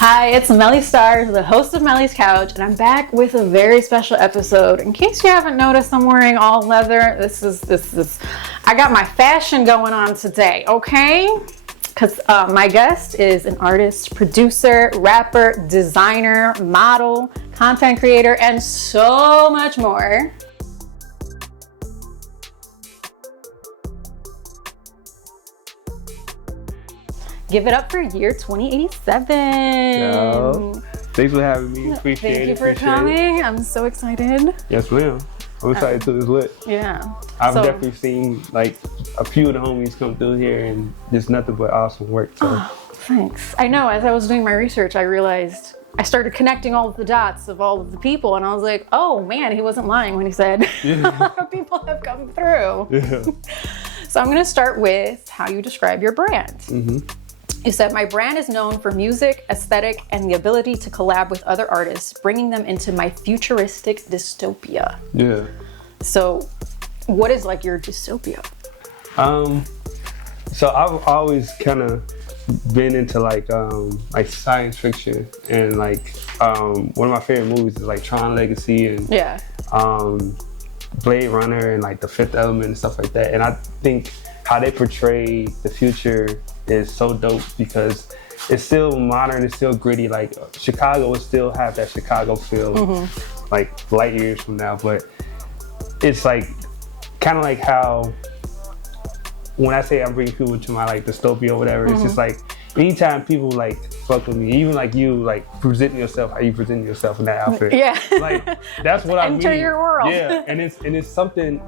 Hi, it's Melly Starz, the host of Melly's Couch, and I'm back with a very special episode. In case you haven't noticed, I'm wearing all leather. This is. I got my fashion going on today, okay? Because my guest is an artist, producer, rapper, designer, model, content creator, and so much more. Give it up for year 2087. Yo, thanks for having me. Appreciate it. Thank you for coming. I'm so excited. Yes, ma'am. I'm excited to this lit. Yeah. I've definitely seen like a few of the homies come through here and just nothing but awesome work. So. Oh, thanks. I know, as I was doing my research, I realized I started connecting all of the dots of all of the people, and I was like, oh man, he wasn't lying when he said a lot of people have come through. Yeah. So I'm going to start with how you describe your brand. Mm-hmm. You said, my brand is known for music, aesthetic, and the ability to collab with other artists, bringing them into my futuristic dystopia. Yeah. So what is like your dystopia? So I've always kind of been into like science fiction, and like one of my favorite movies is like Tron Legacy and Blade Runner and like The Fifth Element and stuff like that. And I think how they portray the future is so dope because it's still modern, it's still gritty. Like Chicago will still have that Chicago feel, like light years from now. But it's like kind of like how when I say I'm bringing people to my like dystopia or whatever, it's just like anytime people like fuck with me, even like you like presenting yourself how you present yourself in that outfit. Yeah. Like that's what I mean. Enter your world. Yeah, and it's something,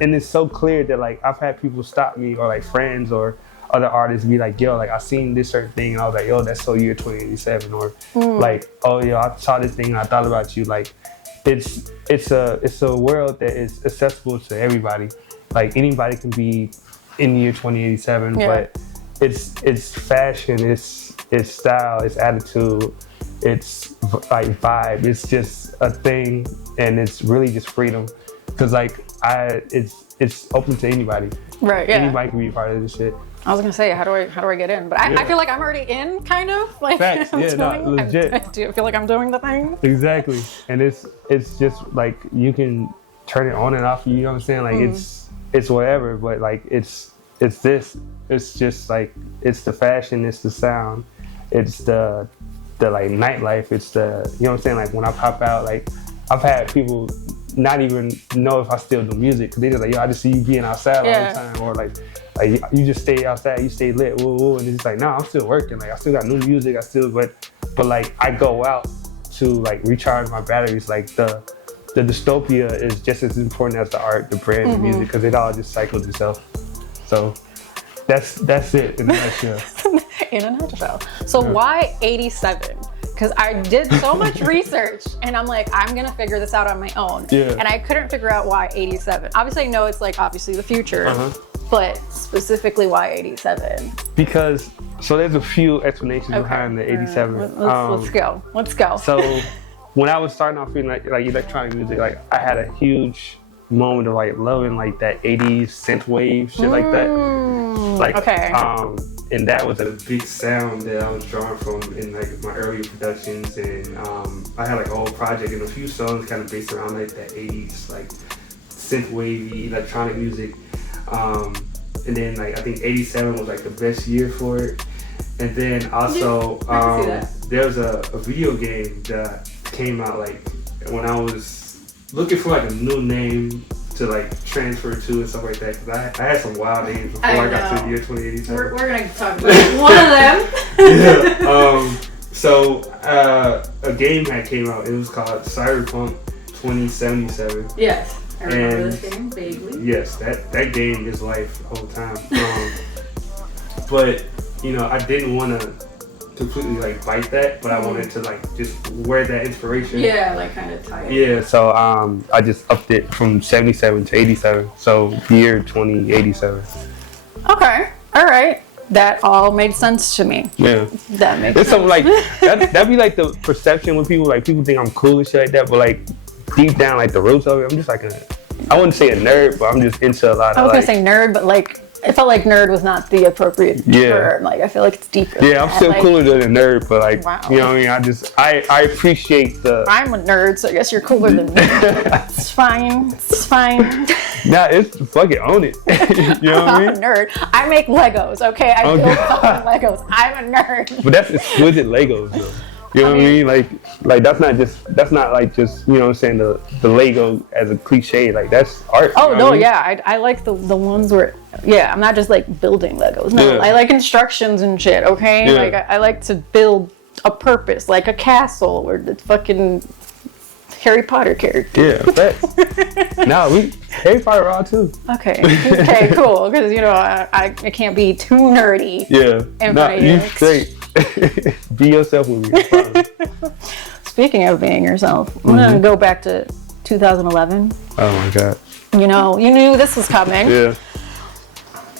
and it's so clear that like I've had people stop me or like friends or other artists be like, yo, like I seen this certain thing and I was like, yo, that's so year 2087, or like, oh yo, I saw this thing and I thought about you. Like it's a world that is accessible to everybody. Like anybody can be in the year 2087, but it's fashion, it's style, it's attitude, it's like vibe. It's just a thing, and it's really just freedom. Cause like it's open to anybody. Right. Yeah. Anybody can be a part of this shit. I was gonna say, how do I get in? But I feel like I'm already in, kind of. Like, facts. Yeah, legit. I do feel like I'm doing the thing. Exactly, and it's just like you can turn it on and off. You know what I'm saying? Like it's whatever, but like it's this. It's just like it's the fashion, it's the sound, it's the like nightlife. It's the, you know what I'm saying? Like when I pop out, like I've had people not even know if I still do music because they just like, yo, I just see you being outside all the time, or like you just stay outside, you stay lit, woo woo, and it's like, no, I'm still working. Like I still got new music, but like I go out to like recharge my batteries. Like the dystopia is just as important as the art, the brand, the music, because it all just cycles itself. So that's it in a nutshell. In a nutshell. So why 87? Because I did so much research and I'm like, I'm gonna figure this out on my own. Yeah. And I couldn't figure out why 87. Obviously I know it's like obviously the future, but specifically why 87? Because, so there's a few explanations behind the 87. Let's go. So when I was starting off in like electronic music, like I had a huge moment of like loving like that 80s synth wave shit like that. Like, and that was a big sound that I was drawn from in like my earlier productions, and I had like a whole project and a few songs kind of based around like that 80s like synth wavy electronic music. And then like I think 87 was like the best year for it. And then also there's a video game that came out like when I was looking for like a new name to like transfer to and stuff like that, because I had some wild names before I got to the year 2087. We're gonna talk about one of them. So a game had came out. It was called Cyberpunk 2077. Yes, I remember this game vaguely. Yes, that game is life the whole time. But you know, I didn't want to completely like bite that, but I wanted to like just wear that inspiration. Yeah, like kind of tie it. Yeah, so I just upped it from 77 to 87. So year 2087. Okay, all right. That all made sense to me. Yeah. That makes sense. It's something like that'd be like the perception when people think I'm cool and shit like that, but like deep down, like the roots of it, I'm just like I wouldn't say a nerd, but I'm just into a lot of. I was gonna say nerd, but like I felt like nerd was not the appropriate term. Like, I feel like it's deeper. Yeah, I'm still like, cooler than a nerd, but like, wow. you know what I mean? I appreciate the... I'm a nerd, so I guess you're cooler than me. It's fine. It's fine. Nah, it's fucking own it. You know what I mean? I'm a nerd. I make Legos, okay? I build fucking Legos. I'm a nerd. But that's exquisite Legos, though. You know what I mean? Like that's not like just, you know what I'm saying, the Lego as a cliche. Like, that's art. Oh, you know no, what I mean? yeah. I like the ones where, yeah, I'm not just like building Legos. No, Yeah. I like instructions and shit, okay? Yeah. Like, I like to build a purpose, like a castle or the fucking Harry Potter character. Yeah, facts. Nah, Harry Potter raw too. Okay, cool. Because, you know, I can't be too nerdy. Yeah. Nah, you straight. Be yourself with me. Speaking of being yourself, I'm gonna go back to 2011. Oh my god. You know, you knew this was coming. Yeah.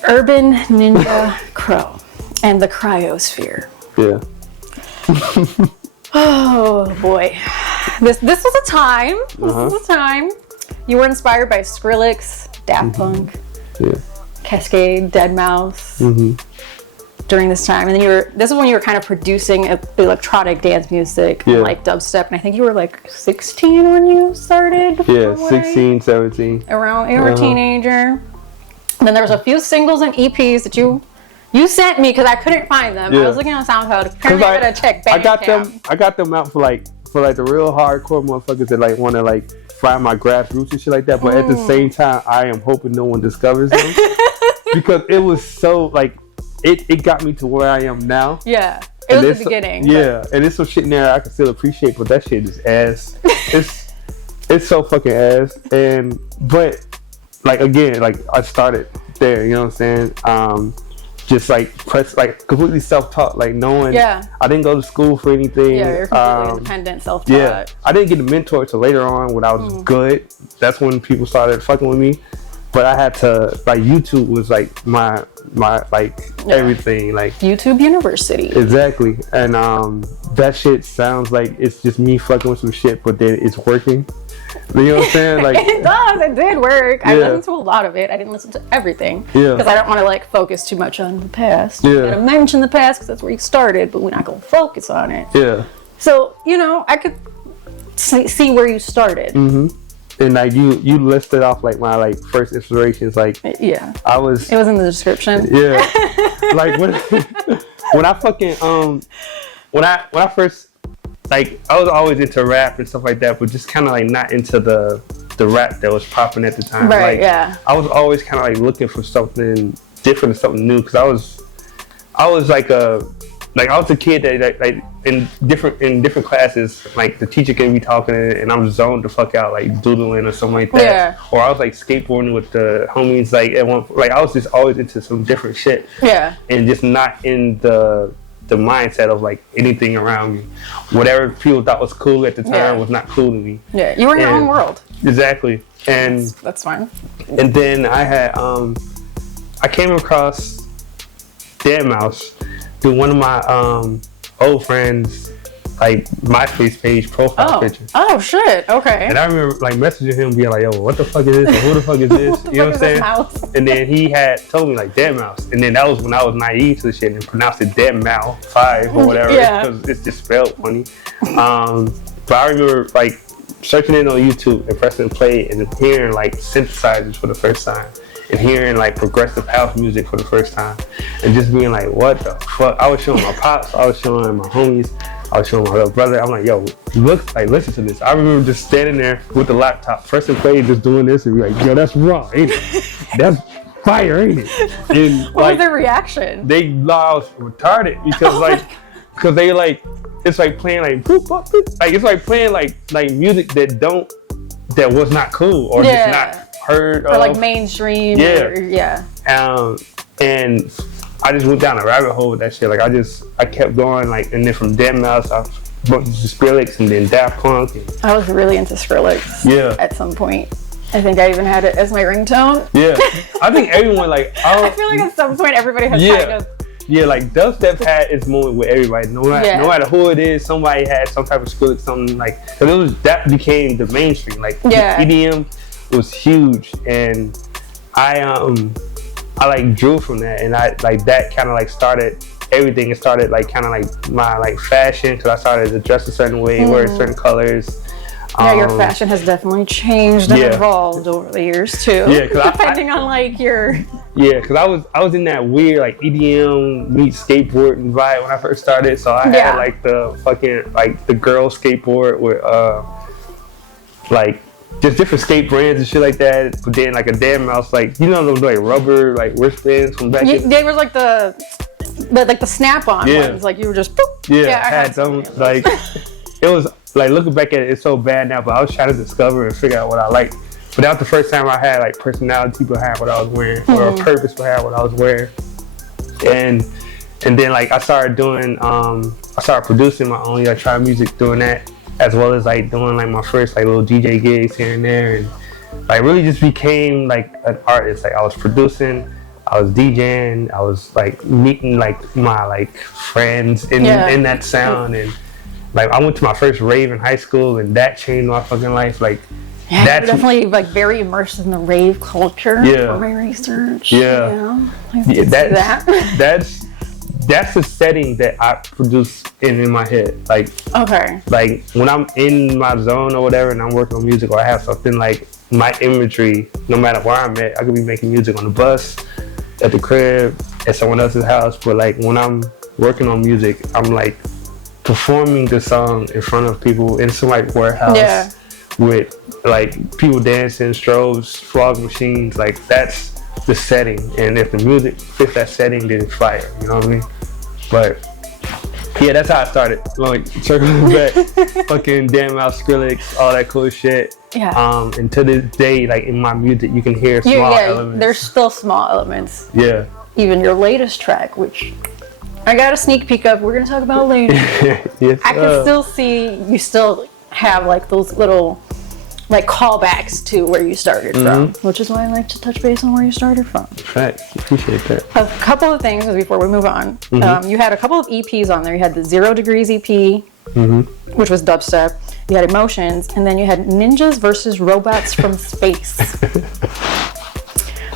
Urban Ninja Crow and the Cryosphere. Yeah. Oh boy, this was a time. This was a time. You were inspired by Skrillex, Daft Punk, Cascade, Deadmau5. During this time, and then this is when you were kind of producing electronic dance music, and like dubstep, and I think you were like 16 when you started. Yeah, 16, 17. Around, you were a teenager. And then there was a few singles and EPs that you sent me because I couldn't find them. I was looking on SoundCloud. Apparently, I gotta check Bandcamp. I got them out for like the real hardcore motherfuckers that like want to like find my grassroots and shit like that. But at the same time, I am hoping no one discovers them because it was so like. It got me to where I am now. Yeah, it was the beginning. Yeah, and there's some shit in there I can still appreciate, but that shit is ass. It's so fucking ass. But like again, like I started there. You know what I'm saying? Just like completely self-taught. Like no one. Yeah. I didn't go to school for anything. Yeah, you're completely independent, self-taught. Yeah, I didn't get a mentor until later on when I was good. That's when people started fucking with me. But I had to, like, YouTube was like my everything, like YouTube University. Exactly. And that shit sounds like it's just me fucking with some shit, but then it's working. You know what I'm saying? Like it did work. I listened to a lot of it. I didn't listen to everything because I don't want to like focus too much on the past. You gotta mention the past because that's where you started, but we're not gonna focus on it. Yeah. So, you know, I could see where you started. And like you listed off like my like first inspirations, like it was in the description. Yeah. Like when I fucking when I first, like, I was always into rap and stuff like that, but just kind of like not into the rap that was popping at the time. Right. Like, I was always kind of like looking for something different and something new because I was like I was a kid that like in different classes, like the teacher can be talking and I'm zoned the fuck out, like doodling or something like that. Yeah. Or I was like skateboarding with the homies, like I was just always into some different shit. Yeah. And just not in the mindset of like anything around me. Whatever people thought was cool at the time was not cool to me. Yeah. You were in your own world. Exactly. And that's fine. And then I had I came across Deadmau5 through one of my old friends, like MySpace page profile picture. Oh shit! Okay. And I remember like messaging him, being like, "Yo, what the fuck is this? Or who the fuck is this?" You know what I'm saying? And then he had told me like Deadmau5, and then that was when I was naive to the shit and pronounced it Deadmau5 or whatever, because it's just spelled funny. But I remember like searching it on YouTube and pressing play and hearing like synthesizers for the first time. And hearing like progressive house music for the first time, and just being like, "What the fuck?" I was showing my pops, I was showing my homies, I was showing my little brother. I'm like, "Yo, look, like listen to this." I remember just standing there with the laptop, pressing play, just doing this, and be like, "Yo, that's raw, ain't it? That's fire, ain't it?" And what was their reaction? They thought I was retarded because they like it's like playing like boop, boop, boop. Like it's like playing like music that was not cool or just not heard or like mainstream. And I just went down a rabbit hole with that shit. Like I kept going, like, and then from Deadmau5 I went to Skrillex and then Daft Punk. I was really into Skrillex. At some point, I think I even had it as my ringtone. I think everyone like I feel like at some point everybody has kind of. Like dubstep had its moment with everybody. No matter who it is, somebody had some type of Skrillex, something like. Cause that became the mainstream. Like EDM was huge, and I I like drew from that, and I like that kind of like started everything. It started like kind of like my like fashion, because I started to dress a certain way, wear certain colors. Yeah, your fashion has definitely changed and evolved over the years too. Yeah, depending on like your. Yeah, because I was in that weird like EDM meets skateboard vibe when I first started. So I had like the fucking like the girl skateboard with like just different skate brands and shit like that. But then like a damn mouse, like you know those like rubber like wristbands from back. They were like the snap-on ones. Like you were just. Boop. Yeah, I had them like. It was like looking back at it, it's so bad now, but I was trying to discover and figure out what I liked. But that was the first time I had like personality behind what I was wearing, or a purpose behind what I was wearing. And then like I started doing, I started producing my own electronic music, doing that, as well as like doing like my first like little DJ gigs here and there, and like really just became like an artist. Like I was producing, I was DJing, I was like meeting like my like friends in that sound, and like I went to my first rave in high school, and that changed my fucking life. Like that's definitely like very immersed in the rave culture. For my research. That's the setting that I produce in my head. Like like when I'm in my zone or whatever, and I'm working on music, or I have something like my imagery, no matter where I'm at, I could be making music on the bus, at the crib, at someone else's house. But like when I'm working on music, I'm like performing the song in front of people in some like warehouse with like people dancing, strobes, fog machines. Like that's the setting, and if the music fits that setting, then it's fire. You know what I mean? But yeah, that's how I started. Like circling back, fucking damn out Skrillex, all that cool shit. And to this day, like in my music, you can hear small elements. There's still small elements. Yeah. Even your latest track, which I got a sneak peek of, we're gonna talk about later. I can still see you still have like those little like callbacks to where you started from, which is why I like to touch base on where you started from. Right, appreciate that. A couple of things before we move on. You had a couple of EPs on there. You had the 0 Degrees EP, which was dubstep. You had Emotions, and then you had Ninjas versus Robots from Space.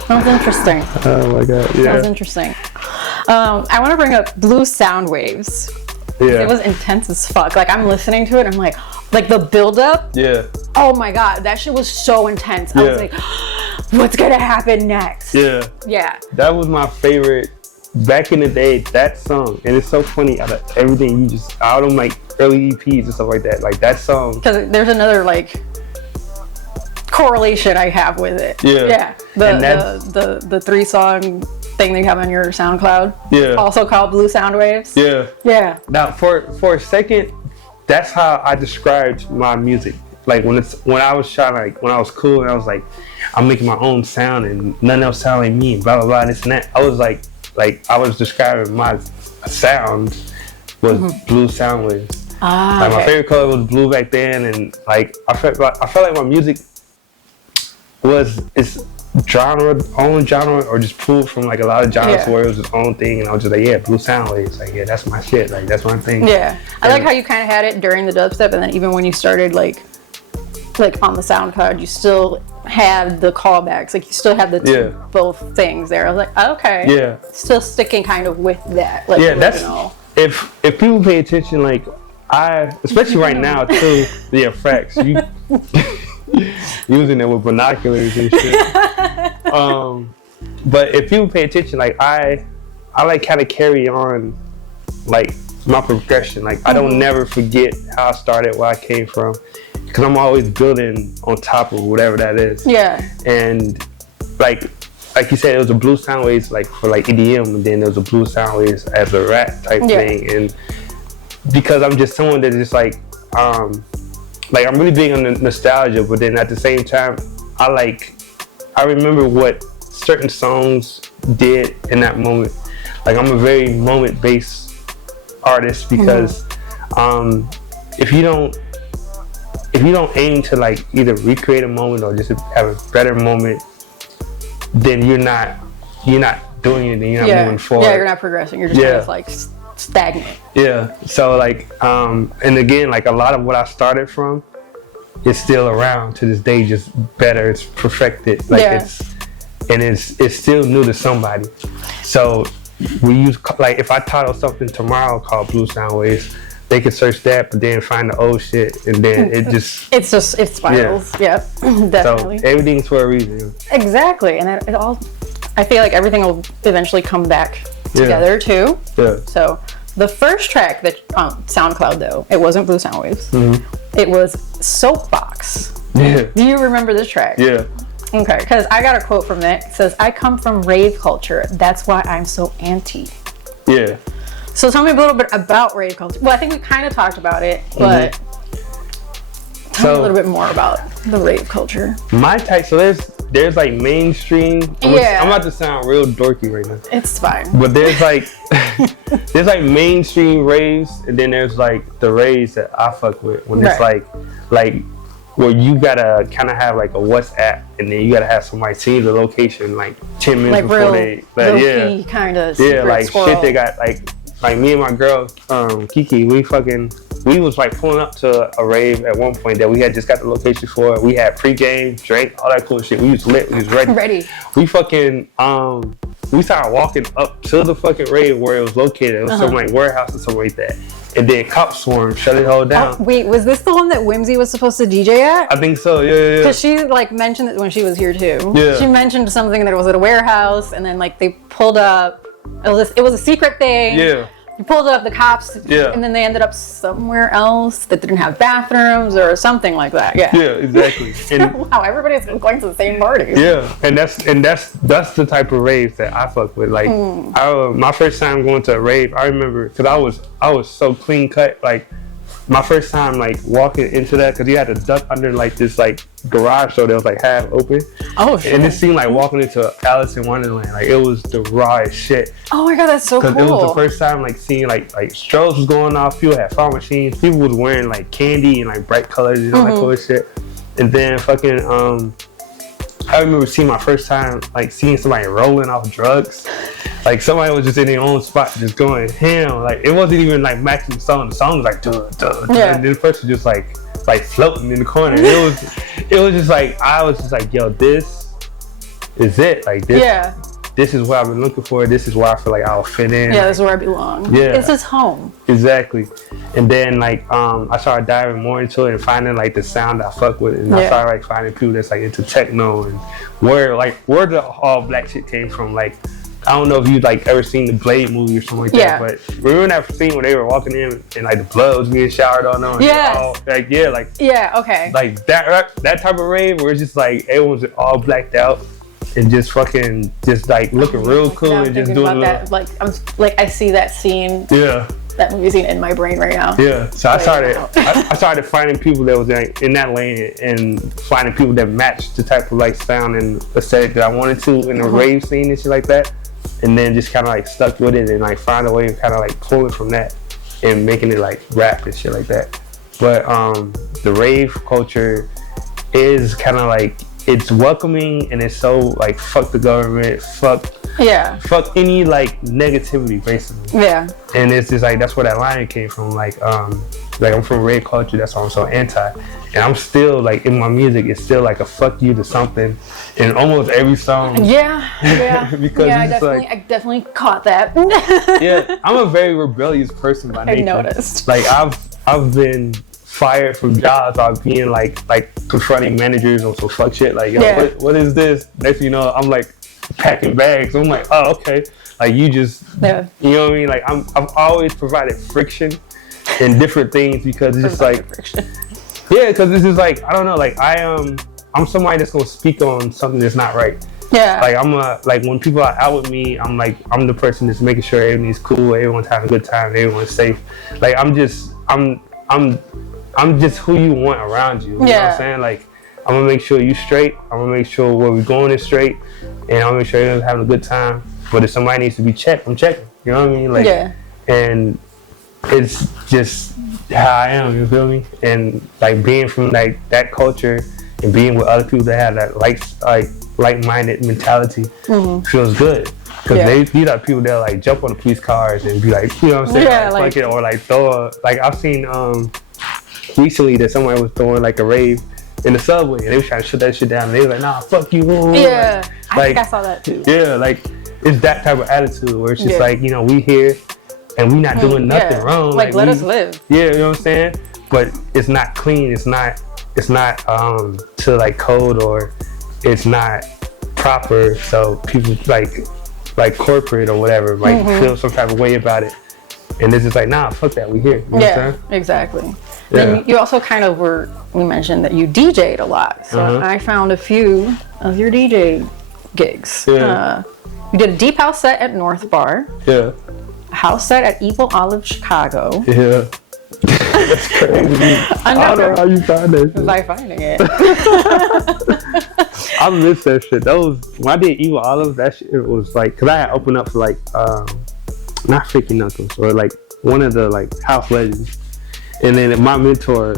That was interesting. Oh my god, yeah. That was interesting. I want to bring up Blue Sound Waves. It was intense as fuck. Like I'm listening to it, I'm like the build up. Oh my god, that shit was so intense. I was like, what's gonna happen next? Yeah. That was my favorite back in the day. That song, and it's so funny. Out of everything out of like early EPs and stuff like that, like that song. Because there's another like correlation I have with it. The 3-song thing that you have on your SoundCloud. Also called Blue Sound Waves. Now for a second, that's how I described my music. Like when I was trying to when I was cool and I was like, I'm making my own sound and nothing else sound like me and blah blah blah this and that. I was like I was describing my sound was blue sound waves. My favorite color was blue back then, and like I felt like my music was its own genre, or just pulled from like a lot of genres where it was its own thing, and I was just like, blue sound waves, like that's my shit, like that's my thing. I like how you kind of had it during the dubstep, and then even when you started like on the SoundCloud, you still had the callbacks, like you still had the both things there. I was like, okay, still sticking kind of with that, like that's if people pay attention, like especially right now too, the effects you using it with binoculars and shit. But if people pay attention, like I like kind of carry on like my progression. Like I don't never forget how I started, where I came from, because I'm always building on top of whatever that is. And like you said, it was a blue sound waves like for like EDM, and then there was a blue sound waves as a rap type thing. And because I'm just someone that just like I'm really big on the nostalgia, but then at the same time, I remember what certain songs did in that moment. Like I'm a very moment-based artist, because if you don't aim to like either recreate a moment or just have a better moment, then you're not doing anything. You're not moving forward. You're not progressing. You're just kind of like stagnant. So like and again, like a lot of what I started from is still around to this day, just better. It's perfected. Like and it's still new to somebody. So we use, like, if I title something tomorrow called Blue Sound Waves, they could search that, but then find the old shit, and then it spirals. Yeah, definitely. So everything's for a reason. Exactly, and it all. I feel like everything will eventually come back together too. Yeah. So the first track that on SoundCloud though, it wasn't Blue Sound Waves. Mm-hmm. It was Soapbox. Yeah. Do you remember this track? Yeah. Okay, because I got a quote from it. It says, "I come from rave culture. That's why I'm so anti." Yeah. So tell me a little bit about rave culture. Well, I think we kind of talked about it, but tell me a little bit more about the rave culture. My type, so there's like mainstream. I'm about to sound real dorky right now. It's fine. But there's like there's like mainstream raves, and then there's like the raves that I fuck with when it's like where you gotta kind of have like a WhatsApp, and then you gotta have somebody see the location like 10 minutes before they. Real kind of like squirrel. Shit. They got like me and my girl Kiki. We was like pulling up to a rave at one point that we had just got the location for. We had pre-game, drank, all that cool shit. We was lit. We was ready. We fucking we started walking up to the fucking rave where it was located. It was some like warehouse or something like that. And then cops swarmed, shut it all down. Oh, wait, was this the one that Whimsy was supposed to DJ at? I think so, yeah. Because she like mentioned it when she was here too. Yeah. She mentioned something that it was at a warehouse, and then like they pulled up. It was a secret thing. Yeah. You pulled up the cops, and then they ended up somewhere else that didn't have bathrooms or something like that. Yeah. Yeah, exactly. And wow, everybody's going to the same party. Yeah, and that's the type of rave that I fuck with. Like, my first time going to a rave, I remember because I was so clean cut. Like, my first time like walking into that, because you had to duck under like this like garage door that was like half open. Oh shit! And it seemed like walking into Alice in Wonderland. Like, it was the rawest shit. Oh my god, that's so cool. Because it was the first time like seeing like strobes was going off. People had fog machines. People was wearing like candy and like bright colors and all that cool shit. And then fucking I remember seeing my first time like seeing somebody rolling off drugs. Like, somebody was just in their own spot just going ham. Like, it wasn't even like matching the song. The song was like duh, and then the person just like floating in the corner. It was just like, I was just like, yo, this is it. Like, this is what I've been looking for. This is where I feel like I'll fit in. Yeah, this is where I belong. Yeah. This is home. Exactly. And then like I started diving more into it and finding like the sound I fuck with, and I started like finding people that's like into techno, and where the all black shit came from. Like, I don't know if you like ever seen the Blade movie or something like that, but remember that scene where they were walking in and like the blood was being showered on them? Okay. Like that type of rave where it's just like everyone's all blacked out and just fucking just like looking real cool and just doing that. Like I see that scene. Yeah. That movie scene in my brain right now. Yeah. So I started finding people that was like in that lane and finding people that matched the type of like sound and aesthetic that I wanted to in the rave scene and shit like that. And then just kind of like stuck with it and like find a way of kind of like pulling from that and making it like rap and shit like that. But the rave culture is kind of like, it's welcoming and it's so like fuck the government, fuck any like negativity basically. Yeah. And it's just like, that's where that line came from. Like I'm from rave culture, that's why I'm so anti. And I'm still like, in my music, it's still like a fuck you to something in almost every song. Yeah. Because I definitely caught that. Yeah, I'm a very rebellious person by nature. I noticed. Like, I've been fired from jobs by being like confronting managers on some fuck shit. Like, yo, what is this? Next thing you know, I'm like packing bags. I'm like, oh, okay. Like, you just, you know what I mean? Like, I've always provided friction in different things because it's just like, because it's just like, I don't know, like I'm somebody that's gonna speak on something that's not right. Yeah. Like like when people are out with me, I'm the person that's making sure everything's cool, everyone's having a good time, everyone's safe. Like, I'm just who you want around you. You know what I'm saying? Like, I'm gonna make sure you straight. I'm gonna make sure where we're going is straight, and I'm gonna make sure everyone's having a good time. But if somebody needs to be checked, I'm checking. You know what I mean? Like, and it's just how I am. You feel me? And like being from like that culture and being with other people that have that like-minded mentality feels good. Because these are people that like jump on the police cars and be like, you know what I'm saying? Yeah, like it, or like throw I've seen recently that somebody was throwing like a rave in the subway, and they was trying to shut that shit down. And they was like, nah, fuck you. Yeah, like, I think I saw that too. Yeah, like it's that type of attitude where it's just like, you know, we here and we not doing nothing wrong. Like let us live. Yeah, you know what I'm saying? But it's not clean. It's not to like code, or it's not proper. So people like corporate or whatever might feel some type of way about it. And it's just like, nah, fuck that, we here. You know what I'm saying? Exactly. Yeah. Then you also kind of we mentioned that you DJ'd a lot. So I found a few of your DJ gigs. Yeah. You did a deep house set at North Bar. Yeah. A house set at Evil Olive Chicago. Yeah. That's crazy. I don't know how you found that shit. By finding it. I miss that shit. That was, when I did Evil Olive, that shit, it was like, cause I had opened up for like, not Freaky Knuckles, or like one of the like house legends. And then my mentor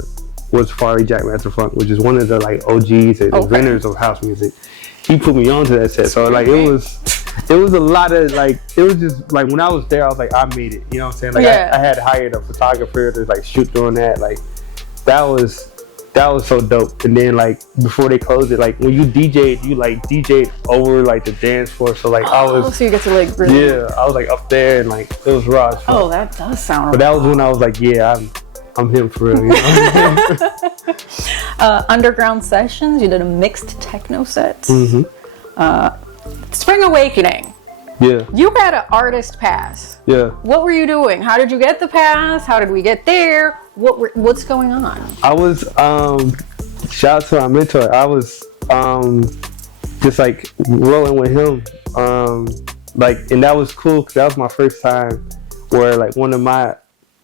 was Farley Jackmaster Funk, which is one of the like OGs and inventors of house music. He put me onto that set. So like it was a lot of like, it was just like when I was there, I was like, I made it. You know what I'm saying? Like I had hired a photographer to like shoot during that. Like that was so dope. And then like before they closed it, like when you DJ'd, you like DJ'd over like the dance floor. So like I was, so you get to like really, I was like up there and like it was raw as fuck. Oh, that does sound. But that was when I was like, yeah, I'm him for real. You know? Underground Sessions, you did a mixed techno set. Spring Awakening. Yeah. You had an artist pass. Yeah. What were you doing? How did you get the pass? How did we get there? What's going on? I was shout out to my mentor. I was just like rolling with him. Like, and that was cool because that was my first time where like one of my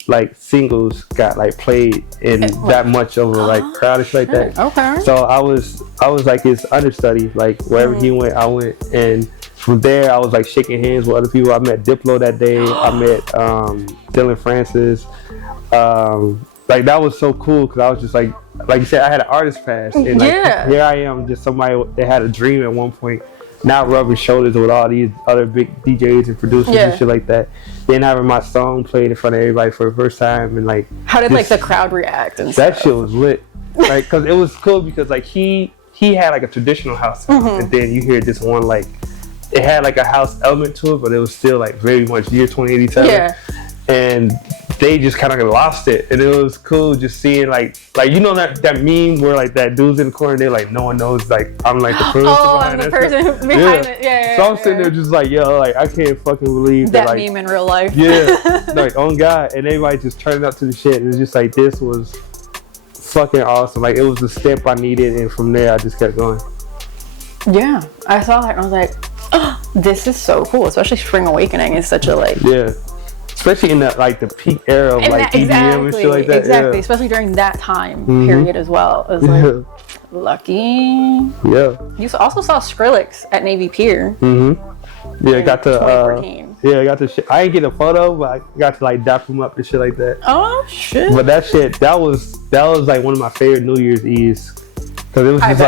like singles got like played in that much of a like crowd and shit like that. Okay. So I was like his understudy. Like wherever he went, I went, and from there I was like shaking hands with other people. I met Diplo that day. I met Dylan Francis. Like that was so cool because I was just like you said, I had an artist pass, and like here I am, just somebody that had a dream at one point, now rubbing shoulders with all these other big DJs and producers and shit like that. Then having my song played in front of everybody for the first time, and like how did like the crowd react and that stuff? shit was lit. Like, cause it was cool because like he had like a traditional house, and then you hear this one like it had like a house element to it, but it was still like very much year 2087. Yeah. And they just kind of lost it, and it was cool just seeing like you know that meme where like that dude's in the corner, they're like no one knows like I'm like the person I'm the person behind it. Yeah. So I'm sitting there just like, yo, like I can't fucking believe that like, meme in real life. Yeah, like on God, and everybody just turning up to the shit, and it's just like this was fucking awesome. Like it was the step I needed, and from there I just kept going. Yeah, I saw that and I was like, oh, this is so cool. Especially Spring Awakening is such a like especially in the peak era of like EDM and shit like that. Exactly, especially during that time period as well. It was like lucky. Yeah. You also saw Skrillex at Navy Pier. Yeah, I got to I didn't get a photo, but I got to like dap him up and shit like that. Oh shit. But that was like one of my favorite New Year's Eves. Cause it was just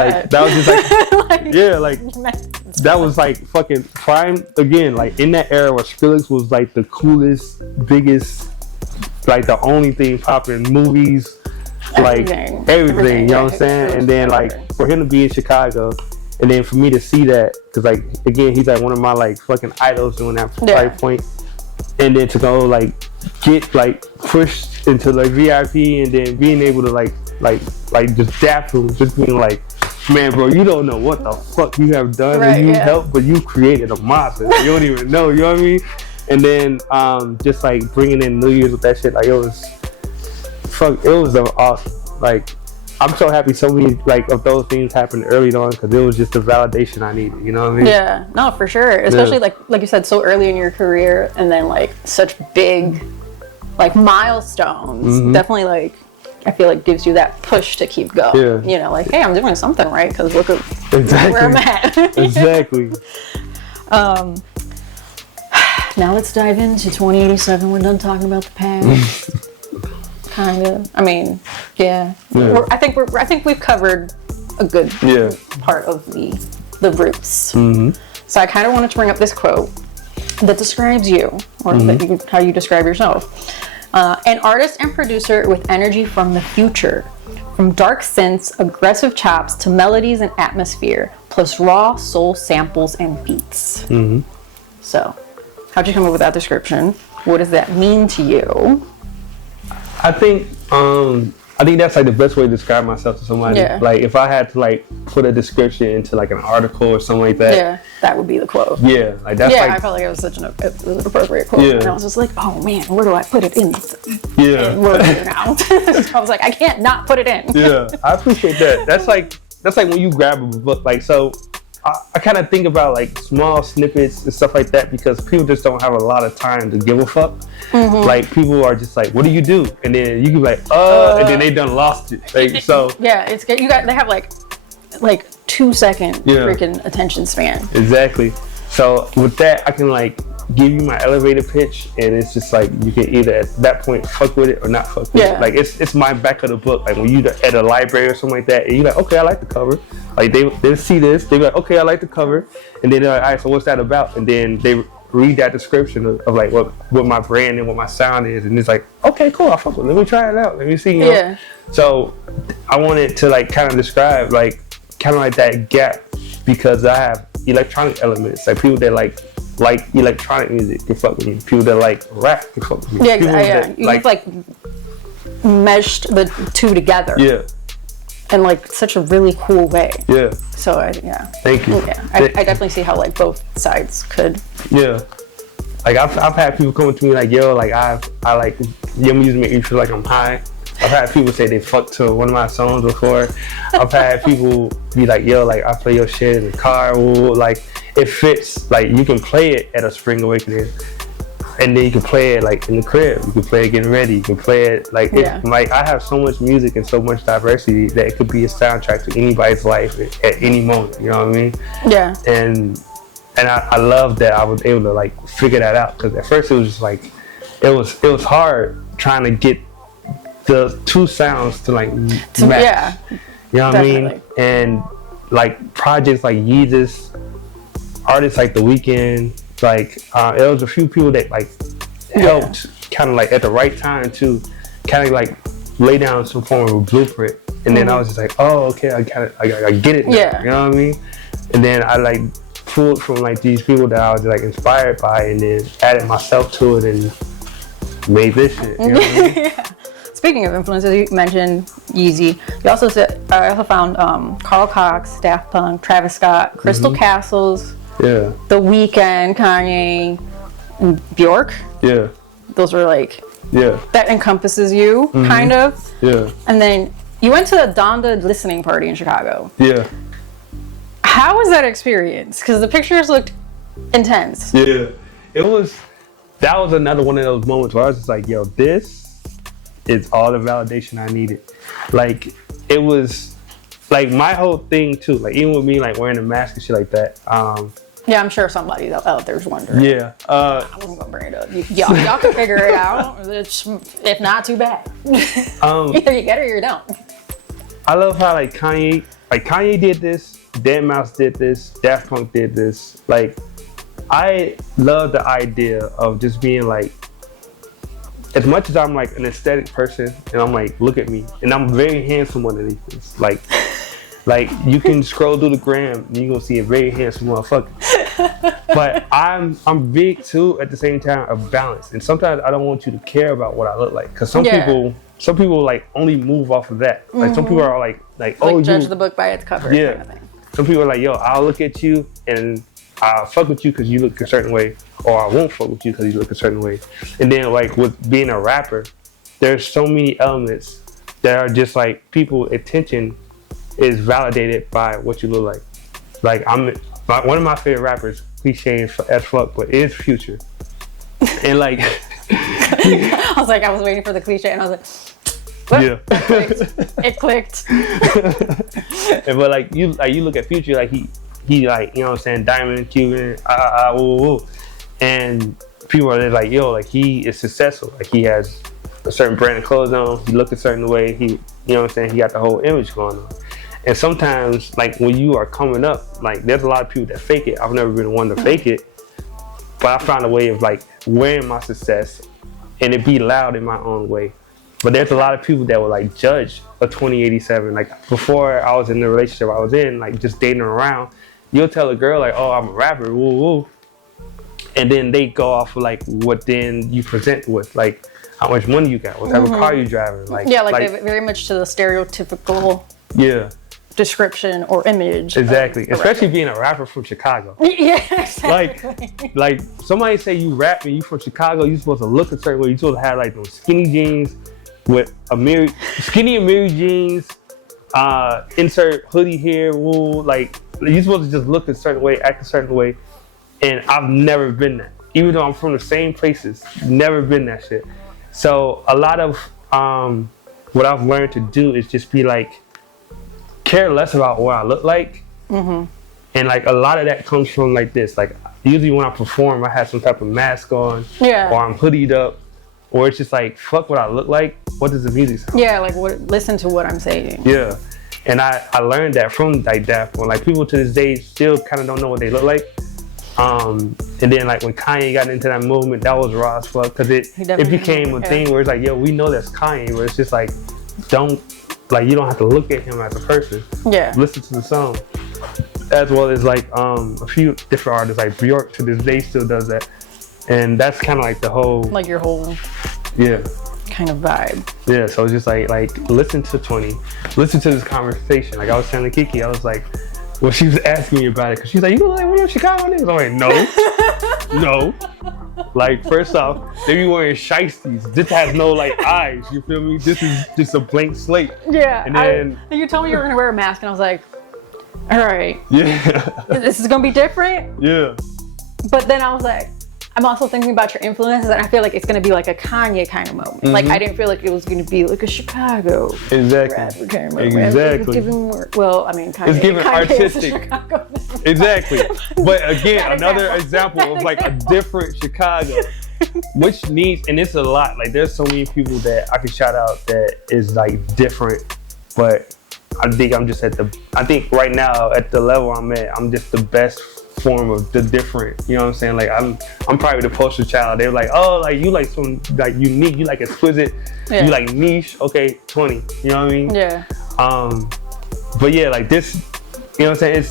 that was like fucking prime again, like in that era where Skrillex was like the coolest, biggest, like the only thing popping, movies, like everything, you know what I'm saying? And then like for him to be in Chicago, and then for me to see that, cause like again he's like one of my like fucking idols during that price point, and then to go like get like pushed into like VIP, and then being able to like just dap him, just being like, man, bro, you don't know what the fuck you have done, and you helped, but you created a monster. You don't even know, you know what I mean? And then just like bringing in New Year's with that shit, like it was awesome. Like I'm so happy so many like of those things happened early on, because it was just the validation I needed, you know what I mean? Yeah, no, for sure. Especially like you said, so early in your career, and then like such big like milestones. Definitely like I feel like gives you that push to keep going. Yeah. You know, like, hey, I'm doing something right, because look at where I'm at. Exactly. Now let's dive into 2087. We're done talking about the past. Kind of. I mean, yeah. I think we've covered a good part of the roots. So I kind of wanted to bring up this quote that describes you, or how you describe yourself. An artist and producer with energy from the future From dark synths, aggressive chops to melodies and atmosphere, plus raw soul samples and beats. So, how'd you come up with that description? What does that mean to you? I think that's like the best way to describe myself to somebody. Yeah. Like if I had to like put a description into like an article or something like that. Yeah, that would be the quote. Yeah, like that's Yeah, like, I felt like it was an appropriate quote. Yeah. And I was just like, oh man, where do I put it in? yeah. Word here now. I was like, I can't not put it in. Yeah, I appreciate that. That's like when you grab a book. Like so, I kind of think about like small snippets and stuff like that because people just don't have a lot of time to give a fuck. Like people are just like, what do you do? And then you can be like, and then they done lost it. Like so. Yeah, it's good. They have like 2 second freaking attention span. Exactly. So with that, I can like give you my elevator pitch, and it's just like you can either at that point fuck with it or not fuck with it. Like it's my back of the book. Like when you at a library or something like that, and you're like, okay, I like the cover. Like they see this, they be like, okay, I like the cover, and then they're like, all right, so what's that about? And then they read that description of like what my brand and what my sound is, and it's like, okay, cool, I fuck with it. Let me try it out. Let me see. You know? So I wanted to like kind of describe like kind of like that gap because I have electronic elements, like people that like electronic music can fuck with me. People that like rap can fuck with me. Yeah, exactly. You've like meshed the two together. Yeah. In like such a really cool way. Yeah. So Thank you. Yeah, I definitely see how like both sides could. Yeah. Like I've had people come to me like, yo, like I like your music make me feel like I'm high. I've had people say they fucked to one of my songs before. I've had people be like, yo, like I play your shit in the car. Ooh, like it fits. Like you can play it at a spring awakening, and then you can play it like in the crib. You can play it getting ready. You can play it like like I have so much music and so much diversity that it could be a soundtrack to anybody's life at any moment. You know what I mean? Yeah. And I love that I was able to like figure that out because at first it was just like it was hard trying to get the two sounds to like match. Yeah. You know what I mean? And like projects like Wizers, artists like The Weeknd, like there was a few people that like helped kind of like at the right time to kind of like lay down some form of a blueprint. And then I was just like, oh, okay, I get it now. Yeah. You know what I mean? And then I like pulled from like these people that I was like inspired by and then added myself to it and made this shit. You know what I mean? Yeah. Speaking of influences, you mentioned Yeezy. You also said I also found Carl Cox, Daft Punk, Travis Scott, Crystal Castles, The Weeknd, Kanye, and Bjork. Yeah. Those were like that encompasses you kind of. Yeah. And then you went to a Donda listening party in Chicago. Yeah. How was that experience? Because the pictures looked intense. Yeah. That was another one of those moments where I was just like, yo, this is all the validation I needed. Like, it was, like, my whole thing, too, like, even with me, like, wearing a mask and shit like that. Yeah, I'm sure somebody out there's wondering. Yeah. I wasn't going to bring it up. Y'all can figure it out. If not, too bad. Either you get it or you don't. I love how, like, Kanye did this, Deadmau5 did this, Daft Punk did this. Like, I love the idea of just being, like, as much as I'm like an aesthetic person and I'm like, look at me, and I'm very handsome underneath this. Like you can scroll through the gram and you're gonna see a very handsome motherfucker. But I'm big too at the same time of balance. And sometimes I don't want you to care about what I look like. Cause some people like only move off of that. Like some people are like oh, judge the book by its cover. Yeah. Kind of thing. Some people are like, yo, I'll look at you and I'll fuck with you because you look a certain way, or I won't fuck with you because you look a certain way. And then like with being a rapper, there's so many elements that are just like people's attention is validated by what you look like. Like one of my favorite rappers, cliche as fuck, but it is Future. And like I was waiting for the cliche and I was like, yeah. It clicked. But like you look at Future, like he like, you know what I'm saying, Diamond, Cuban, woo. And people are like, yo, like he is successful. Like he has a certain brand of clothes on, he look a certain way, he, you know what I'm saying, he got the whole image going on. And sometimes, like when you are coming up, like there's a lot of people that fake it. I've never been one to fake it, but I found a way of like wearing my success and it be loud in my own way. But there's a lot of people that would like judge a 2087. Like before I was in the relationship I was in, like just dating around, you'll tell a girl like, oh, I'm a rapper, woo woo. And then they go off of like what then you present with, like how much money you got, what type of car you driving. Like, yeah, like very much to the stereotypical description or image. Exactly. Especially being a rapper from Chicago. Yeah, exactly. Like somebody say you rap and you from Chicago, you supposed to look a certain way. You supposed to have like those skinny jeans with skinny Amiri jeans, insert hoodie here, wool. Like you supposed to just look a certain way, act a certain way. And I've never been that. Even though I'm from the same places, never been that shit. So a lot of what I've learned to do is just be like, care less about what I look like. And like a lot of that comes from like this. Like usually when I perform, I have some type of mask on, or I'm hoodied up, or it's just like, fuck what I look like. What does the music sound? Yeah, like listen to what I'm saying. Yeah. And I learned that from like Daft Punk. Like people to this day still kind of don't know what they look like. And then like when Kanye got into that movement, that was raw as fuck, because it became a thing where it's like, yo, we know that's Kanye, but it's just like, you don't have to look at him as a person. Yeah. Listen to the song. As well as like a few different artists, like Bjork to this day still does that. And that's kind of like the whole... Like your whole... Yeah. Kind of vibe. Yeah, so it's just like listen to 20. Listen to this conversation. Like I was telling Kiki, I was like, well, she was asking me about it, because she's like, you look like one of Chicago niggas. I'm like, no. No. Like, first off, they be wearing shiesties. This has no, like, eyes, you feel me? This is just a blank slate. Yeah. And then... you told me you were going to wear a mask, and I was like, all right. Yeah. This is going to be different. Yeah. But then I was like, I'm also thinking about your influences, and I feel like it's going to be like a Kanye kind of moment. Like, I didn't feel like it was going to be like a Chicago rapper kind of moment. Exactly. It's giving more, well, I mean, Kanye, it's giving Kanye artistic. Exactly. But again, another example of like a different Chicago, which needs, and it's a lot. Like, there's so many people that I could shout out that is like different, but I think I'm just I think right now at the level I'm at, I'm just the best form of the different, you know what I'm saying? Like I'm probably the poster child. They're like, oh, like you like some like unique, you like exquisite, you like niche. Okay, 20. You know what I mean? Yeah. But yeah, like this, you know what I'm saying?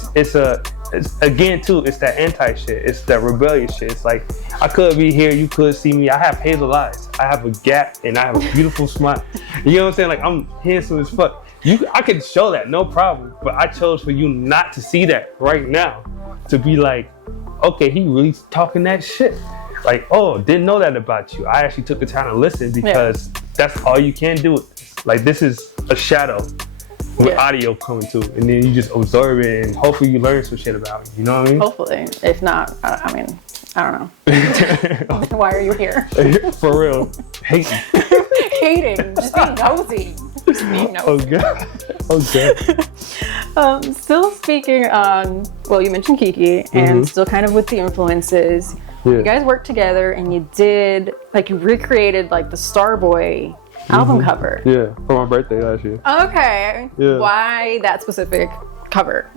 It's again too. It's that anti shit. It's that rebellious shit. It's like I could be here, you could see me. I have hazel eyes. I have a gap, and I have a beautiful smile. You know what I'm saying? Like I'm handsome as fuck. I could show that, no problem. But I chose for you not to see that right now. To be like, okay, he really talking that shit. Like, oh, didn't know that about you. I actually took the time to listen, because that's all you can do. Like, this is a shadow with audio coming to, and then you just absorb it, and hopefully you learn some shit about it. You know what I mean? Hopefully. If not, I mean, I don't know. Why are you here? For real. Hating. Hating. Just being nosy. Just being nosy. Oh, God. Okay. Still speaking on, well, you mentioned Kiki, and still kind of with the influences. Yeah. You guys worked together, and you did, like, you recreated, like, the Starboy album cover. Yeah, for my birthday last year. Okay. Yeah. Why that specific cover?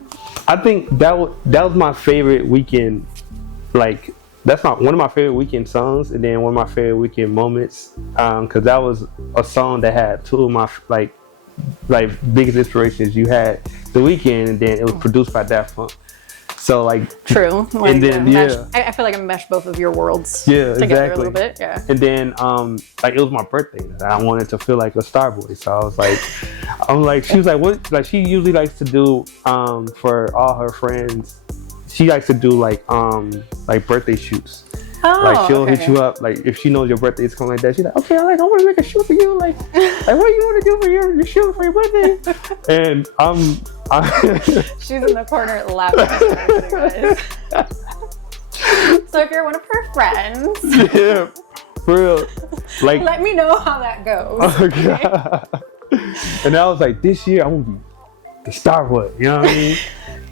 I think that was my favorite weekend, like, that's one of my favorite weekend songs, and then one of my favorite weekend moments, because that was a song that had two of my, like biggest inspirations. You had The Weeknd, and then it was produced by Daft Punk. So like true. Like, and then I feel like I meshed both of your worlds together a little bit. Yeah. And then like it was my birthday, and I wanted to feel like a Starboy. So I was like, she was like, what? Like she usually likes to do for all her friends. She likes to do like birthday shoots. Oh, like she'll hit you up, like if she knows your birthday is coming like that. She's like, okay, I want to make a shoot for you. Like what do you want to do for your shoot for your birthday? And she's in the corner laughing at guys. So if you're one of her friends, yeah, for real, like let me know how that goes. Okay? And I was like, this year I'm gonna be the Starboy. You know what I mean?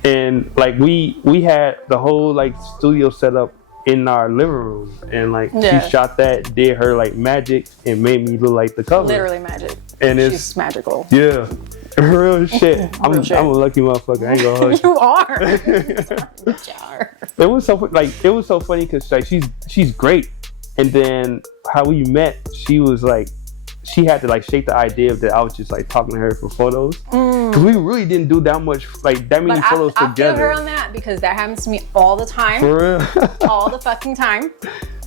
And like we had the whole like studio set up in our living room, and like she shot that, did her like magic, and made me look like the cover. Literally magic. And she's magical. Yeah, real shit. I'm a lucky motherfucker. I ain't gonna hug you. are. It was so funny because like she's great, and then how we met, she she had to like shake the idea that I was just like talking to her for photos. Because we really didn't do that much, like that many photos I together. I feel her on that because that happens to me all the time. For real? All the fucking time.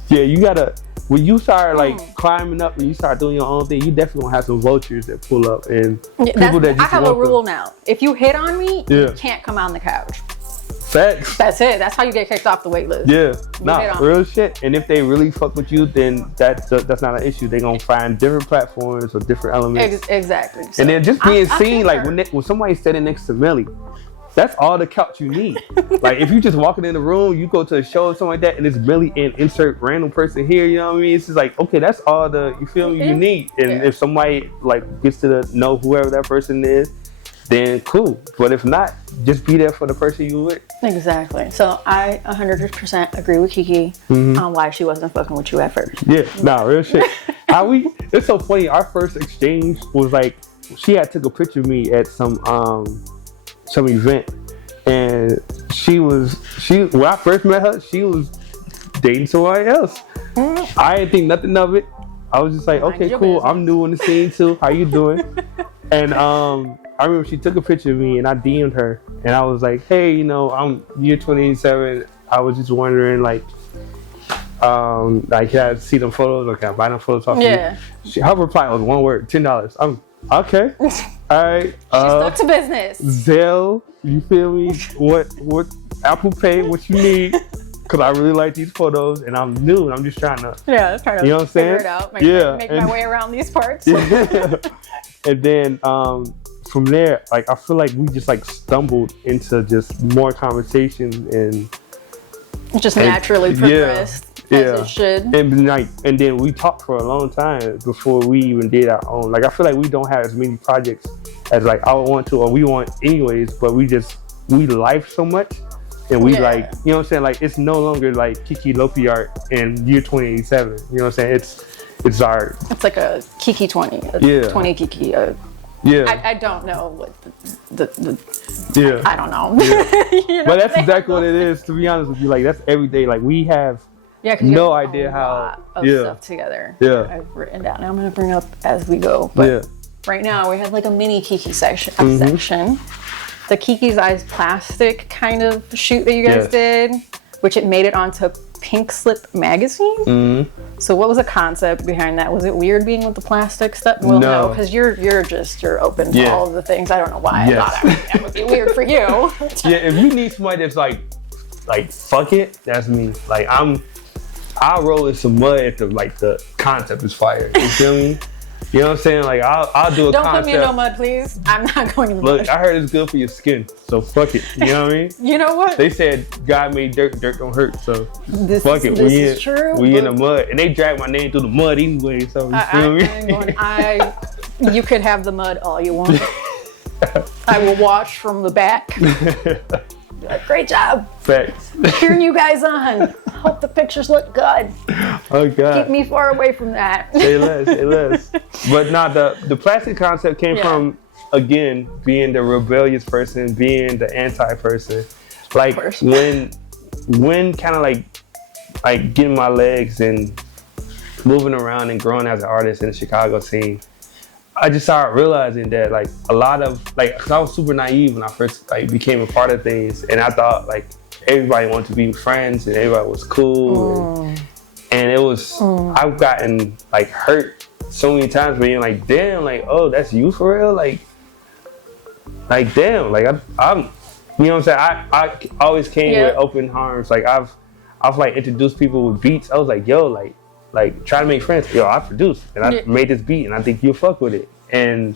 Yeah, you gotta, when you start like climbing up and you start doing your own thing, you definitely gonna have some vultures that pull up and people that just I have a rule now. If you hit on me, you can't come on the couch. Facts. That's it. That's how you get kicked off the wait list. Yeah, nah, real shit. And if they really fuck with you, then that's not an issue. They gonna find different platforms or different elements. Exactly. So and then just being seen, like when somebody's standing next to Melly, that's all the couch you need. Like if you just walking in the room, you go to a show or something like that, and it's Melly and insert random person here. You know what I mean? It's just like, okay, that's all you feel me, you need. And if somebody like gets to know whoever that person is, then cool. But if not, just be there for the person you with. Exactly. So I 100% agree with Kiki on why she wasn't fucking with you at first. Yeah, nah, real shit. It's so funny. Our first exchange was like, she had took a picture of me at some event, and when I first met her, she was dating somebody else. I didn't think nothing of it. I was just like, okay, cool. Business. I'm new on the scene too. How you doing? And I remember she took a picture of me and I DM'd her and I was like, hey, you know, I'm year 27. I was just wondering, like, can I see them photos or can I buy them photos off you? Her reply was one word, $10. I'm okay. All right. She stuck to business. Zelle, you feel me? What Apple Pay, what you need? Because I really like these photos and I'm new and I'm just trying to, you know what I'm saying? Figure it out. Make my way around these parts. And then from there, like I feel like we just like stumbled into just more conversations and just naturally progressed as it should. And then we talked for a long time before we even did our own. Like I feel like we don't have as many projects as like I would want to or we want anyways, but we life so much and we like, you know what I'm saying? Like it's no longer like Kiki Lopi art in year 2087. You know what I'm saying? It's art. It's like a Kiki 20. 20 Kiki. I don't know what I don't know. You know but that's exactly what it is, to be honest with you. Like that's every day. Like we have no idea how stuff together. I've written down. I'm gonna bring up as we go. But right now we have like a mini Kiki section. The Kiki's Eyes plastic kind of shoot that you guys did, which it made it onto Pink Slip magazine. So what was the concept behind that? Was it weird being with the plastic stuff? Well, no, because you're open to all of the things. I don't know why I thought that would be weird for you. If you need somebody that's like fuck it, that's me. Like I'll roll in some mud if the concept is fire. You feel me? You know what I'm saying? Like I'll do a Don't concept. Don't put me in no mud, please. I'm not going in the mud. Look, I heard it's good for your skin, so fuck it. You know what I mean? You know what? They said God made dirt, dirt don't hurt, so fuck it. This is true. We in the mud, and they drag my name through the mud anyway. So you feel me? You could have the mud all you want. I will watch from the back. Great job. Facts. Cheering you guys on. Hope the pictures look good. Oh God. Keep me far away from that. Say less. But the plastic concept came from, again, being the rebellious person, being the anti person. Like when kind of like getting my legs and moving around and growing as an artist in the Chicago scene, I just started realizing that like a lot of cause I was super naive when I first became a part of things, and I thought like everybody wanted to be friends and everybody was cool, and it was I've gotten like hurt so many times being like, damn, like, oh, that's you for real, like damn, like I'm you know what I'm saying, I always came with open arms. Like I've like introduced people with beats. I was like, yo, like try to make friends. Yo, I produced and I made this beat and I think you'll fuck with it. And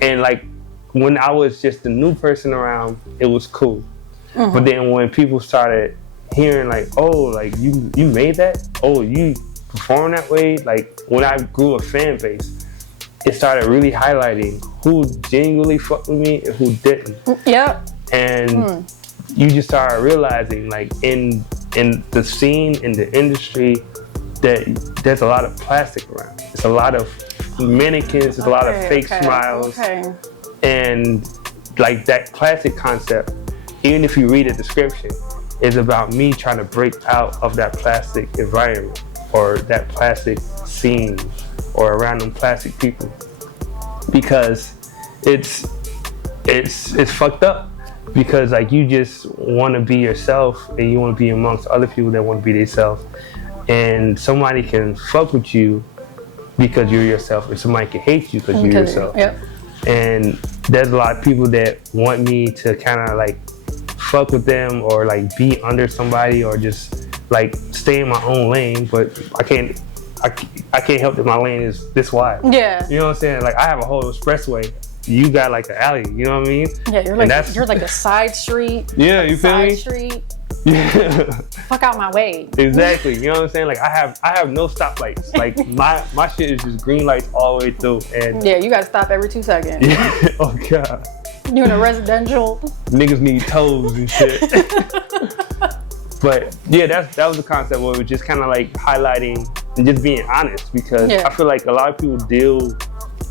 like when I was just the new person around, it was cool. But then when people started hearing like, oh, like you made that? Oh, you perform that way? Like when I grew a fan base, it started really highlighting who genuinely fucked with me and who didn't. Yep. And you just started realizing like in the scene, in the industry, that there's a lot of plastic around. It's a lot of mannequins, there's a lot of fake smiles. And like that plastic concept, even if you read the description, is about me trying to break out of that plastic environment or that plastic scene or around them plastic people, because it's fucked up. Because like you just want to be yourself, and you want to be amongst other people that want to be themselves, and somebody can fuck with you because you're yourself, and somebody can hate you because you're yourself. Yep. And there's a lot of people that want me to kind of like fuck with them, or like be under somebody, or just like stay in my own lane, but I can't help that my lane is this wide. Yeah. You know what I'm saying? Like I have a whole expressway. You got like an alley, you know what I mean? Yeah, you're like a side street. Yeah, you feel me? Side street. Yeah. Fuck out my way. Exactly. You know what I'm saying? Like I have no stoplights. Like my shit is just green lights all the way through. And yeah, you gotta stop every 2 seconds. Yeah. Oh god. You in a residential. Niggas need toes and shit. But yeah, that was the concept where it was just kind of like highlighting and just being honest, because I feel like a lot of people deal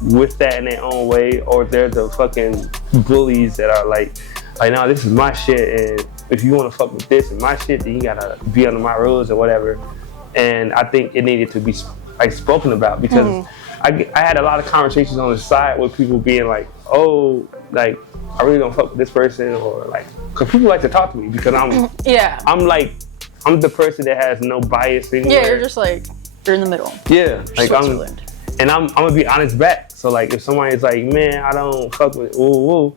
with that in their own way, or they're the fucking bullies that are like no, this is my shit, and if you want to fuck with this and my shit, then you gotta be under my rules or whatever. And I think it needed to be like spoken about, because I had a lot of conversations on the side with people being like, oh, like I really don't fuck with this person, or like, because people like to talk to me because I'm the person that has no bias anywhere. Yeah, you're just like, you're in the middle. Yeah, like I'm gonna be honest back. So like if somebody's like, man, I don't fuck with woo,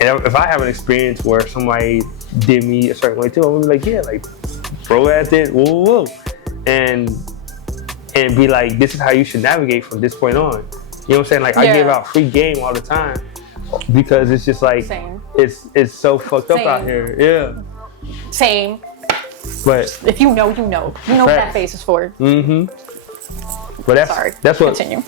and if I have an experience where somebody did me a certain way too, I'm gonna be like, yeah, like bro ass did woo, and be like, this is how you should navigate from this point on. You know what I'm saying? Like I give out free game all the time, because it's just like it's so fucked up out here. Yeah. Same. But if you know what that face is for. But that's what. Continue.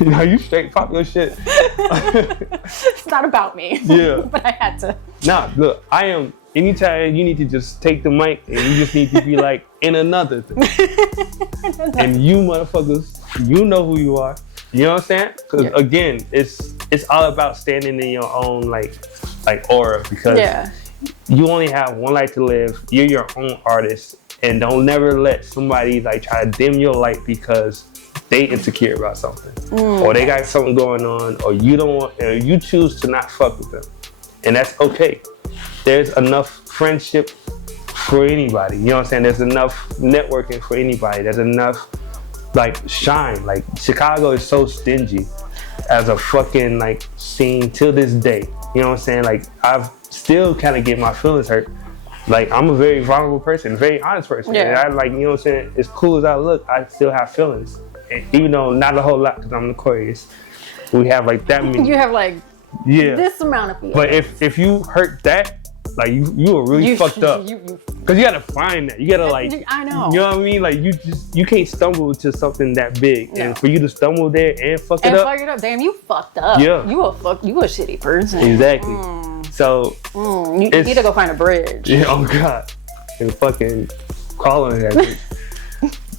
No, you straight pop your shit. It's not about me. Yeah. But I had to. Nah, look, I am. Anytime you need to just take the mic and you just need to be like in another thing. And you motherfuckers, you know who you are. You know what I'm saying? Because again, it's all about standing in your own like aura, because you only have one life to live. You're your own artist, and don't never let somebody like try to dim your light because they insecure about something, or they got something going on, or you don't want, or you choose to not fuck with them, and that's okay. There's enough friendship for anybody. You know what I'm saying? There's enough networking for anybody. There's enough like shine. Like Chicago is so stingy as a fucking like scene till this day. You know what I'm saying? Like I've still kind of get my feelings hurt. Like I'm a very vulnerable person, a very honest person. Yeah. And I like, you know what I'm saying? As cool as I look, I still have feelings. And even though not a whole lot, because I'm an Aquarius, we have like that many. You have like this amount of feelings. But if you hurt that, like you are really fucked up. Because you gotta find that. You gotta like, I know. You know what I mean? Like you can't stumble to something that big. No. And for you to stumble there and fuck it up. Damn, you fucked up. Yeah. You a shitty person. Exactly. So you need to go find a bridge. Yeah, oh god. And fucking calling that bitch.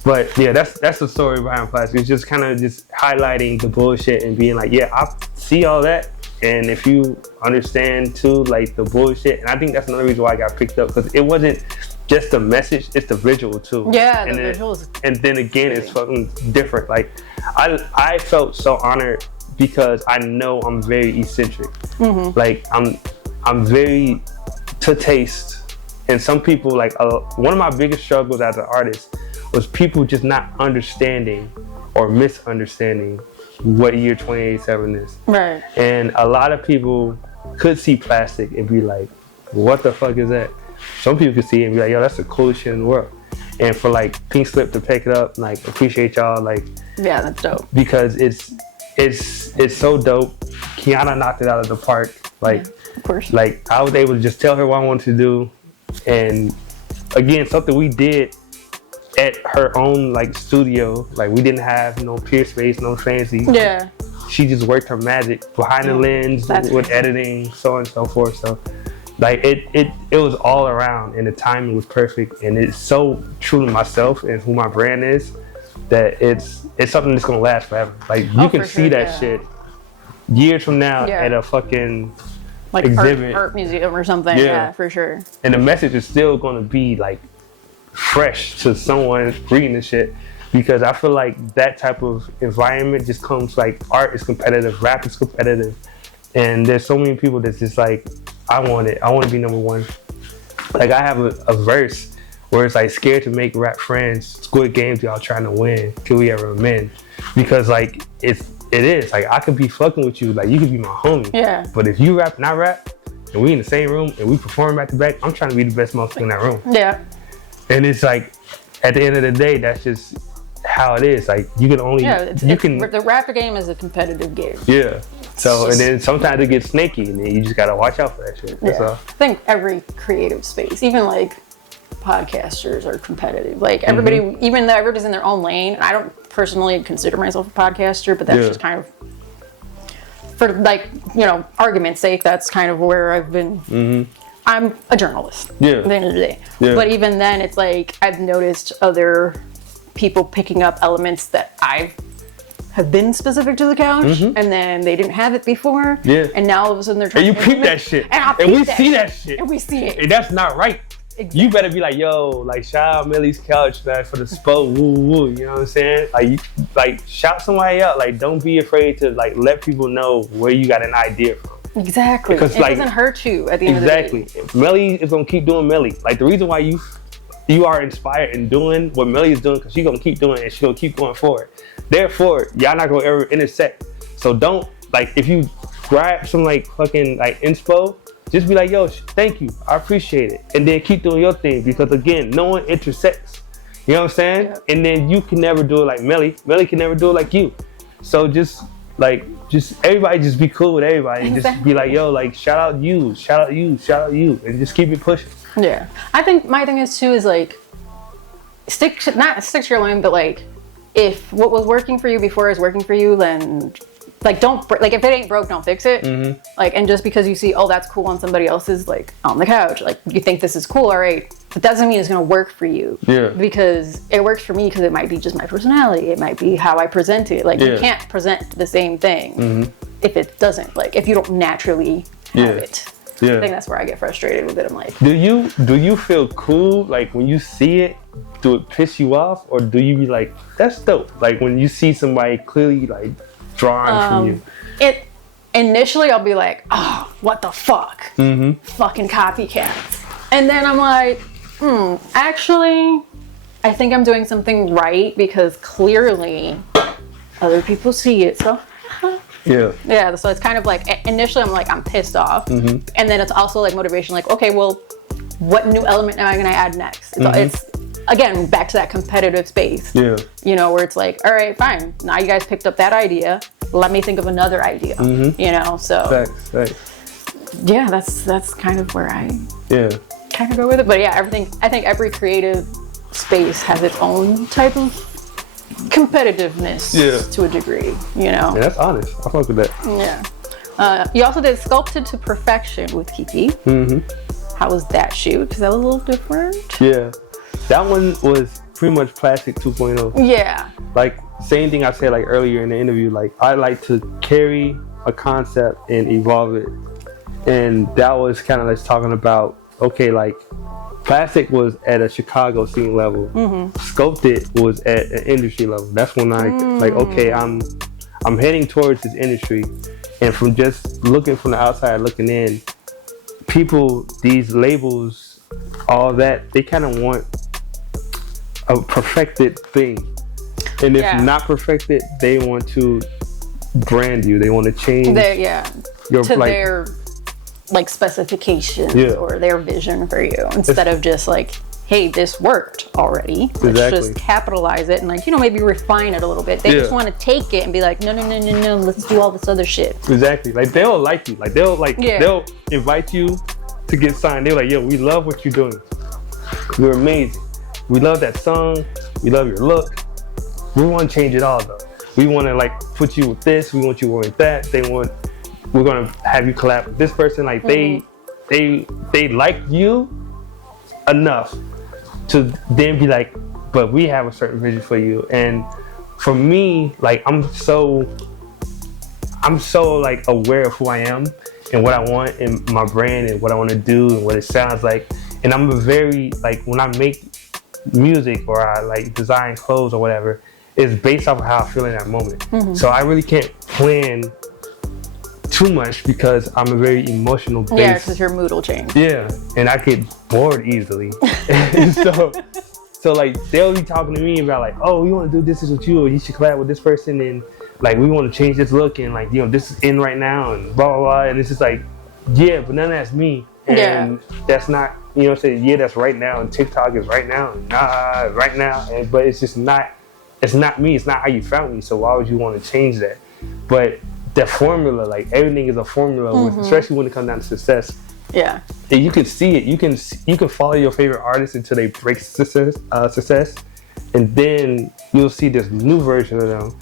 But yeah, that's the story behind Plastic. It's just kind of just highlighting the bullshit and being like, yeah, I see all that. And if you understand too, like the bullshit, and I think that's another reason why I got picked up, because it wasn't just the message, it's the visual too. Yeah, and the visuals. And then again, it's fucking different. Like I felt so honored because I know I'm very eccentric. Like I'm very to taste, and some people like one of my biggest struggles as an artist was people just not understanding or misunderstanding what year 2087 is. Right. And a lot of people could see Plastic and be like, what the fuck is that? Some people could see it and be like, yo, that's the coolest shit in the world. And for like Pink Slip to pick it up, like appreciate y'all, like, yeah, that's dope. Because it's so dope. Kiana knocked it out of the park. Like, of course. Like I was able to just tell her what I wanted to do. And again, something we did at her own like studio. Like we didn't have no peer space, no fancy. Yeah. She just worked her magic behind the lens with editing, so on and so forth. So like it was all around, and the timing was perfect, and it's so true to myself and who my brand is that it's something that's gonna last forever. Like you can see that shit years from now at a fucking like exhibit, art museum or something. Yeah, for sure. And the message is still gonna be like fresh to someone reading this shit. because I feel like that type of environment just comes like art is competitive, rap is competitive, and there's so many people that's just like, I want to be number one. Like I have a verse where it's like scared to make rap friends, Squid Games y'all trying to win, till we ever win, because like it is like I could be fucking with you, like you could be my homie, yeah. But if you rap and I rap, and we in the same room and we perform back to back, I'm trying to be the best motherfucker in that room. Yeah. And it's like, at the end of the day, that's just how it is. Like you can only, the rap game is a competitive game. Yeah. So, and then sometimes it gets snaky and then you just gotta watch out for that shit. That's all. I think every creative space, even like podcasters are competitive. Like everybody, even though everybody's in their own lane, and I don't personally consider myself a podcaster, but that's just kind of, for like, you know, argument's sake, that's kind of where I've been. I'm a journalist at the end of the day. Yeah. But even then, it's like I've noticed other people picking up elements that I have been specific to the couch, and then they didn't have it before. Yeah. And now all of a sudden they're trying to peep that shit. And we see that shit. And we see it. And that's not right. Exactly. You better be like, yo, like shout out Melly's couch, man, for the spoke, woo woo. You know what I'm saying? Like shout somebody out. Like don't be afraid to like let people know where you got an idea from. Exactly. Because it doesn't hurt you at the end of the day. Exactly. Melly is gonna keep doing Melly. Like the reason why you are inspired in doing what Melly is doing, because she's gonna keep doing it and she's gonna keep going forward. Therefore, y'all not gonna ever intersect. So don't, like, if you grab some like fucking like inspo, just be like, yo, thank you, I appreciate it, and then keep doing your thing, because again, no one intersects. You know what I'm saying? Yeah. And then you can never do it like Melly. Melly can never do it like you. So just everybody just be cool with everybody, and just be like, yo, like shout out you, shout out you, shout out you, and just keep it pushing. Yeah, I think my thing is too is like not stick to your lane, but like if what was working for you before is working for you, then like don't like if it ain't broke, don't fix it. Like, and just because you see, oh, that's cool on somebody else's, like on the couch, like you think this is cool, all right, but that doesn't mean it's gonna work for you. Yeah. Because it works for me because it might be just my personality, it might be how I present it. Like you can't present the same thing if it doesn't, like if you don't naturally have it. Yeah. I think that's where I get frustrated with it. I'm like, do you feel cool like when you see it? Do it piss you off, or do you be like, that's dope? Like when you see somebody clearly like drawn from you. It initially I'll be like, oh, what the fuck? Fucking copycats. And then I'm like, actually, I think I'm doing something right because clearly other people see it. So yeah, so it's kind of like initially I'm like, I'm pissed off, and then it's also like motivation, like, okay, well, what new element am I gonna add next? It's again back to that competitive space, you know, where it's like, all right, fine, now you guys picked up that idea, let me think of another idea, you know. So yeah, that's kind of where I kind of go with it. But yeah, I think every creative space has its own type of competitiveness to a degree, you know. Yeah, that's honest. I fuck with that. Yeah. You also did Sculpted to Perfection with Kiki. How was that shoot? Because that was a little different. Yeah. That one was pretty much Plastic 2.0. Yeah. Like, same thing I said like earlier in the interview, like I like to carry a concept and evolve it. And that was kind of like talking about, okay, like Plastic was at a Chicago scene level. Sculpted was at an industry level. That's when I like, okay, I'm heading towards this industry, and from just looking from the outside looking in, people, these labels, all that, they kind of want a perfected thing, and if not perfected, they want to brand you. They want to change your to like, their like specifications or their vision for you, instead of just like, hey, this worked already, let's just capitalize it and like, you know, maybe refine it a little bit. They just want to take it and be like, no, let's do all this other shit. Exactly. Like they'll like you, like they'll invite you to get signed. They're like, yo, we love what you're doing, you're amazing, we love that song, we love your look, we want to change it all though, we want to like put you with this, we want you with that, we're gonna have you collab with this person. Like they like you enough to then be like, but we have a certain vision for you. And for me, like I'm so like aware of who I am and what I want in my brand and what I want to do and what it sounds like. And I'm a very, like, when I make music or I like design clothes or whatever is based off of how I feel in that moment. So I really can't plan too much because I'm a very emotional based. Yeah, because your mood will change. Yeah, and I get bored easily. And so like they'll be talking to me about like, oh, we want to do this with you, or you should collab with this person, and like we want to change this look, and like, you know, this is in right now, and blah blah blah. And it's just like, yeah, but none of that's me, and that's not, you know what I'm saying? Yeah, that's right now, and TikTok is right now, and nah, right now, and but it's just not. It's not me. It's not how you found me. So why would you want to change that? But the formula, like everything is a formula, with, especially when it comes down to success. Yeah. And you can see it. You can follow your favorite artists until they break success, and then you'll see this new version of them,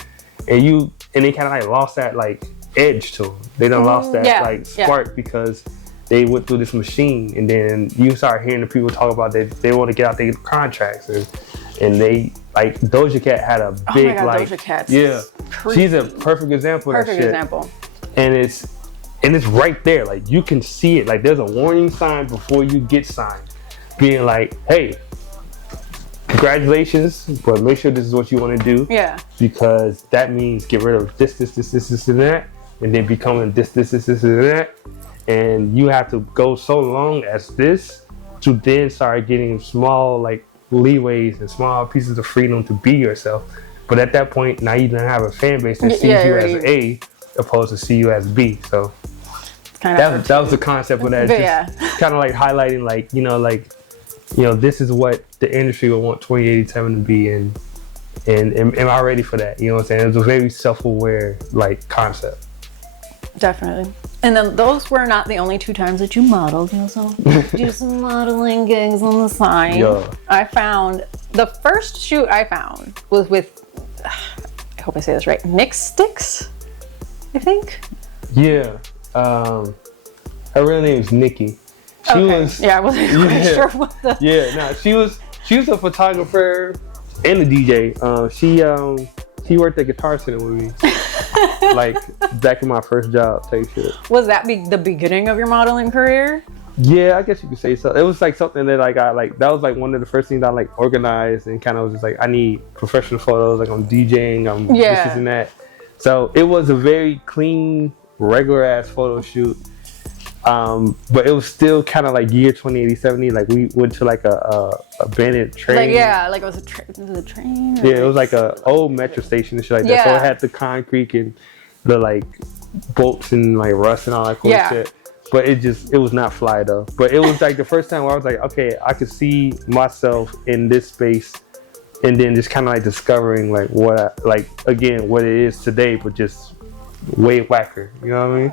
and they kind of like lost that like edge to them. They done lost that like spark because they went through this machine, and then you start hearing the people talk about that they want to get out their contracts, and they like Doja Cat had a big, oh my God, like, Doja Cat's she's a perfect example of that shit. Example. And it's right there. Like you can see it. Like there's a warning sign before you get signed, being like, hey, congratulations, but make sure this is what you want to do. Yeah. Because that means get rid of this, and that, and then becoming this, and that. And you have to go so long as this to then start getting small like leeways and small pieces of freedom to be yourself. But at that point, now you don't have a fan base that sees you as A opposed to see you as B. So that was the concept of that. Just kind of like highlighting like, you know, this is what the industry would want 2087 to be, and am I ready for that? You know what I'm saying? It was a very self-aware like concept. Definitely. And then those were not the only 2 times that you modeled, you know, so do some modeling gigs on the side. Yeah. I found, the first shoot I found was with, I hope I say this right, Nick Sticks, I think? Yeah. Her real name is Nikki. She was, I wasn't quite sure what the... she was a photographer and a DJ. She worked at Guitar Center with me. Like back in my first job type shit. Was that the beginning of your modeling career? Yeah, I guess you could say so. It was like something that like I like, that was like one of the first things I like organized, and kind of was just like, I need professional photos, like I'm DJing, I'm this and that. So it was a very clean, regular ass photo shoot. But it was still kind of like year 2080-70. Like we went to like a abandoned train. Like it was a train. Yeah, it was like a old metro station and shit like that. So it had the concrete and the like bolts and like rust and all that cool shit. But it was not fly though. But it was like the first time where I was like, okay, I could see myself in this space, and then just kind of like discovering like what it is today, but just way whacker. You know what I mean?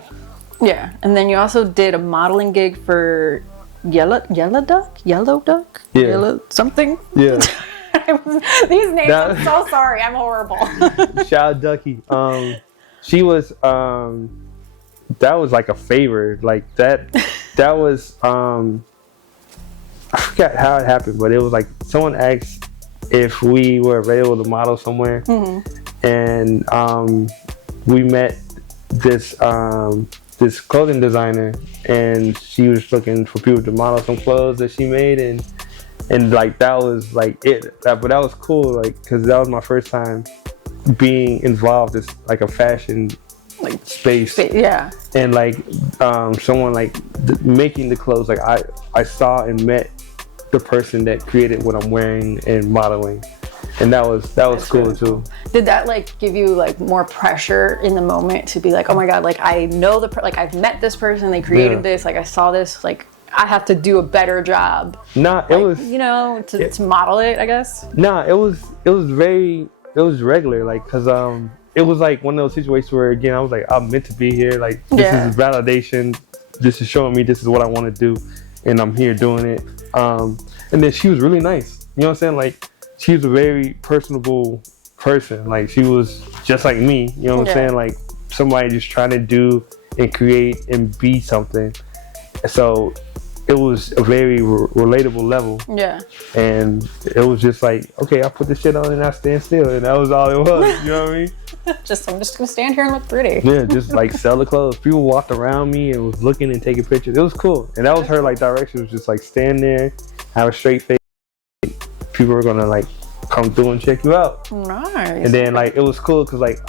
Yeah, and then you also did a modeling gig for Yellow Duck? Yeah. Yellow something? Yeah. These names, I'm so sorry, I'm horrible. Shout out Ducky. She was, that was like a favor. Like that was, I forgot how it happened, but it was like someone asked if we were available to model somewhere. And we met this clothing designer, and she was looking for people to model some clothes that she made, and like that was like it. But that was cool, like, because that was my first time being involved in like a fashion like space. And like someone like making the clothes, like I saw and met the person that created what I'm wearing and modeling. And that was cool really too. Did that like give you like more pressure in the moment to be like, oh my God, like I know like I've met this person, they created this, like I saw this, like I have to do a better job. Nah, it was, you know, to model it, I guess. Nah, it was regular, like, cause it was like one of those situations where, again, I was like, I'm meant to be here, like this is validation, this is showing me this is what I want to do, and I'm here doing it. And then she was really nice, you know what I'm saying, like. She was a very personable person. Like she was just like me, you know what I'm saying? Like somebody just trying to do and create and be something. So it was a very relatable level. Yeah. And it was just like, okay, I put this shit on and I stand still, and that was all it was. You know what I mean? I'm just gonna stand here and look pretty. Yeah, just like sell the clothes. People walked around me and was looking and taking pictures. It was cool, and that was her like direction. It was just like stand there, have a straight face. people were gonna like come through and check you out. Nice. And then like it was cool because like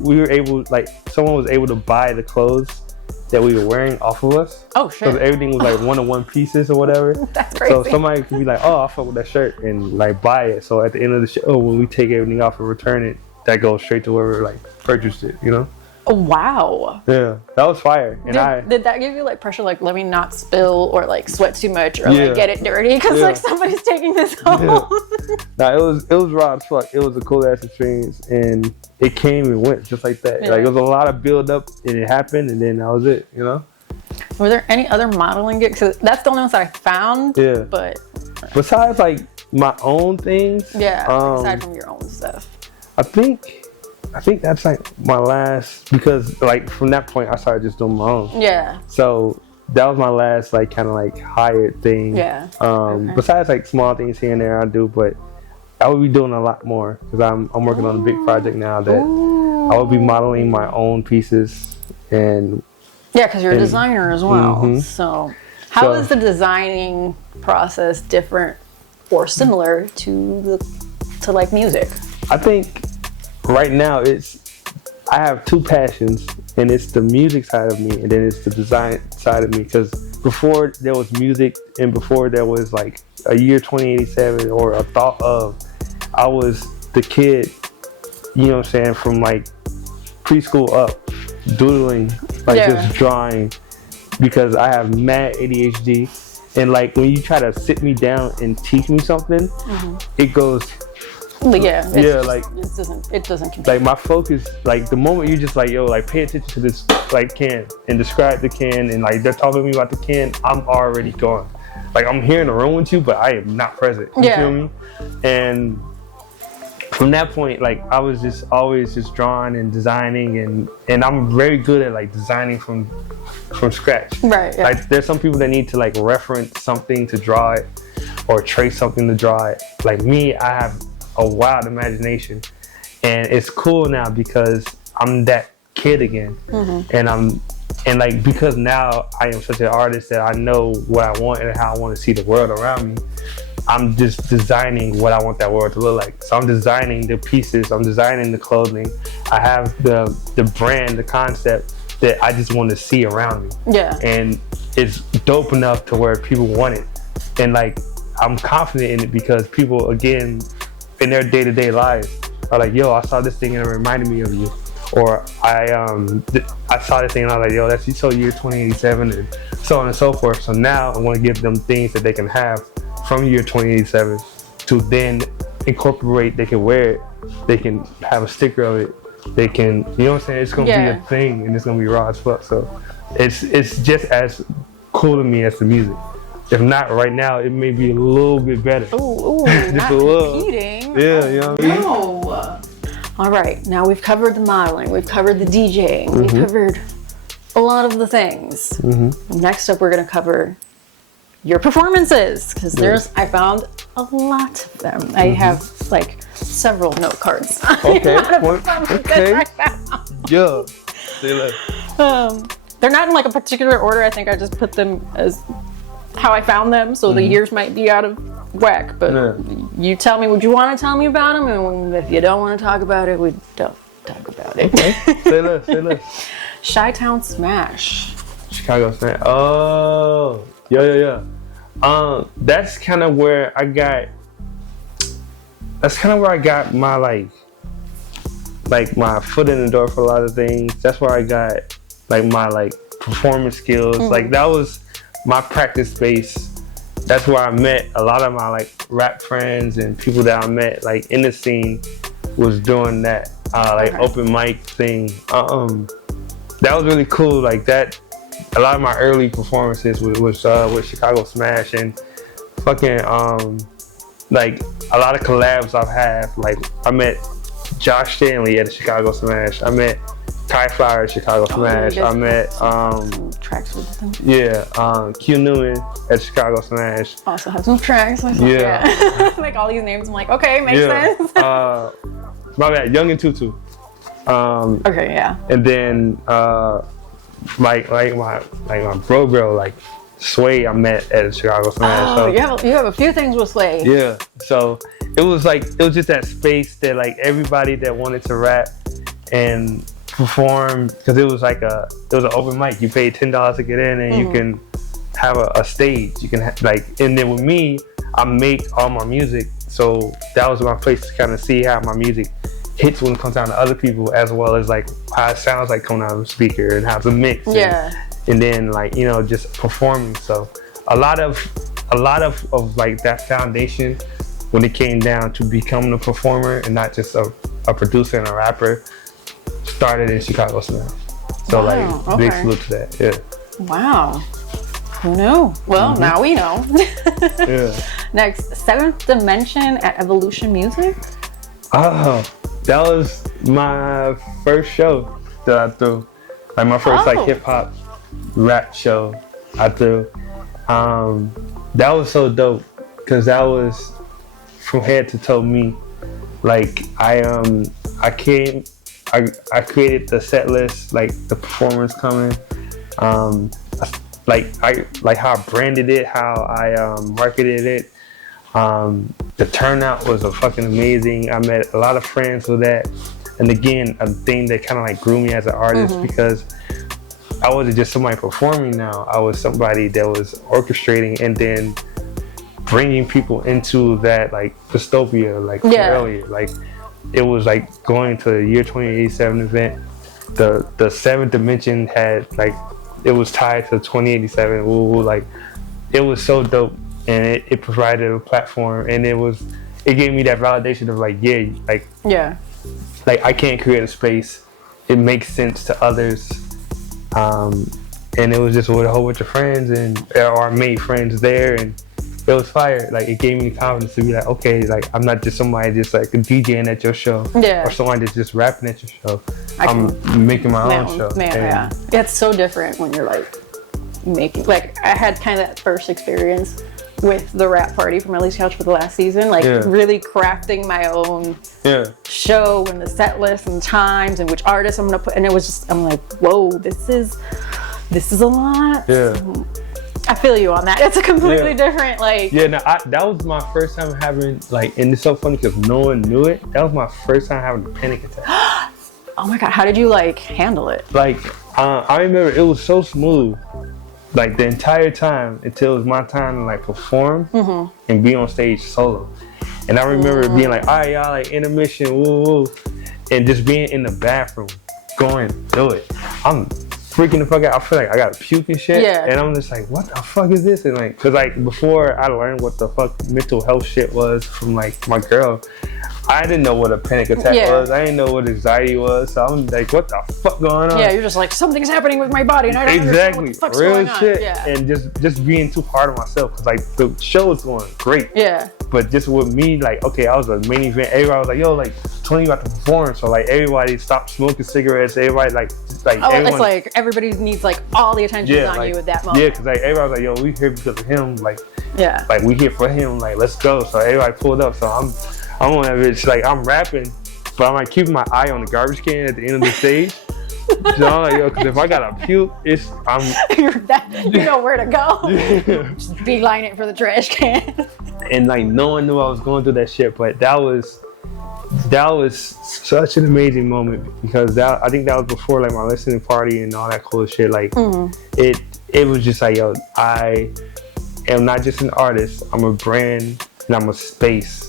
we were able, like someone was able to buy the clothes that we were wearing off of us. Oh shit. Because everything was like 1-on-1 pieces or whatever. That's crazy. So somebody could be like, oh, I fuck with that shirt, and like buy it. So at the end of the show, when we take everything off and return it, that goes straight to whoever like purchased it, you know? Oh, wow. Yeah, that was fire. And did that give you like pressure, like let me not spill or like sweat too much or like get it dirty because like somebody's taking this home? Yeah. Nah, it was raw as fuck. It was a cool ass experience, and it came and went just like that. Like it was a lot of build up, and it happened, and then that was it, you know? Were there any other modeling gigs? 'Cause that's the only ones that I found. Yeah. But besides like my own things. Yeah. Aside from your own stuff. I think that's like my last, because like from that point I started just doing my own. Yeah. So that was my last like kind of like hired thing. Yeah. Besides like small things here and there I do, but I will be doing a lot more because I'm working on a big project now that I will be modeling my own pieces. And yeah, because you're a designer as well. So how is the designing process different or similar to like music? I think right now I have two passions, and it's the music side of me and then it's the design side of me, because before there was music and before there was like a year 2087 or a thought of, I was the kid, you know what I'm saying, from like preschool up, doodling, like just drawing, because I have mad ADHD, and like when you try to sit me down and teach me something, it goes like it doesn't compute. Like my focus, like the moment you just like, yo, like pay attention to this like can and describe the can, and like they're talking to me about the can, I'm already gone. Like I'm here in the room with you, but I am not present. You feel me? And from that point, like I was just always just drawing and designing, and I'm very good at like designing from scratch. Right. Yeah. Like there's some people that need to like reference something to draw it or trace something to draw it. Like me, I have a wild imagination, and it's cool now because I'm that kid again. And like because now I am such an artist that I know what I want and how I want to see the world around me, I'm just designing what I want that world to look like. So I'm designing the pieces, I'm designing the clothing, I have the brand, the concept that I just want to see around me. Yeah. And it's dope enough to where people want it, and like I'm confident in it because people, again, in their day-to-day lives are like, yo, I saw this thing and it reminded me of you. Or I saw this thing and I was like, yo, that's so year 2087, and so on and so forth. So now I want to give them things that they can have from year 2087 to then incorporate. They can wear it, they can have a sticker of it, they can, you know what I'm saying? It's gonna be a thing, and it's gonna be raw as fuck. So it's just as cool to me as the music. If not right now, it may be a little bit better. Ooh, just not a little. Competing. Yeah, you know what I mean? No. All right, now we've covered the modeling, we've covered the DJing, we've covered a lot of the things. Next up, we're gonna cover your performances, because I found a lot of them. I have like several note cards. Okay. Okay. Yeah. They're not in like a particular order. I think I just put them as how I found them, so the years might be out of whack, but you tell me what you want to tell me about them, and if you don't want to talk about it, we don't talk about it. Okay. Say less. Chi-Town Smash. Chicago Smash. Oh, yeah. That's kind of where I got my like my foot in the door for a lot of things. That's where I got like my like performance skills. Like that was my practice space. That's where I met a lot of my like rap friends and people that I met like in the scene was doing that open mic thing. That was really cool. Like that, a lot of my early performances was with Chicago Smash, and fucking like a lot of collabs I've had. Like I met Josh Stanley at the Chicago Smash. I met Kai Flower at Chicago Smash. I met tracks with them. Yeah, Q Newman at Chicago Smash. Also have some tracks. Yeah. Like all these names, I'm like, okay, makes sense. My bad, Young and Tutu. Okay, yeah. And then like my bro, like Sway I met at a Chicago Slam. Oh, you have a few things with Sway. Yeah. So it was just that space that like everybody that wanted to rap and perform, because it was an open mic. You paid $10 to get in, and you can have a stage. You can and then with me, I make all my music, so that was my place to kind of see how my music hits when it comes down to other people, as well as like how it sounds like coming out of the speaker and how to mix. And then like, you know, just performing. So a lot of like that foundation when it came down to becoming a performer and not just a producer and a rapper started in Chicago Slam. So big salute to that. Yeah. Wow. Who knew? Well, now we know. Yeah. Next, Seventh Dimension at Evolution Music. Oh, that was my first show that I threw. Like my first like hip hop rap show I threw. That was so dope because that was from head to toe me. Like I created the set list, like the performance coming, like how I branded it, how I marketed it. The turnout was fucking amazing. I met a lot of friends with that, and again, a thing that kind of like grew me as an artist because I wasn't just somebody performing now. I was somebody that was orchestrating and then bringing people into that like dystopia, like earlier. Like it was like going to the year 2087 event. The Seventh Dimension had like, it was tied to 2087. Like it was so dope, and it provided a platform, and it gave me that validation of like, like I can't create a space. It makes sense to others. And it was just with a whole bunch of friends and I made friends there, and it was fire. Like it gave me the confidence to be like, okay, like I'm not just somebody just like DJing at your show or somebody that's just rapping at your show. I'm making my own show. It's so different when you're like making, like I had kind of that first experience with the rap party from Melly's Couch for the last season, like really crafting my own show and the set list and times and which artists I'm gonna put, and it was just, I'm like, whoa, this is a lot. I feel you on that. It's a completely different like. That was my first time having like, and it's so funny because no one knew it. That was my first time having a panic attack. Oh my god, how did you like handle it? Like I remember it was so smooth. Like the entire time until it was my time to like perform and be on stage solo. And I remember being like, all right, y'all, like intermission, woo, and just being in the bathroom, going, do it. I'm freaking the fuck out. I feel like I got puke and shit. And I'm just like, what the fuck is this? And like, cause like before I learned what the fuck mental health shit was from like my girl, I didn't know what a panic attack was. I didn't know what anxiety was. So I'm like, what the fuck going on? Yeah, you're just like, something's happening with my body and I don't understand what the fuck's going on. Shit. And just being too hard on myself. Cause like the show was going great. But just with me, like, okay, I was a main event. Everybody was like, yo, like, Tony about to perform. So like everybody stopped smoking cigarettes. Everybody like everyone, it's like everybody needs like all the attention on you at that moment. Yeah, cause like everybody was like, yo, we here because of him. Like, like we here for him. Like, let's go. So everybody pulled up. So I'm on that bitch, like I'm rapping, but I'm like keeping my eye on the garbage can at the end of the stage. So I'm like, yo, cause if I got a puke, you know where to go. Just beeline it for the trash can. And like no one knew I was going through that shit, but that was such an amazing moment because I think that was before like my listening party and all that cool shit. Like it was just like, yo, I am not just an artist, I'm a brand and I'm a space.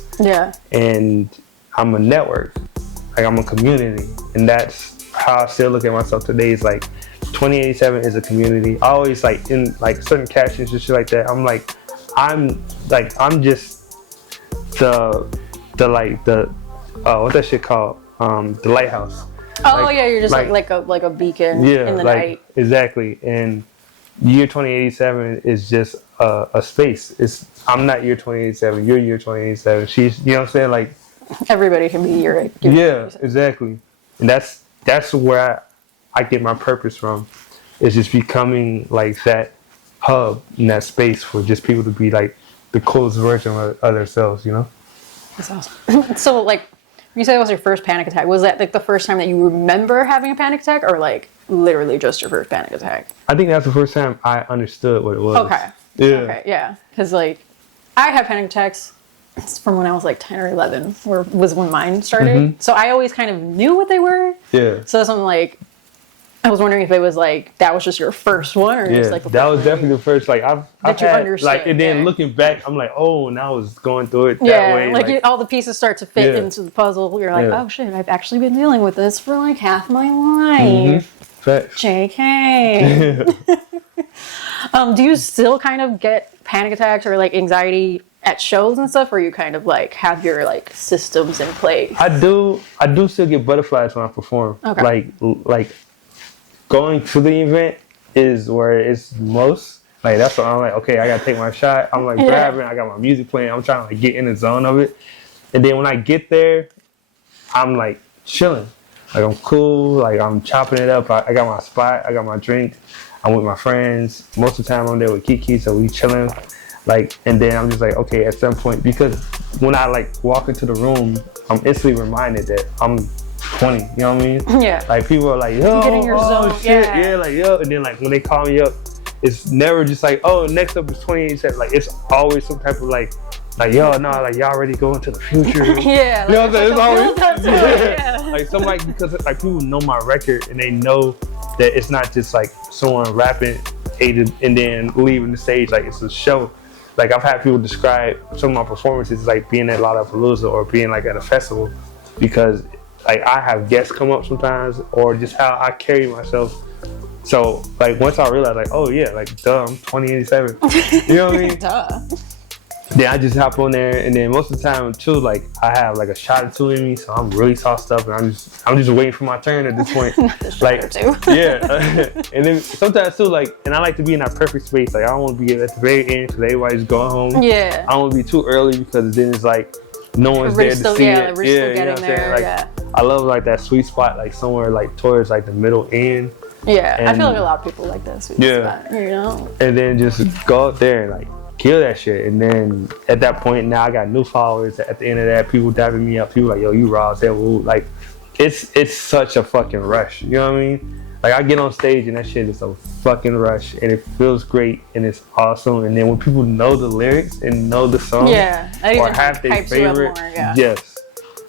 And I'm a network, like I'm a community, and that's how I still look at myself today. Is like 2087 is a community. I always like in like certain captions and shit like that. I'm just the what's that shit called? The lighthouse. Oh like, you're just like a beacon in the night. Exactly. And year 2087 is just a space. I'm not year 2087. You're year 2087. She's, you know what I'm saying? Like everybody can be year. Exactly. And that's where I get my purpose from. It's just becoming like that hub in that space for just people to be like the coolest version of themselves. You know. That's awesome. So like, you said it was your first panic attack. Was that like the first time that you remember having a panic attack, or like literally just your first panic attack? I think that's the first time I understood what it was. Okay. Yeah. Okay, yeah. Because, like, I had panic attacks from when I was, like, 10 or 11, was when mine started. So I always kind of knew what they were. Yeah. So I'm like, I was wondering if it was, like, that was just your first one, or just, like, the that first was one definitely the first, like, I've you had, understood, like, and then yeah. looking back, I'm like, oh, and I was going through it that way. Like all the pieces start to fit Yeah. into the puzzle. You're like, Yeah. oh, shit, I've actually been dealing with this for, like, half my life. Facts. JK. Do you still kind of get panic attacks or, like, anxiety at shows and stuff, or you kind of, like, have your, like, systems in place? I do still get butterflies when I perform. Okay. Like going to the event is where it's most. Like, that's what I'm like, okay, I gotta take my shot. I'm like grabbing, I got my music playing, I'm trying to, like, get in the zone of it. And then when I get there, I'm like chilling. Like, I'm cool, like, I'm chopping it up. I got my spot, I got my drink, I'm with my friends. Most of the time I'm there with Kiki, so we chilling. Like, and then I'm just like, okay, at some point, because when I, like, walk into the room, I'm instantly reminded that I'm 20, you know what I mean? Yeah. Like, people are like, yo, Get in your zone. shit, Yeah. like, yo. And then, like, when they call me up, it's never just like, oh, next up is 28. Like, it's always some type of, like, yo, no, like, y'all already going to the future. Yeah. You know what I'm saying? It's always, yeah. like, some, like, because, like, people know my record, and they know that it's not just, like, someone rapping and then leaving the stage. Like, it's a show. Like, I've had people describe some of my performances as, like, being at Lollapalooza or being, like, at a festival, because, like, I have guests come up sometimes, or just how I carry myself. So, like, once I realized, like, oh yeah, like, duh, I'm 27. You know what I mean? Duh. Then I just hop on there, and then most of the time too, like, I have like a shot or two in me, so I'm really tossed up, and I'm just waiting for my turn at this point. Like, yeah. And then sometimes too, like, and I like to be in that perfect space. Like, I don't want to be at the very end because everybody's going home. Yeah. I don't want to be too early because then it's like no one's there to see it. We're still you know getting what I'm saying? there. Like, Yeah. I love, like, that sweet spot, like, somewhere like towards, like, the middle end. Yeah. I And- feel like a lot of people like that sweet spot, you know? And then just go out there and, like, kill that shit. And then at that point, now I got new followers. At the end of that, people dapping me up. People like, yo, you raw as hell. Like, it's such a fucking rush. You know what I mean? Like, I get on stage and that shit is a fucking rush, and it feels great and it's awesome. And then when people know the lyrics and know the song, that or even have their hypes you up favorite, more, yeah. yes.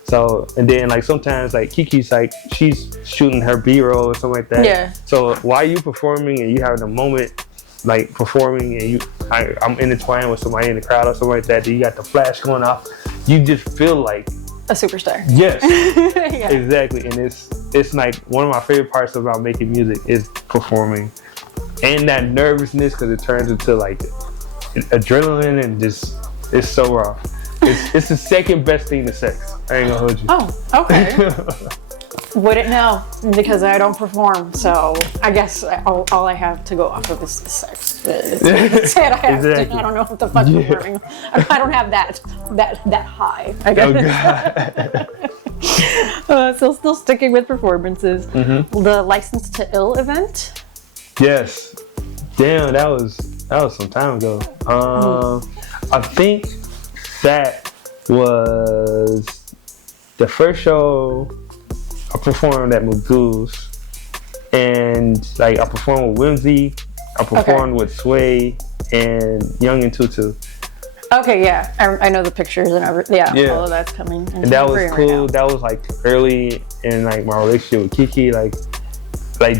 So, and then, like, sometimes, like, Kiki's, like, she's shooting her B-roll or something like that. Yeah. So while you performing and you having a moment, like, performing, and I'm intertwined with somebody in the crowd or something like that, then you got the flash going off, you just feel like a superstar. yes. Yeah. Exactly. And it's like one of my favorite parts about making music is performing, and that nervousness, because it turns into, like, adrenaline, and just, it's so raw. It's the second best thing to sex. I ain't gonna hold you. Oh, okay. Wouldn't know, because I don't perform, so I guess all I have to go off of is sex. That's it. I have Exactly. to, I don't know what the fuck performing. I don't have that high, I guess. Oh, God. So still sticking with performances. Mm-hmm. The License to Ill event. Yes. Damn, that was some time ago. I think that was the first show I performed at Magoo's, and, like, I performed with Whimsy, I performed with Sway and Young and Tutu. Okay, yeah, I know the pictures and everything. Yeah, all of that's coming. And that was cool. That was, like, early in, like, my relationship with Kiki. Like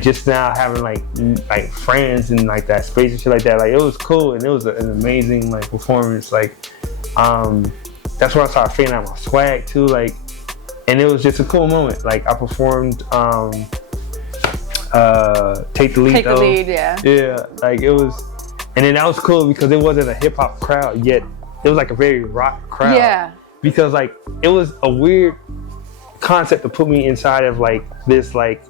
just now having, like friends and, like, that space and shit like that. Like, it was cool, and it was an amazing, like, performance. Like, that's when I started figuring out my swag too. Like, and it was just a cool moment. Like, I performed Take the Lead. Take the Lead, yeah. Yeah, like, it was, and then that was cool because it wasn't a hip hop crowd yet. It was, like, a very rock crowd. Yeah. Because, like, it was a weird concept to put me inside of, like, this, like,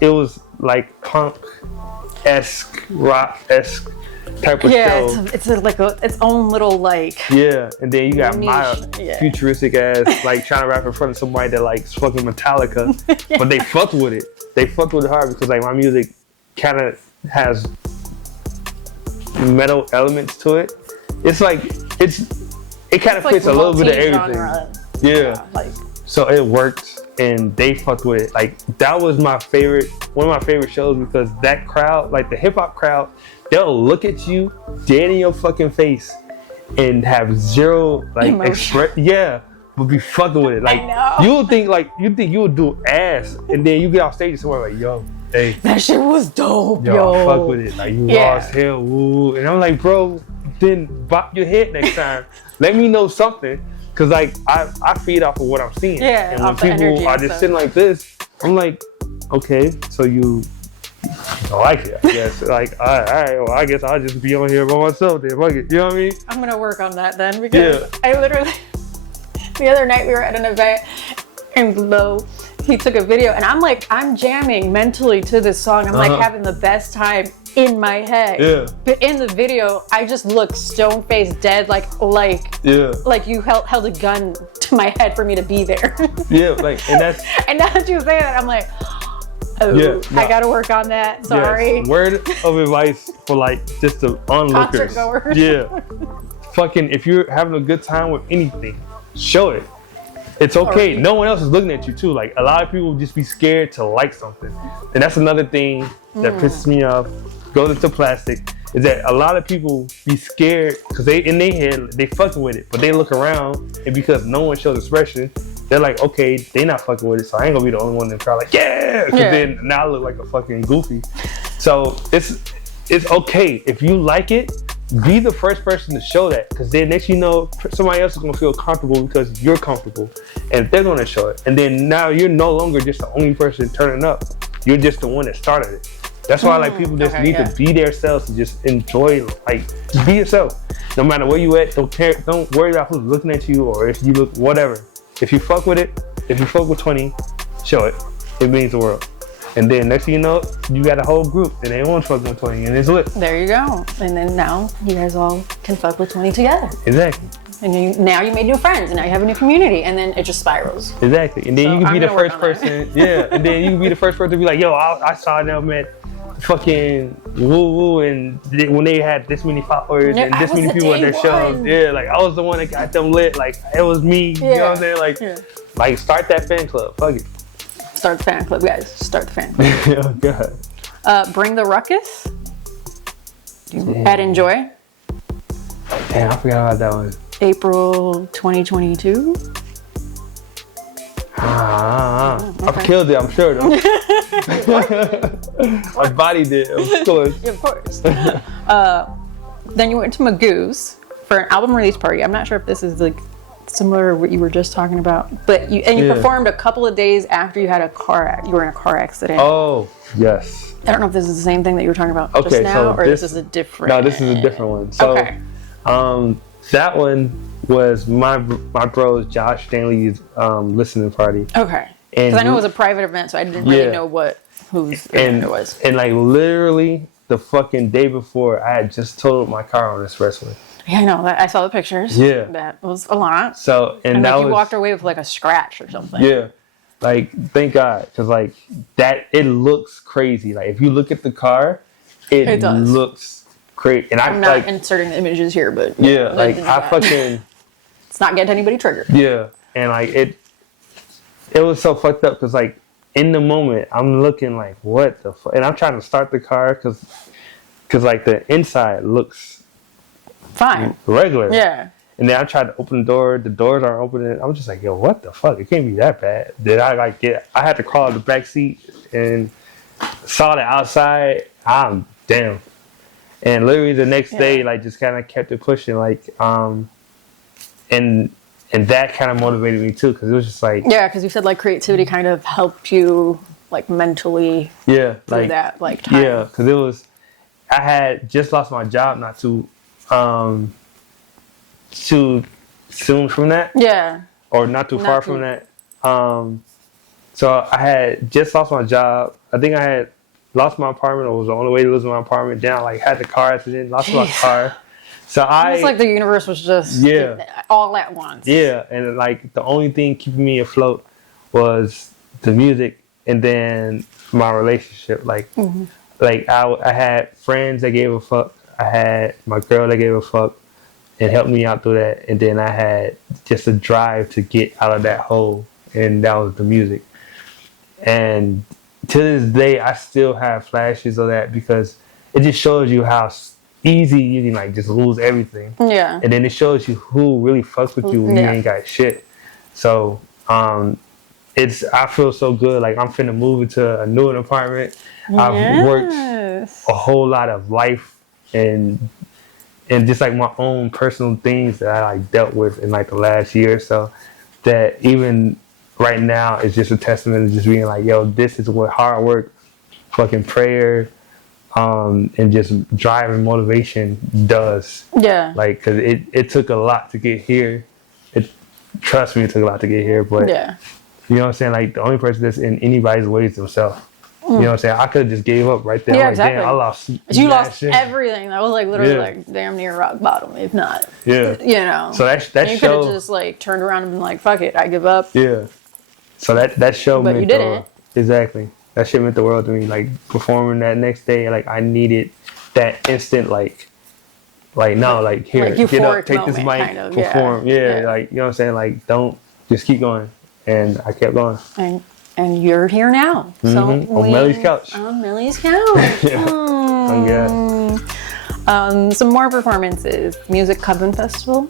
it was like punk-esque, rock-esque type of show. Yeah, it's like its own little, like... Yeah, and then you got niche, my futuristic ass, like, trying to rap in front of somebody that likes fucking Metallica, but they fucked with it. They fucked with it hard because, like, my music kind of has metal elements to it. It's like, it kind of fits a little bit of everything. Genre. Yeah. Like, so it worked, and they fucked with it. Like that was one of my favorite shows because that crowd, like the hip hop crowd, they'll look at you dead in your fucking face and have zero like but be fucking with it. Like you would think you would do ass, and then you get off stage and somewhere like, yo, hey, that shit was dope, yo. Fuck with it. Like you lost hell, woo. And I'm like, bro, then bop your head next time. Let me know something. Cause like I feed off of what I'm seeing. Yeah. And when people are just sitting like this, I'm like, okay, so you don't like it, I guess. Like, all right, well, I guess I'll just be on here by myself then. Fuck it. You know what I mean? I'm gonna work on that then because I literally the other night we were at an event and he took a video and I'm jamming mentally to this song. I'm like having the best time in my head. Yeah. But in the video, I just look stone faced dead, like you held a gun to my head for me to be there. Yeah, like and now that you say that, I'm like, I gotta work on that. Sorry. Yes. Word of advice for like just the onlookers. Concert goers. Yeah. Fucking if you're having a good time with anything, show it. It's okay. No one else is looking at you too. Like a lot of people just be scared to like something. And that's another thing that pisses me off, goes into plastic, is that a lot of people be scared because they in their head, they fucking with it. But they look around and because no one shows expression, they're like, okay, they not fucking with it, so I ain't gonna be the only one in the crowd like, because then now I look like a fucking goofy. So it's okay. If you like it, be the first person to show that, because then next you know, somebody else is gonna feel comfortable because you're comfortable, and they're gonna show it. And then now you're no longer just the only person turning up. You're just the one that started it. That's why like people just need to be themselves and just enjoy, like just be yourself. No matter where you at, don't care. Don't worry about who's looking at you or if you look whatever. If you fuck with it, if you fuck with 20, show it. It means the world. And then next thing you know, you got a whole group and everyone's fucking with 20 and it's lit. There you go. And then now you guys all can fuck with 20 together. Exactly. And now you made new friends and now you have a new community and then it just spirals. Exactly. And then you can be the first person. And then you can be the first person to be like, yo, I saw them at fucking woo woo and when they had this many followers and this many people at their shows. Yeah, like I was the one that got them lit. Like it was me. You know what I'm saying? Like start that fan club. Fuck it. Start the fan club, guys. Start the fan club. Oh, God. Bring the ruckus. At Enjoy. Damn, I forgot about that one. April 2022. I've killed it, I'm sure though. My body did, of course. Yeah, of course. Then you went to Magoo's for an album release party. I'm not sure if this is like similar to what you were just talking about, but you performed a couple of days after you had you were in a car accident. Oh, yes. I don't know if this is the same thing that you were talking about just now, or this is a different. No, this is a different one. So, that one was my bro Josh Stanley's listening party. Okay. Because I know it was a private event, so I didn't really know whose event it was. And like literally the fucking day before, I had just totaled my car on the expressway. Yeah, I know that. I saw the pictures. Yeah. That was a lot. So, and that like you walked away with like a scratch or something. Yeah. Like, thank God. Because like that, it looks crazy. Like if you look at the car, it does. Looks crazy. And I'm not inserting the images here, but. Yeah, like I fucking. It's not getting anybody triggered. Yeah. And like it was so fucked up because like in the moment, I'm looking like, what the fuck? And I'm trying to start the car because like the inside looks fine, regular. Yeah. And then I tried to open the door. The doors aren't opening. I'm just like, yo, what the fuck? It can't be that bad. Then I had to crawl out the back seat and saw the outside. I'm damn. And literally the next day, like just kind of kept it pushing, like and that kind of motivated me too, because it was just like because you said like creativity kind of helped you like mentally through that like time. Yeah, because it was I had just lost my job not too soon from that. Yeah. Or not too far from that. So I had just lost my job. I think I had lost my apartment, or was on the way to losing my apartment. Then I like had the car accident, lost my car. So it's like the universe was just all at once. Yeah, and like the only thing keeping me afloat was the music, and then my relationship. Like, like I had friends that gave a fuck. I had my girl that gave a fuck and helped me out through that, and then I had just a drive to get out of that hole, and that was the music. And to this day, I still have flashes of that because it just shows you how easy you can like just lose everything. Yeah. And then it shows you who really fucks with you when you ain't got shit. So I feel so good. Like I'm finna move into a new apartment. I've worked a whole lot of life and just like my own personal things that I like dealt with in like the last year or so, that even right now is just a testament to just being like, yo, this is what hard work, fucking prayer, and just drive and motivation does. Yeah. Like, cause it took a lot to get here. Trust me, it took a lot to get here, but you know what I'm saying? Like the only person that's in anybody's way is themselves. You know what I'm saying? I could have just gave up right there. Yeah, exactly. Damn, I lost. You lost shit. Everything. That was like literally like damn near rock bottom, if not. Yeah. You know. So that you could have just like turned around and been like, "Fuck it, I give up." Yeah. So that show. But you didn't. Exactly. That shit meant the world to me. Like performing that next day, like I needed that instant, like no, like here, like get up, take this mic, kind of, perform. Yeah. Like you know what I'm saying. Like don't just keep going, and I kept going. And you're here now. So on Melly's couch. On Melly's couch. Some more performances. Music Coven Festival.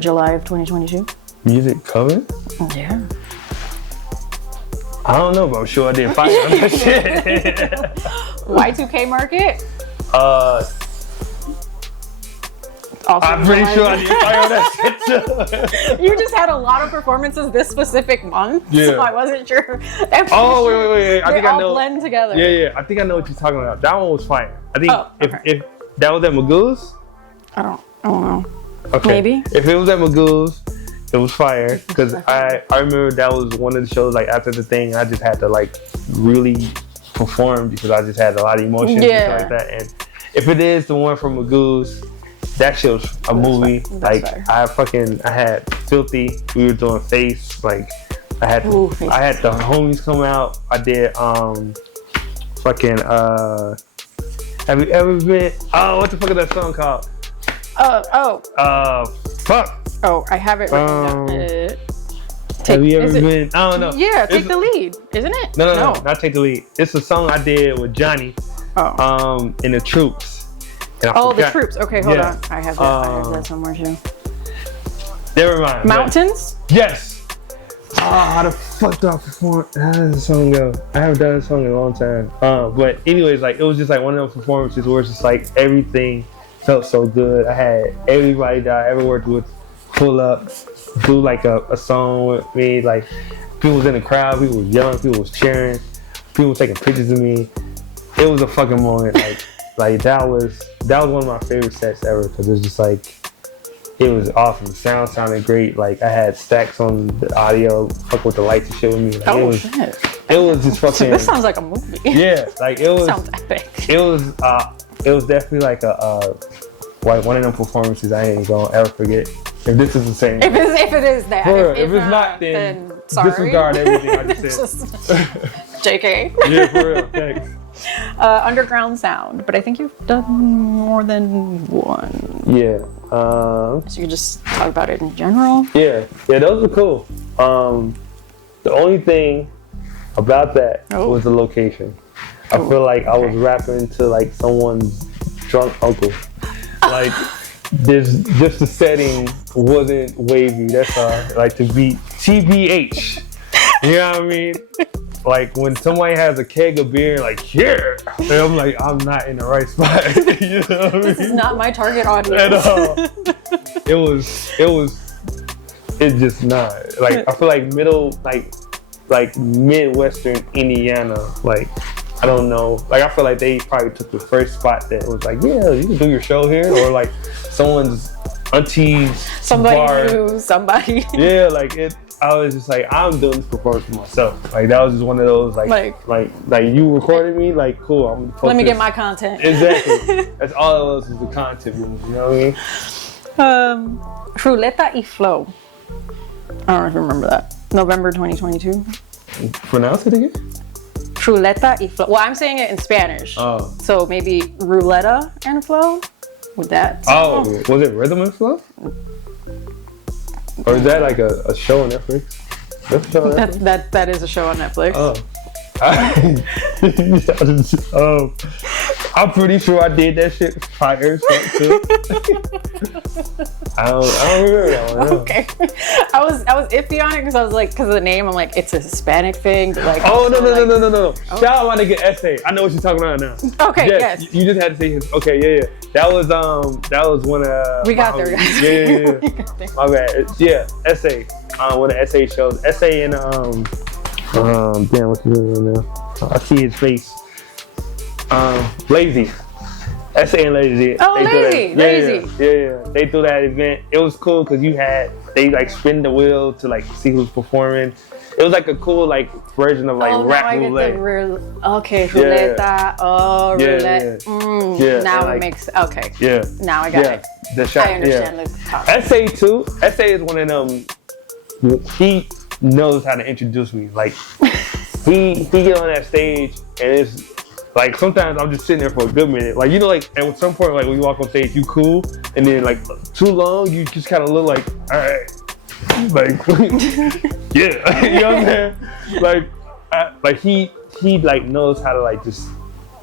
July of 2022. Music Coven? Yeah. I don't know, but I'm sure I did fire on that shit. Y2K Market? I'm pretty sure I did fire on that shit too. You just had a lot of performances this specific month, so I wasn't sure. Wait. I think I know. Blend together. Yeah. I think I know what you're talking about. That one was fire. I think if that was at Magoo's. I don't know. Okay. Maybe. If it was at Magoo's, it was fire because I remember that was one of the shows. Like after the thing, I just had to like really perform because I just had a lot of emotions and stuff like that. And if it is the one from Magoo's. That shit was a movie. Like I had Filthy. We were doing Face. Like I had the homies come out. I did have you ever been? Oh, what the fuck is that song called? Fuck. Oh, I have it written down. Have you ever been? I don't know. Yeah, Take the Lead, isn't it? No, not Take the Lead. It's a song I did with Johnny. In the Troops. The Troops. Okay, hold on. I have that somewhere too. Never mind. Mountains? Yes. How the fuck do I perform? How does the song go? I haven't done this song in a long time. But anyways, like it was just like one of those performances where it's just like everything felt so good. I had everybody that I ever worked with pull up, do like a song with me. Like people was in the crowd, people was yelling, people was cheering, people was taking pictures of me. It was a fucking moment. Like that was one of my favorite sets ever because it was just like it was awesome. The sound sounded great. Like I had stacks on the audio, fuck with the lights and shit with me. Like, shit! It was just fucking. This sounds like a movie. Yeah, like it was. Sounds epic. It was definitely like like one of them performances I ain't gonna ever forget. If this is the same. If it is that. If it's not, then sorry. Disregard everything I just said. JK. Yeah, for real. Thanks. Underground Sound, but I think you've done more than one. Yeah. So you can just talk about it in general. Yeah, those were cool. The only thing about that was the location. I feel like I was rapping to like someone's drunk uncle. Like just the setting wasn't wavy. That's all. Like to be TBH. You know what I mean? Like when somebody has a keg of beer, like here, and I'm like, I'm not in the right spot. You know what I mean? This is not my target audience at all. It's just not. Like I feel like like Midwestern Indiana. Like I don't know. Like I feel like they probably took the first spot that was like, yeah, you can do your show here, or like someone's auntie's bar. Knew somebody. Yeah, like it. I was just like, I'm doing this performance for myself. Like that was just one of those like you recorded me, like cool. I'm gonna let me get my content. Exactly. That's all it was the content. You know what I mean? Ruleta y Flow. I don't know if you remember that. November 2022. Pronounce it again. Ruleta y Flow. Well, I'm saying it in Spanish. Oh. So maybe Ruleta and Flow. Would that? Oh, was it Rhythm and Flow? Or is that like a show on Netflix? That's a show on Netflix. That is a show on Netflix. I'm pretty sure I did that shit fire too. I don't remember that one. No. Okay, I was iffy on it because I was like, because of the name, I'm like, it's a Hispanic thing. But like, no. Oh. Shout out my nigga Essay. I know what you're talking about now. Okay, yes. You just had to say his. Okay, yeah. That was one of. We got there, guys. Yeah. My bad. Yeah, Essay. One of the Essay shows. Essay and damn, what's his name now? I see his face. Lazy. Essay and Lazy. Oh, Lazy. Yeah. They threw that event. It was cool because they like spin the wheel to like see who's performing. It was like a cool like version of like rap roulette. Okay, roulette. Yeah. Oh, roulette. Yeah. Now it makes okay. Yeah. Now I got it. The shot. I understand the concept. Essay too. Essay is one of them. He knows how to introduce me. Like he get on that stage and it's like sometimes I'm just sitting there for a good minute. Like like at some point like when you walk on stage you cool and then like too long you just kind of look like all right. Like yeah, you know what I'm saying? Like he like knows how to like just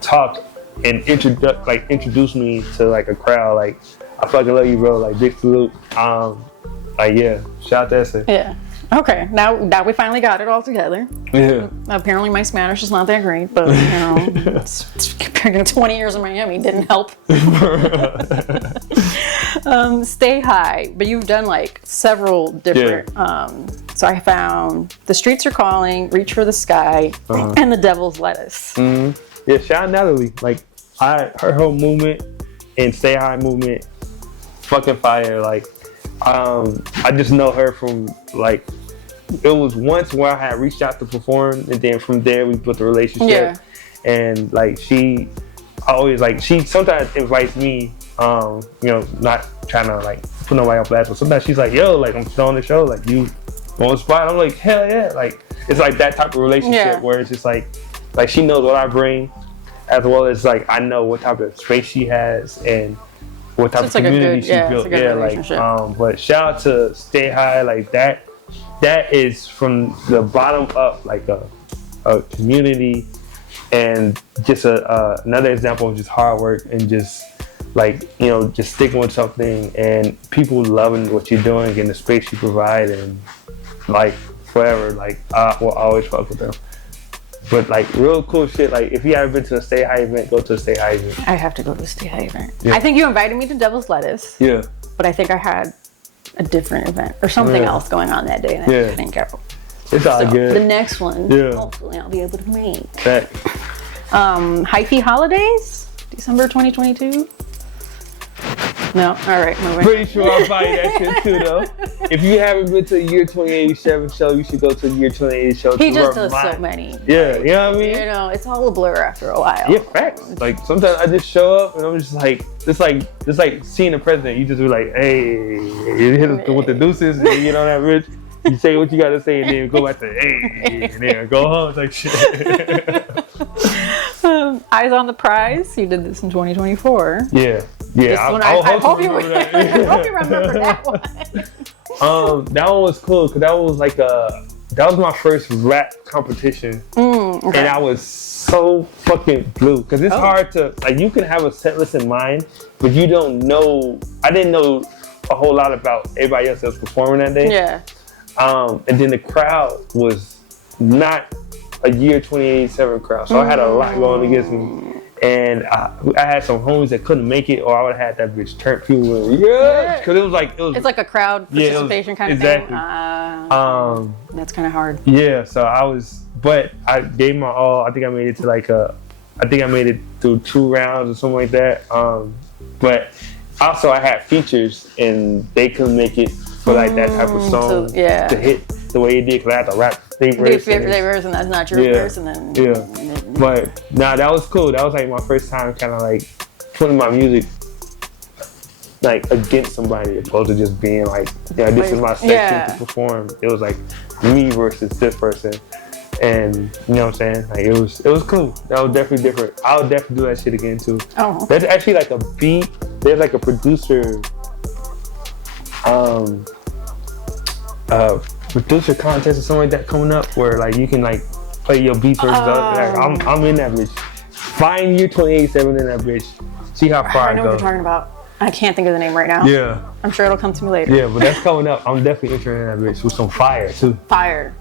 talk and introduce me to like a crowd. Like I fucking love you, bro. Like big salute. Like yeah, shout out to Essay. Yeah. Okay. Now we finally got it all together. Yeah. Apparently my Spanish is not that great, but comparing 20 years in Miami didn't help. Stay High, but you've done like several different. So I found The Streets Are Calling, Reach for the Sky, and The Devil's Lettuce. Mm-hmm. Yeah, shout out Natalie. Like her whole movement and Stay High movement, fucking fire. Like I just know her from like. It was once where I had reached out to perform, and then from there we built a relationship. Yeah. And like she sometimes invites me, not trying to like put nobody on blast, but sometimes she's like, yo, like I'm throwing the show, like you on the spot. I'm like, hell yeah. Like it's like that type of relationship where it's just like she knows what I bring, as well as like I know what type of space she has and what type of community she built. But shout out to Stay High, like that. That is from the bottom up, like a community, and just another example of just hard work and just like just sticking with something and people loving what you're doing and the space you provide, and like forever, like I will always fuck with them. But like real cool shit. Like if you haven't been to a Stay High event, go to a Stay High event. I have to go to a Stay High event. Yeah. I think you invited me to Devil's Lettuce. Yeah. But I think I had a different event or something else going on that day, and I didn't go. It's all good. The next one, hopefully, I'll be able to make. Hyphy Holidays, December 2022. No, all right, moving. Pretty sure I'll buy that shit too, though. If you haven't been to the Year 2087 show, you should go to the Year 2080 show. He just does so many. Yeah, you know what I mean? It's all a blur after a while. Yeah, facts. Like sometimes I just show up and I'm just like, it's like seeing the president. You just be like, hey, you hit us with the deuces, and then you know that rich. You say what you gotta say and then go back to hey, and then go home like shit. Eyes on the Prize. You did this in 2024. Yeah. I hope you remember that one. That one was cool because that was like that was my first rap competition, and I was so fucking blue because it's hard to like you can have a set list in mind, but you don't know. I didn't know a whole lot about everybody else that was performing that day. Yeah. And then the crowd was not a Year 2087 crowd, so I had a lot going against me. And I had some homies that couldn't make it, or I would have had that bitch turn people in. Yeah, because it's like a crowd participation kind of thing. That's kind of hard. Yeah, so but I gave my all. I think I made it to I made it through 2 rounds or something like that. But also I had features, and they couldn't make it for like that type of song to hit the way it did, because I had to rap their verse. And that's not your verse, and then But that was cool. That was like my first time kind of like putting my music like against somebody, opposed to just being like, this is my section to perform. It was like me versus this person, and you know what I'm saying? Like it was cool. That was definitely different. I would definitely do that shit again too. Oh, that's actually like a beat. There's like a producer. producer contest or something like that coming up where like you can like play your beat versus like, I'm in that bitch. Find your 28/7 in that bitch. See how far I know what you're talking about. I can't think of the name right now. Yeah. I'm sure it'll come to me later. Yeah, but that's coming up. I'm definitely interested in that bitch with some fire too. Fire.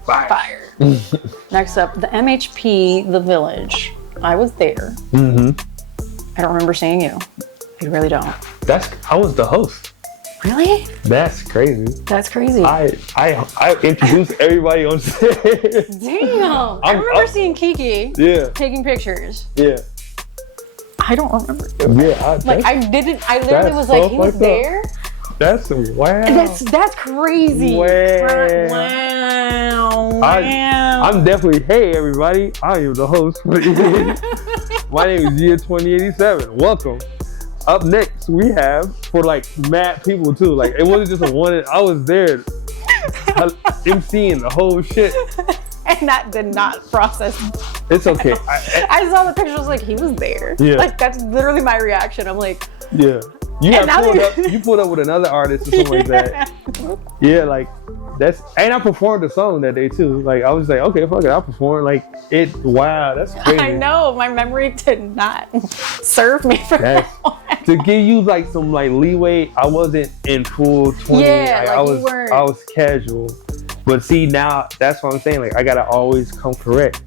Next up, the MHP The Village. I was there. I don't remember seeing you. I really don't. I was the host. Really? That's crazy. That's crazy. I introduced everybody on stage. Damn. I remember seeing Kiki. Yeah. Taking pictures. Yeah. I don't remember. Yeah. I literally was like, he was there? That's wow. That's crazy. Wow. I'm definitely, hey everybody, I am the host. My name is Year 2087. Welcome. Up next, we have for like mad people too. Like it wasn't just a one. I was there, emceeing the whole shit. And that did not process. It's okay. I saw the picture. I was like, he was there. Yeah. Like that's literally my reaction. I'm like, yeah. You pulled up with another artist or something like that. Yeah, like that's. And I performed the song that day too. Like I was like, okay, fuck it, I'll perform. Like it. Wow, that's crazy. I know my memory did not serve me for that. To give you like some like leeway, I wasn't in full 20. Yeah, I was casual. But see now, that's what I'm saying. Like I gotta always come correct,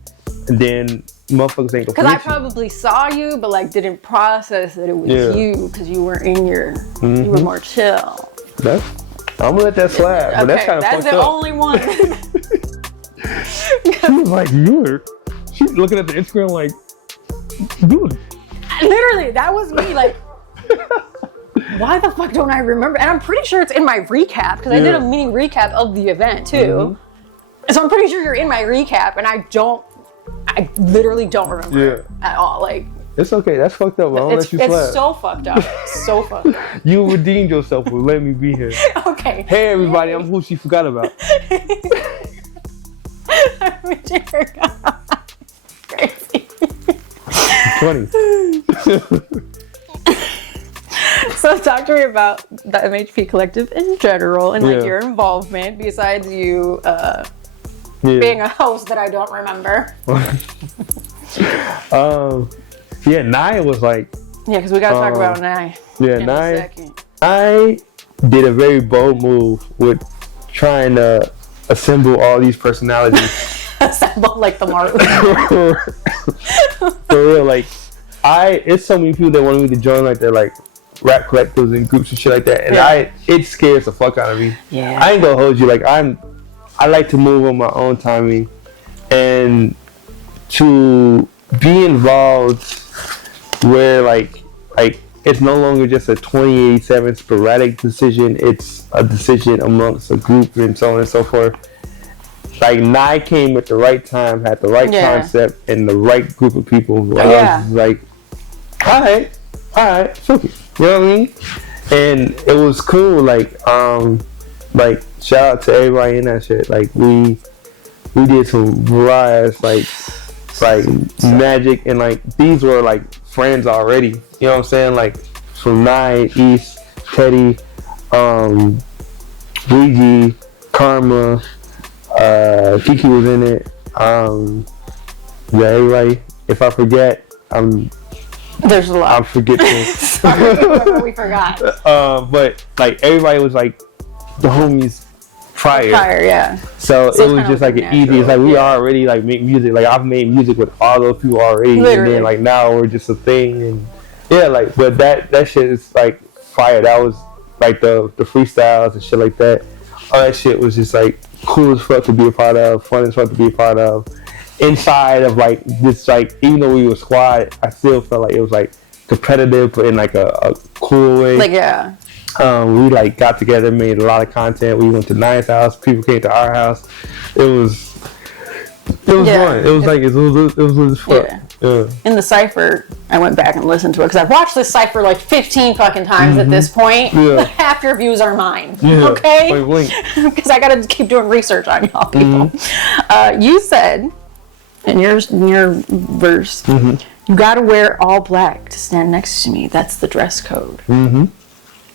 and then motherfuckers ain't gonna. Because I probably saw you, but like didn't process that it was you because you were in your, you were more chill. I'm gonna let that slide. But that's kind of fucked up. That's the only one. She was like, she's looking at the Instagram like, dude. Literally, that was me. Like, why the fuck don't I remember? And I'm pretty sure it's in my recap because I did a mini recap of the event too. So I'm pretty sure you're in my recap, and I literally don't remember at all. Like, it's okay. That's fucked up. I'll let you slide. It's so fucked up. So fucked up. You redeemed yourself with letting me be here. Okay. Hey everybody, I'm who she forgot about. Crazy. 20. So talk to me about the MHP Collective in general and like your involvement besides you being a host that I don't remember. Nye was like... Yeah, because we got to talk about Nye. Yeah, Nye. I did a very bold move with trying to assemble all these personalities. Assemble like the Marley. For real, like, it's so many people that wanted me to join like their like rap collectives and groups and shit like that, and it scares the fuck out of me. Yeah. I ain't gonna hold you. Like I like to move on my own timing, and to be involved where like it's no longer just a 2087 sporadic decision. It's a decision amongst a group and so on and so forth. Like Nye came at the right time, had the right concept, and the right group of people. I was like, all right, fuck it. You know what I mean? And it was cool. Like shout out to everybody in that shit. Like we did some rides, like magic, and like these were like friends already. You know what I'm saying? Like from Nye, East, Teddy, Weegi, Karma. Kiki was in it. Everybody. If I forget, there's a lot. I'm forgetful. Sorry, we forgot. But like everybody was like the homies prior. So it was just like an easy. It's like we already like make music. Like I've made music with all those people already, and then like now we're just a thing. And like, but that shit is like fire. That was like the freestyles and shit like that. All that shit was just like cool as fuck to be a part of, fun as fuck to be a part of. Inside of like this, like even though we were squad, I still felt like it was like competitive, but in like a cool way. Like we like got together, made a lot of content. We went to Nine's house, people came to our house. It was fun. It was like it was fun. Yeah. In the Cypher, I went back and listened to it because I've watched this Cypher like 15 fucking times at this point. Yeah. Half your views are mine. Yeah. Okay? Because I gotta keep doing research on y'all people. You said in your verse, you gotta wear all black to stand next to me. That's the dress code. And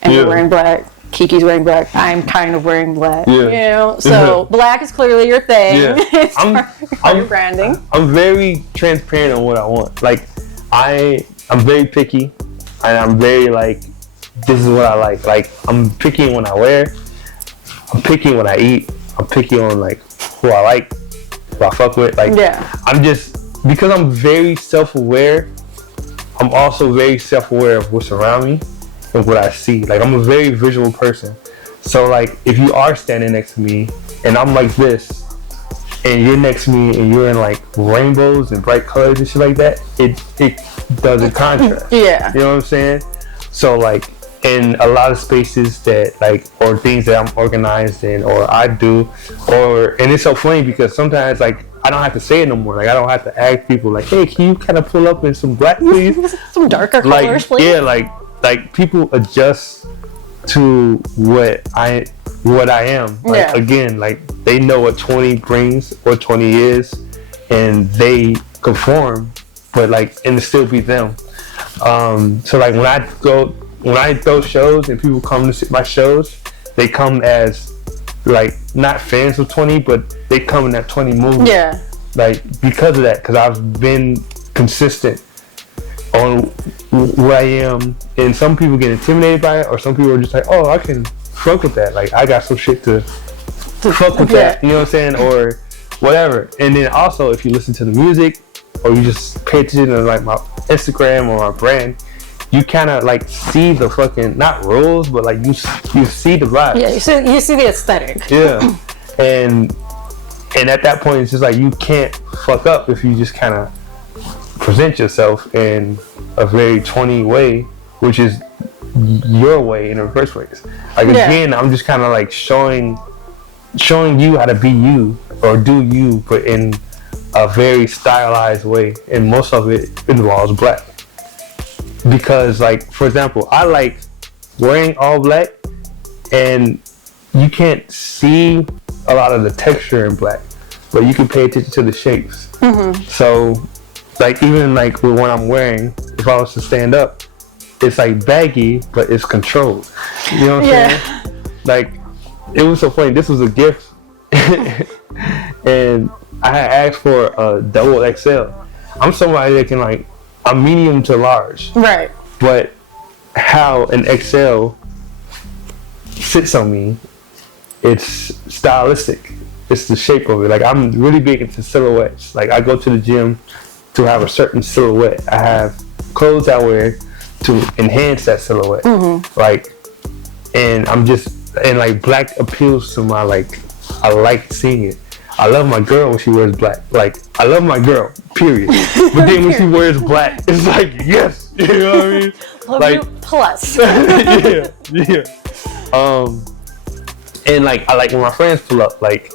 you're wearing black. Kiki's wearing black. I'm kind of wearing black. Yeah. You know, so black is clearly your thing. Yeah. It's part of branding. I'm very transparent on what I want. Like, I'm very picky, and I'm very like, this is what I like. Like, I'm picky when I wear. I'm picky when I eat. I'm picky on like who I like, who I fuck with. Like, I'm just, because I'm very self-aware. I'm also very self-aware of what's around me and what I see. Like, I'm a very visual person. So, like, if you are standing next to me and I'm like this, and you're next to me and you're in like rainbows and bright colors and shit like that, it does a contrast. Yeah. You know what I'm saying? So, like, in a lot of spaces that, like, or things that I'm organized in or I do, and it's so funny because sometimes, like, I don't have to say it no more. Like, I don't have to ask people, like, hey, can you kind of pull up in some black, please? Some darker colors, please. Yeah, like people adjust to what I am. Like, again, like, they know what 20 brings or 20 is, and they conform, but like, and it still be them. So like, when I throw shows and people come to see my shows, they come as like not fans of 20, but they come in that 20 mood. Yeah. Like, because of that, because I've been consistent on where I am, and some people get intimidated by it, or some people are just like, oh, I can fuck with that. Like, I got some shit to fuck with that. You know what I'm saying? Or whatever. And then also, if you listen to the music, or you just pay attention to like my Instagram or my brand, you kind of like see the fucking, not rules, but like you see the vibes. Yeah, you see the aesthetic. Yeah. And at that point, it's just like, you can't fuck up if you just kind of present yourself in a very 20 way, which is your way in the first place. Like, again, I'm just kind of like showing you how to be you or do you, but in a very stylized way, and most of it involves black. Because, like, for example, I like wearing all black, and you can't see a lot of the texture in black, but you can pay attention to the shapes. Mm-hmm. So, like, even like with what I'm wearing, if I was to stand up, it's like baggy, but it's controlled. You know what I'm saying? Like, it was so funny. This was a gift, and I had asked for a double XL. I'm somebody that can, like, I'm medium to large. Right. But how an XL sits on me, it's stylistic. It's the shape of it. Like, I'm really big into silhouettes. Like, I go to the gym to have a certain silhouette. I have clothes I wear to enhance that silhouette. Mm-hmm. Like, and like, black appeals to my, like, I like seeing it. I love my girl when she wears black. Like, I love my girl, period. But then when she wears black, it's like, yes. You know what I mean? Love like, you plus. yeah. And like, I like when my friends pull up, like,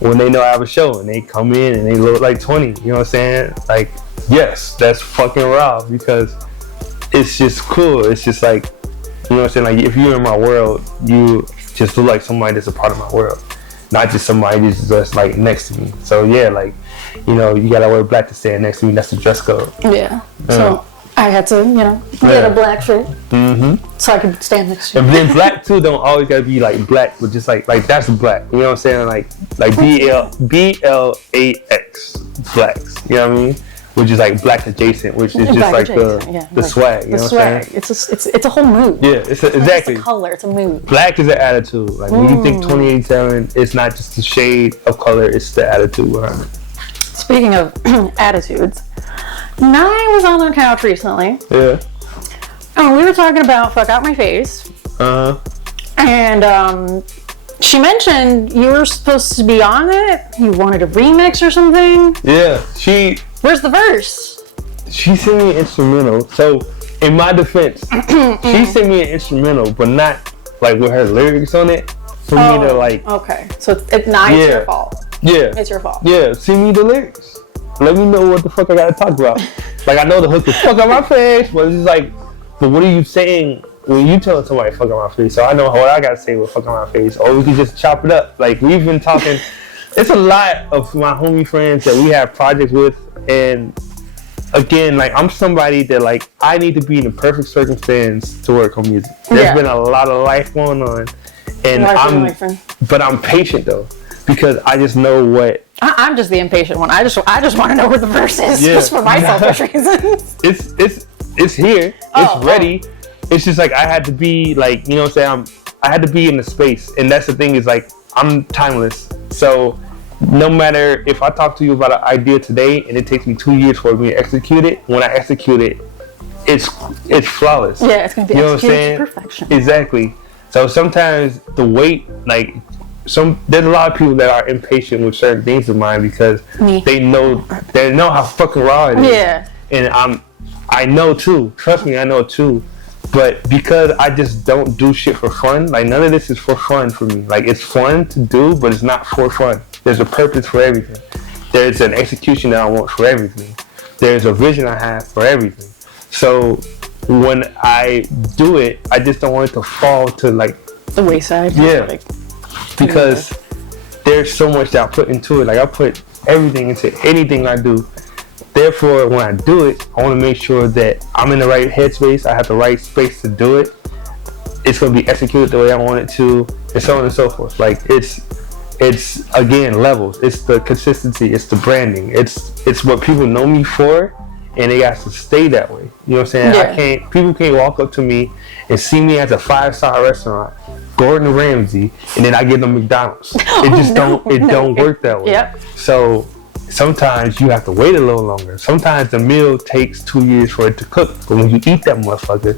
when they know I have a show and they come in and they look like 20, you know what I'm saying? Like, yes, that's fucking raw, because it's just cool. It's just like, you know what I'm saying? Like, if you're in my world, you just look like somebody that's a part of my world. Not just somebody that's just like next to me. So yeah, like, you know, you gotta wear black to stand next to me. That's the dress code. Yeah. So I had to, you know, get a black fit, so I could stand next to you. And then black too don't always gotta be like black, but just like that's black. You know what I'm saying? Like BLAX, Blax. You know what I mean? Which is like black adjacent, which is just like the swag. You know what I'm saying? It's a whole mood. Yeah, exactly. It's a color. It's a mood. Black is an attitude. Like, when you think 2087, it's not just the shade of color; it's the attitude behind it. Speaking of attitudes, Nye was on the couch recently. Yeah. Oh, we were talking about "Fuck Out My Face." And she mentioned you were supposed to be on it. You wanted a remix or something. Yeah, Where's the verse? She sent me an instrumental. So, in my defense, she sent me an instrumental, but not like with her lyrics on it. For me to like. Okay, so it's not your fault. Yeah, it's your fault. Yeah, send me the lyrics. Let me know what the fuck I gotta talk about. Like, I know the hook is "fuck out my face," but it's just like, but what are you saying when you tell somebody "fuck out my face"? So I know what I gotta say with "fuck out my face," or we can just chop it up. Like, we've been talking. It's a lot of my homie friends that we have projects with, and again, like, I'm somebody that, like, I need to be in the perfect circumstance to work on music. There's been a lot of life going on, And I'm patient though, because I just know what. I'm just the impatient one. I just want to know where the verse is, just for my selfish reasons. It's here. It's ready. It's just like I had to be like, you know what I'm saying? I had to be in the space, and that's the thing is like I'm timeless. So no matter if I talk to you about an idea today and it takes me 2 years for me to execute it, when I execute it, it's flawless. Yeah, it's gonna be executed to perfection. Exactly. So sometimes the wait, like there's a lot of people that are impatient with certain things of mine because they know how fucking raw it is. Yeah. And I know too. Trust me, I know too. But because I just don't do shit for fun, like none of this is for fun for me. Like it's fun to do, but it's not for fun. There's a purpose for everything. There's an execution that I want for everything. There's a vision I have for everything. So when I do it, I just don't want it to fall to like the wayside. Yeah. Because there's so much that I put into it. Like I put everything into anything I do. Therefore, when I do it, I want to make sure that I'm in the right headspace. I have the right space to do it. It's going to be executed the way I want it to, and so on and so forth. Like it's again levels. It's the consistency. It's the branding. It's what people know me for, and it has to stay that way. You know what I'm saying? Yeah. People can't walk up to me and see me as a 5-star restaurant, Gordon Ramsay, and then I give them McDonald's. It just don't work that way. Yep. So sometimes you have to wait a little longer. Sometimes the meal takes 2 years for it to cook, but when you eat that motherfucker,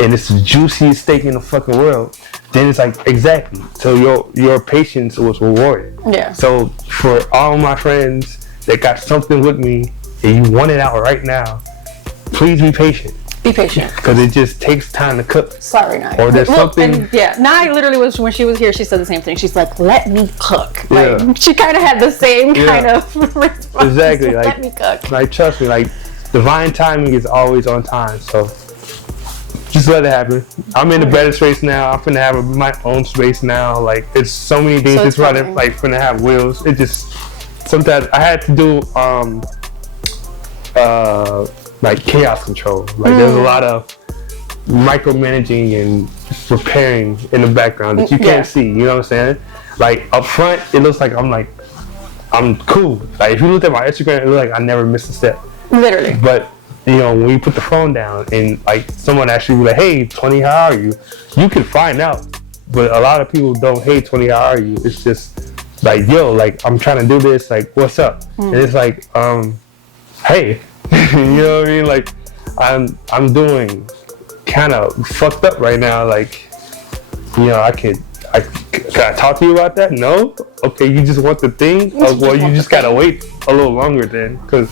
and it's the juiciest steak in the fucking world, then it's like exactly. So your patience was rewarded. Yeah. So for all my friends that got something with me and you want it out right now, please be patient. Be patient. Because it just takes time to cook. Sorry, Nye. Or there's something. And, Nye literally was, when she was here, she said the same thing. She's like, let me cook. Like, she kind of had the same kind of response. Exactly. Like, let me cook. Like, trust me, like, divine timing is always on time. So, just let it happen. I'm in a better space now. I'm finna have my own space now. Like, it's so many things just running, like, finna have wheels. It just, sometimes I had to do, like chaos control. Like there's a lot of micromanaging and repairing in the background that you can't see. You know what I'm saying? Like up front, it looks like I'm cool. Like if you look at my Instagram, it looks like I never missed a step. Literally. But you know, when you put the phone down and like someone actually be like, "Hey, 20, how are you?" You can find out. But a lot of people don't. "Hey, 20, how are you?" It's just like, "Yo, like I'm trying to do this. Like, what's up?" And it's like, "Hey." You know what I mean? Like, I'm doing kind of fucked up right now. Like, you know, can I talk to you about that? No? Okay, you just want the thing? Oh, well, you just gotta wait a little longer then, because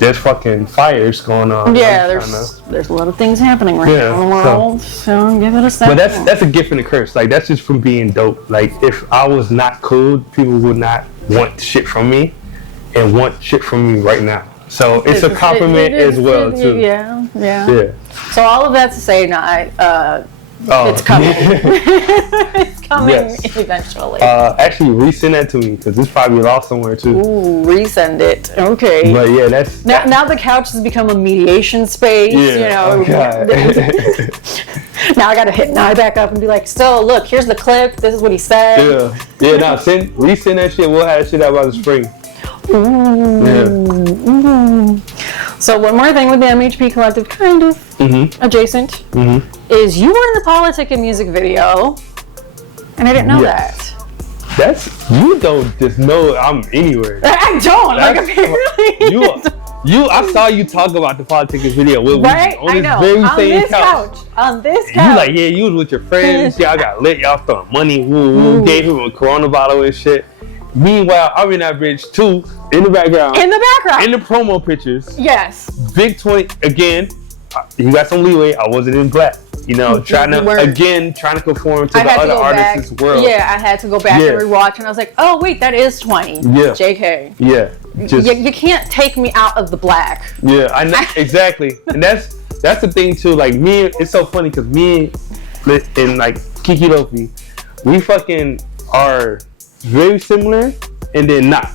there's fucking fires going on. Yeah, there's a lot of things happening right now in the world, so give it a second. But that's a gift and a curse. Like, that's just from being dope. Like, if I was not cool, people would not want shit from me and want shit from me right now. So it's a compliment as well too. Yeah. So all of that to say, it's coming. It's coming eventually. Actually, resend that to me because it's probably lost somewhere too. Ooh, resend it. Okay. But yeah, that's now the couch has become a mediation space. Yeah. You know. Okay. Now I gotta hit Nye back up and be like, "So look, here's the clip. This is what he said." Yeah. Now resend that shit. We'll have that shit out by the spring. Ooh. Yeah. So one more thing with the MHP Collective, kind of adjacent, is you were in the Politickin music video, and I didn't know that. You don't just know I'm anywhere. I don't. Like apparently. I saw you talk about the Politickin video with right? on this very same couch. On this couch. You like, yeah, you was with your friends. Y'all got lit. Y'all throwing money. Gave him a Corona bottle and shit. Meanwhile, I'm in that bitch too, in the background. In the promo pictures. Yes. Big 20, again, you got some leeway. I wasn't in black. You know, trying to conform to the other artists' world. Yeah, I had to go back and rewatch, and I was like, oh, wait, that is 20. Yeah. JK. Yeah. You can't take me out of the black. Yeah, I know, exactly. And that's the thing too. Like me, it's so funny because me and like Kiki Lofi, we fucking are very similar and then not.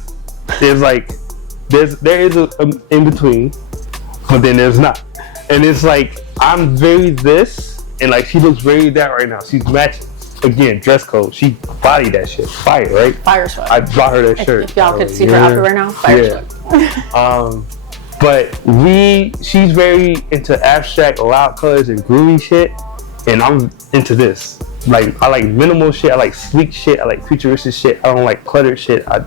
There's like there is a in between, but then there's not. And it's like I'm very this and like she looks very that right now. She's matching. again, dress code. She bodied that shit. Fire, right? Fire sweat. I bought her that shirt. If y'all could see her outfit right now, fire sweat. But she's very into abstract, loud colors and groovy shit, and I'm into this. Like, I like minimal shit. I like sleek shit. I like futuristic shit. I don't like cluttered shit. I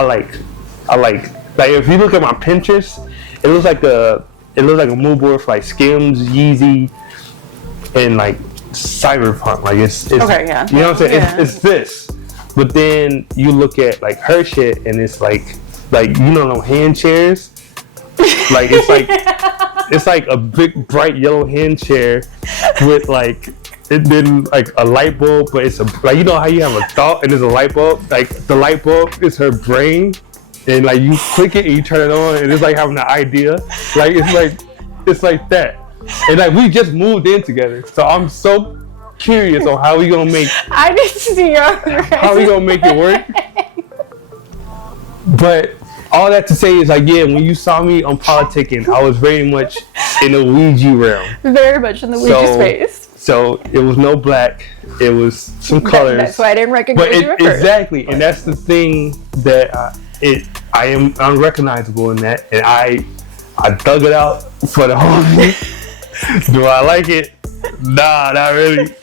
like if you look at my Pinterest, it looks like a mood board for like Skims, Yeezy, and like cyberpunk. Like it's okay, yeah. You know what I'm saying? Yeah. It's this. But then you look at like her shit, and it's like you know them hand chairs. Like it's like a big bright yellow hand chair with like it then like a light bulb, but it's like, you know how you have a thought and there's a light bulb. Like the light bulb is her brain, and like you click it and you turn it on, and it's like having an idea. Like it's like that. And like we just moved in together, so I'm so curious on how we gonna make. I didn't see your. How we gonna make it work? But all that to say is, like, yeah, when you saw me on Politickin, I was very much in the Weegi realm. Very much in the Weegi space. So it was no black. It was some colors. That's why I didn't recognize you at first. Exactly, and that's the thing that I am unrecognizable in that, and I dug it out for the whole thing. Do I like it? Nah, not really.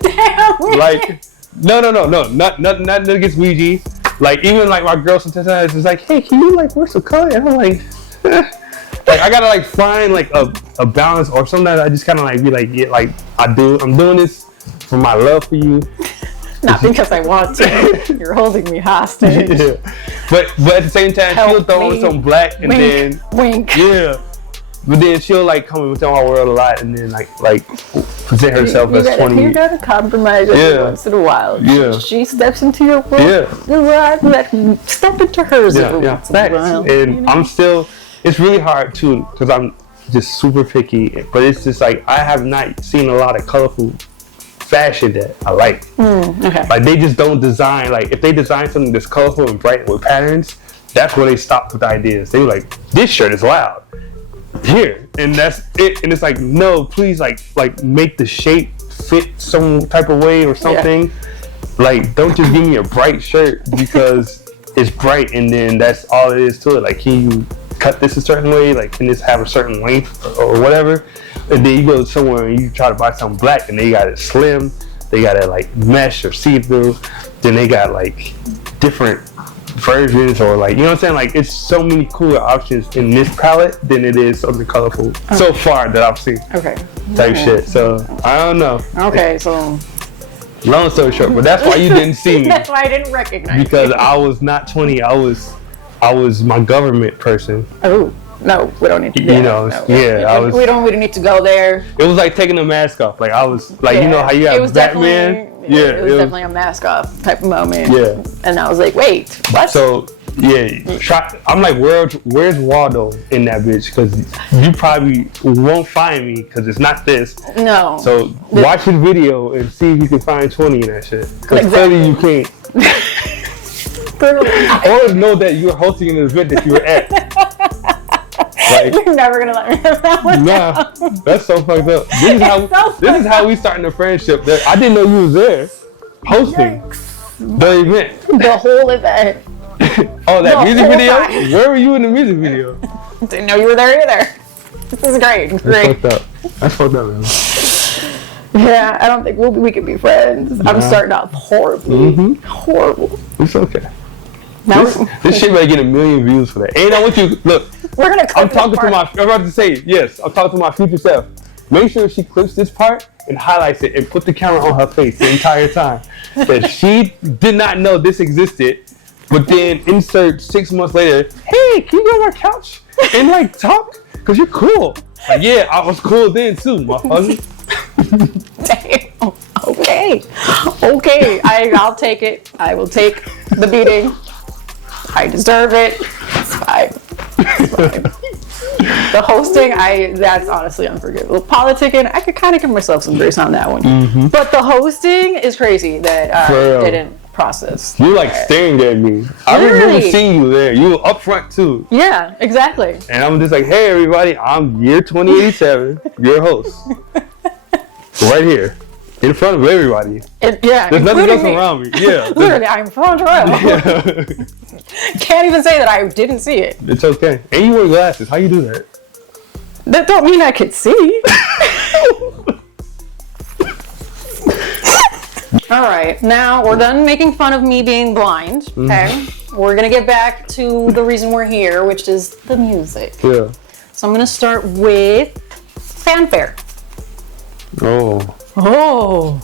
Damn. Like, no, not against Weegi. Like, even like my girl sometimes is like, hey, can you like wear some color? And I'm like, like I gotta like find like a balance, or sometimes I just kind of like be like, yeah, like I'm doing this for my love for you. Not because I want to. You're holding me hostage. Yeah. But at the same time, she'll throw in some black and then wink. Yeah. But then she'll like come within our world a lot, and then like present herself as 20. You gotta compromise every once in a while. Yeah. She steps into your world. Yeah. Let me step into hers every once in a while. And you know? I'm still. It's really hard too, because I'm just super picky. But it's just like I have not seen a lot of colorful fashion that I like. Okay. Like they just don't design. Like if they design something that's colorful and bright with patterns, that's where they stop with ideas. They were like, this shirt is loud. Here, and that's it. And it's like, no, please, like make the shape fit some type of way or something. Yeah. Like, don't just give me a bright shirt because it's bright and then that's all it is to it. Like, can you cut this a certain way? Like, can this have a certain length or whatever? And then you go somewhere and you try to buy something black and they got it slim, they got it like mesh or see-through, then they got like different versions, or like, you know what I'm saying? Like, it's so many cooler options in this palette than it is something colorful so far that I've seen. Okay. Type shit. So I don't know. Okay, so long story short, but that's why you didn't see me. That's why I didn't recognize because you. I was not 20. I was my government person. Oh no, we don't need to. You know, no, yeah. We don't really need to go there. It was like taking the mask off. Like I was like, you know how you have Batman. Yeah, it was definitely a mask off type of moment. Yeah. And I was like, wait, what? So, yeah, I'm like, where's Waldo in that bitch? Because you probably won't find me because it's not this. No. So, watch his video and see if you can find 20 in that shit. Because clearly you can't. Or know that you're hosting an event that you were at. Like, you're never gonna let me have that one. Nah, that's so fucked up. This is how we starting the friendship. I didn't know you was there hosting the event. The whole event. Oh, that music video? Time. Where were you in the music video? Didn't know you were there either. This is great. That's fucked up, man. Yeah, I don't think we can be friends. Nah. I'm starting off horribly. Mm-hmm. Horrible. It's okay. This shit better get 1 million views for that. And I want you look. We're gonna. I'm talking to my. I'm about to say yes. I'm talking to my future self. Make sure she clips this part and highlights it and put the camera on her face the entire time. That she did not know this existed, but then insert 6 months later. Hey, can you go on my couch and like talk? Cause you're cool. Like, yeah, I was cool then too, motherfucker. Damn. Okay. I'll take it. I will take the beating. I deserve it. It's fine. The hosting, that's honestly unforgivable. Politickin, I could kind of give myself some grace on that one. Mm-hmm. But the hosting is crazy that I didn't process. You like staring at me. I remember seeing you there. You were up front too. Yeah, exactly. And I'm just like, hey everybody, I'm year 2087, your host. Right here. In front of everybody. Yeah, there's nothing else around me. Yeah, literally, I'm front row. Yeah. Can't even say that I didn't see it. It's okay. And you wear glasses. How you do that? That don't mean I could see. All right, now we're done making fun of me being blind. Okay, we're gonna get back to the reason we're here, which is the music. Yeah. So I'm gonna start with Fanfare. Oh,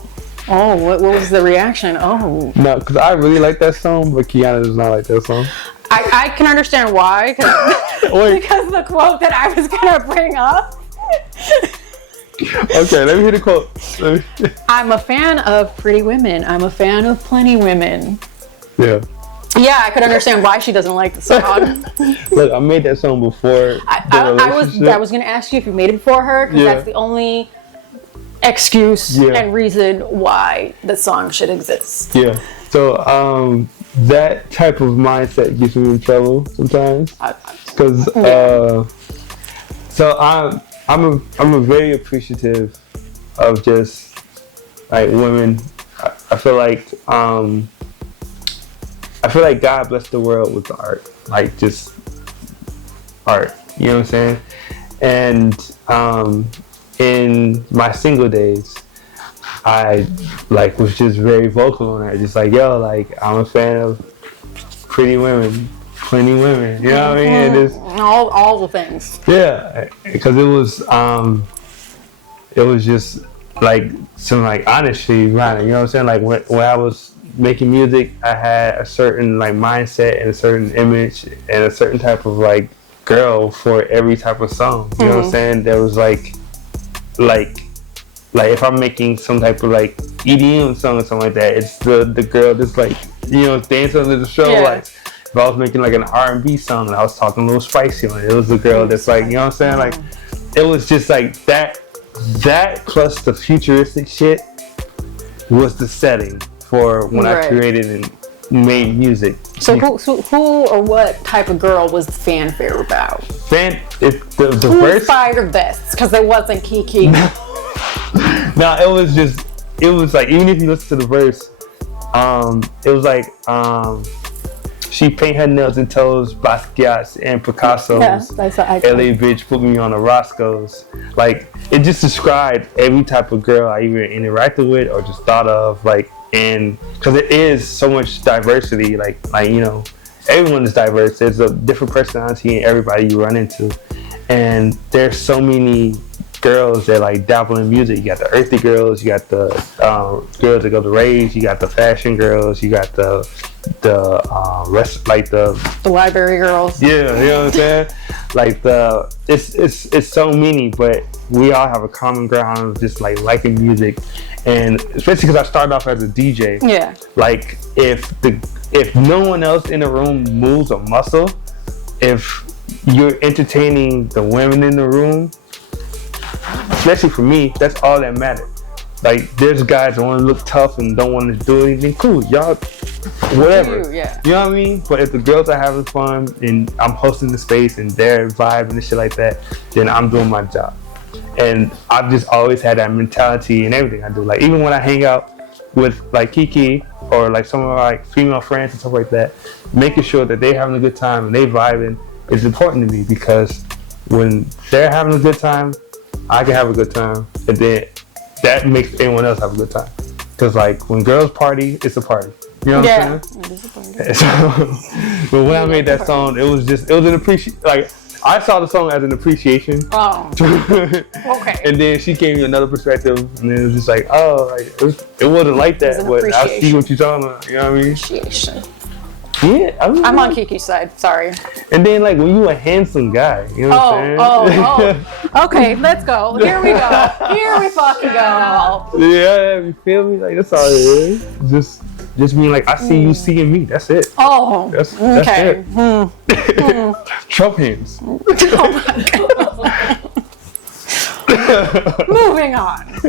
what was the reaction? Oh. No, because I really like that song, but Kiana does not like that song. I can understand why, because the quote that I was going to bring up. Okay, let me hear the quote. I'm a fan of pretty women. I'm a fan of plenty women. Yeah. Yeah, I could understand why she doesn't like the song. Look, I made that song before. I was going to ask you if you made it before her, because that's the only excuse and reason why the song should exist. Yeah. So that type of mindset gets me in trouble sometimes, because so I'm a very appreciative of just like women. I feel like God blessed the world with art, like just art. You know what I'm saying? And in my single days, I like was just very vocal on that. Just like, yo, like I'm a fan of pretty women, plenty women. You know what I mean? And it's, all the things. Yeah, because it was just like some like honesty around it. You know what I'm saying? Like when I was making music, I had a certain like mindset and a certain image and a certain type of like girl for every type of song. You know what I'm saying? There was like if I'm making some type of like EDM song or something like that, it's the girl that's like, you know, dancing under the show. Like if I was making like an R&B song and I was talking a little spicy on it, it was the girl that's like, you know what I'm saying? Like it was just like that plus the futuristic shit was the setting for when I created and made music. So who or what type of girl was Fanfare about? The who verse inspired this? Because it wasn't Kiki. No, it was like, even if you listen to the verse, it was like, she paint her nails and toes, Basquiat's and Picasso's. Yeah, that's what I LA bitch put me on the Roscoe's. Like, it just described every type of girl I either interacted with or just thought of, like, and because it is so much diversity, like you know, everyone is diverse. There's a different personality in everybody you run into, and there's so many girls that like dabble in music. You got the earthy girls, you got the girls that go to raves, you got the fashion girls, you got the rest, like the library girls. Yeah, you know what I'm saying? Like it's so many, but we all have a common ground of just like liking music, and especially because I started off as a DJ. Yeah. Like if no one else in the room moves a muscle, if you're entertaining the women in the room, especially for me, that's all that matters. Like there's guys that want to look tough and don't want to do anything. Cool, y'all, whatever. You know what I mean? But if the girls are having fun and I'm hosting the space and they're vibing and shit like that, then I'm doing my job. And I've just always had that mentality in everything I do. Like even when I hang out with like Kiki or like some of my like female friends and stuff like that, making sure that they're having a good time and they vibing is important to me, because when they're having a good time, I can have a good time, and then that makes anyone else have a good time. Because like when girls party, it's a party. You know what I'm saying? It is a party. So, but when I made that song, it was an appreciation. Like I saw the song as an appreciation. Oh. Okay. And then she gave me another perspective, and then it was just like, oh, like, it wasn't like that, but I see what you're talking about. You know what I mean? Appreciation. Yeah, I'm on Kiki's side. Sorry. And then, like, when you a handsome guy, you know what I'm saying? Oh. Okay, let's go. Here we go. Here we fucking go. Yeah, you feel me? Like, that's all it is. Just being like, I see you seeing me. That's it. Oh. That's okay. it. Trump hands. Oh my God. Moving on.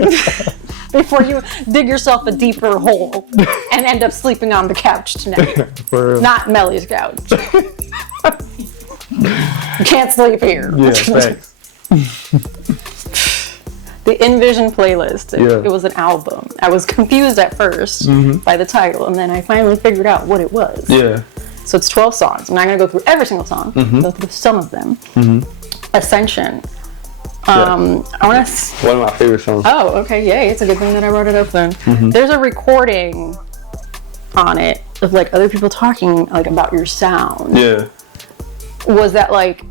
Before you dig yourself a deeper hole and end up sleeping on the couch tonight. Not Melly's couch. You can't sleep here. Yeah, thanks. the Envision playlist. It was an album. I was confused at first by the title, and then I finally figured out what it was. Yeah. So it's 12 songs. I'm not going to go through every single song. Go through some of them. Ascension. I want to. One of my favorite songs. Oh, okay. Yay. It's a good thing that I wrote it up then. There's a recording on it of like other people talking like about your sound. Yeah. Was that like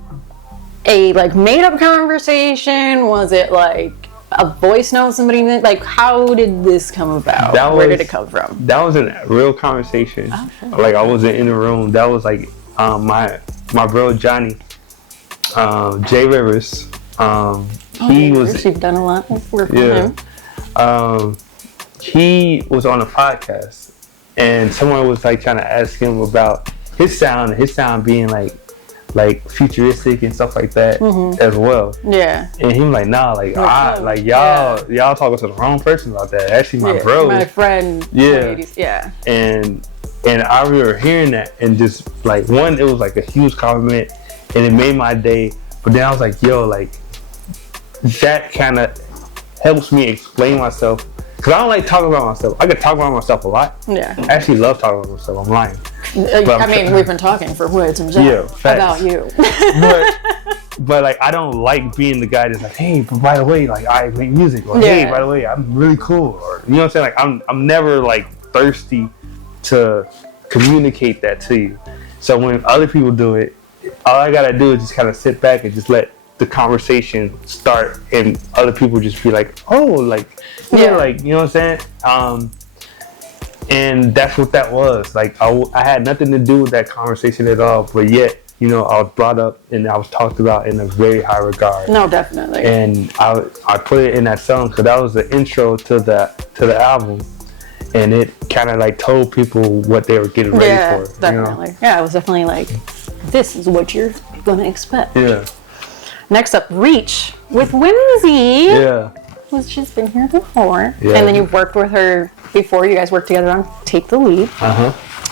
a like made up conversation? Was it like a voice note somebody meant? Like, how did this come about? Where did it come from? That was a real conversation. Oh, sure. Like, I wasn't in the room. That was like my bro Johnny, Jay Rivers. You've done a lot of work with him. He was on a podcast, and someone was like trying to ask him about his sound being like futuristic and stuff like that as well. Yeah. And he was like, nah, y'all talking to the wrong person about that. Actually, my bro, my friend. Yeah. And I remember hearing that, and just like, one, it was like a huge compliment, and it made my day. But then I was like, yo, like, that kind of helps me explain myself, because I don't like talking about myself. I could talk about myself a lot. Yeah. I actually love talking about myself. I'm lying. I mean, we've been talking for quite some time about you. but like, I don't like being the guy that's like, hey, but by the way, like, I make music, or hey, by the way, I'm really cool, or you know what I'm saying? Like, I'm never like thirsty to communicate that to you. So when other people do it, all I gotta do is just kind of sit back and just let the conversation start, and other people just be like, oh, like, like, you know what I'm saying? And that's what that was. Like, I had nothing to do with that conversation at all, but yet, you know, I was brought up and I was talked about in a very high regard. No, definitely. And I put it in that song because that was the intro to the album, and it kind of like told people what they were getting ready for. Definitely. You know? Yeah, it was definitely like, this is what you're gonna expect. Yeah. Next up, Reach with Whimsy. Yeah. She's been here before. Yeah. And then you've worked with her before. You guys worked together on Take the Lead.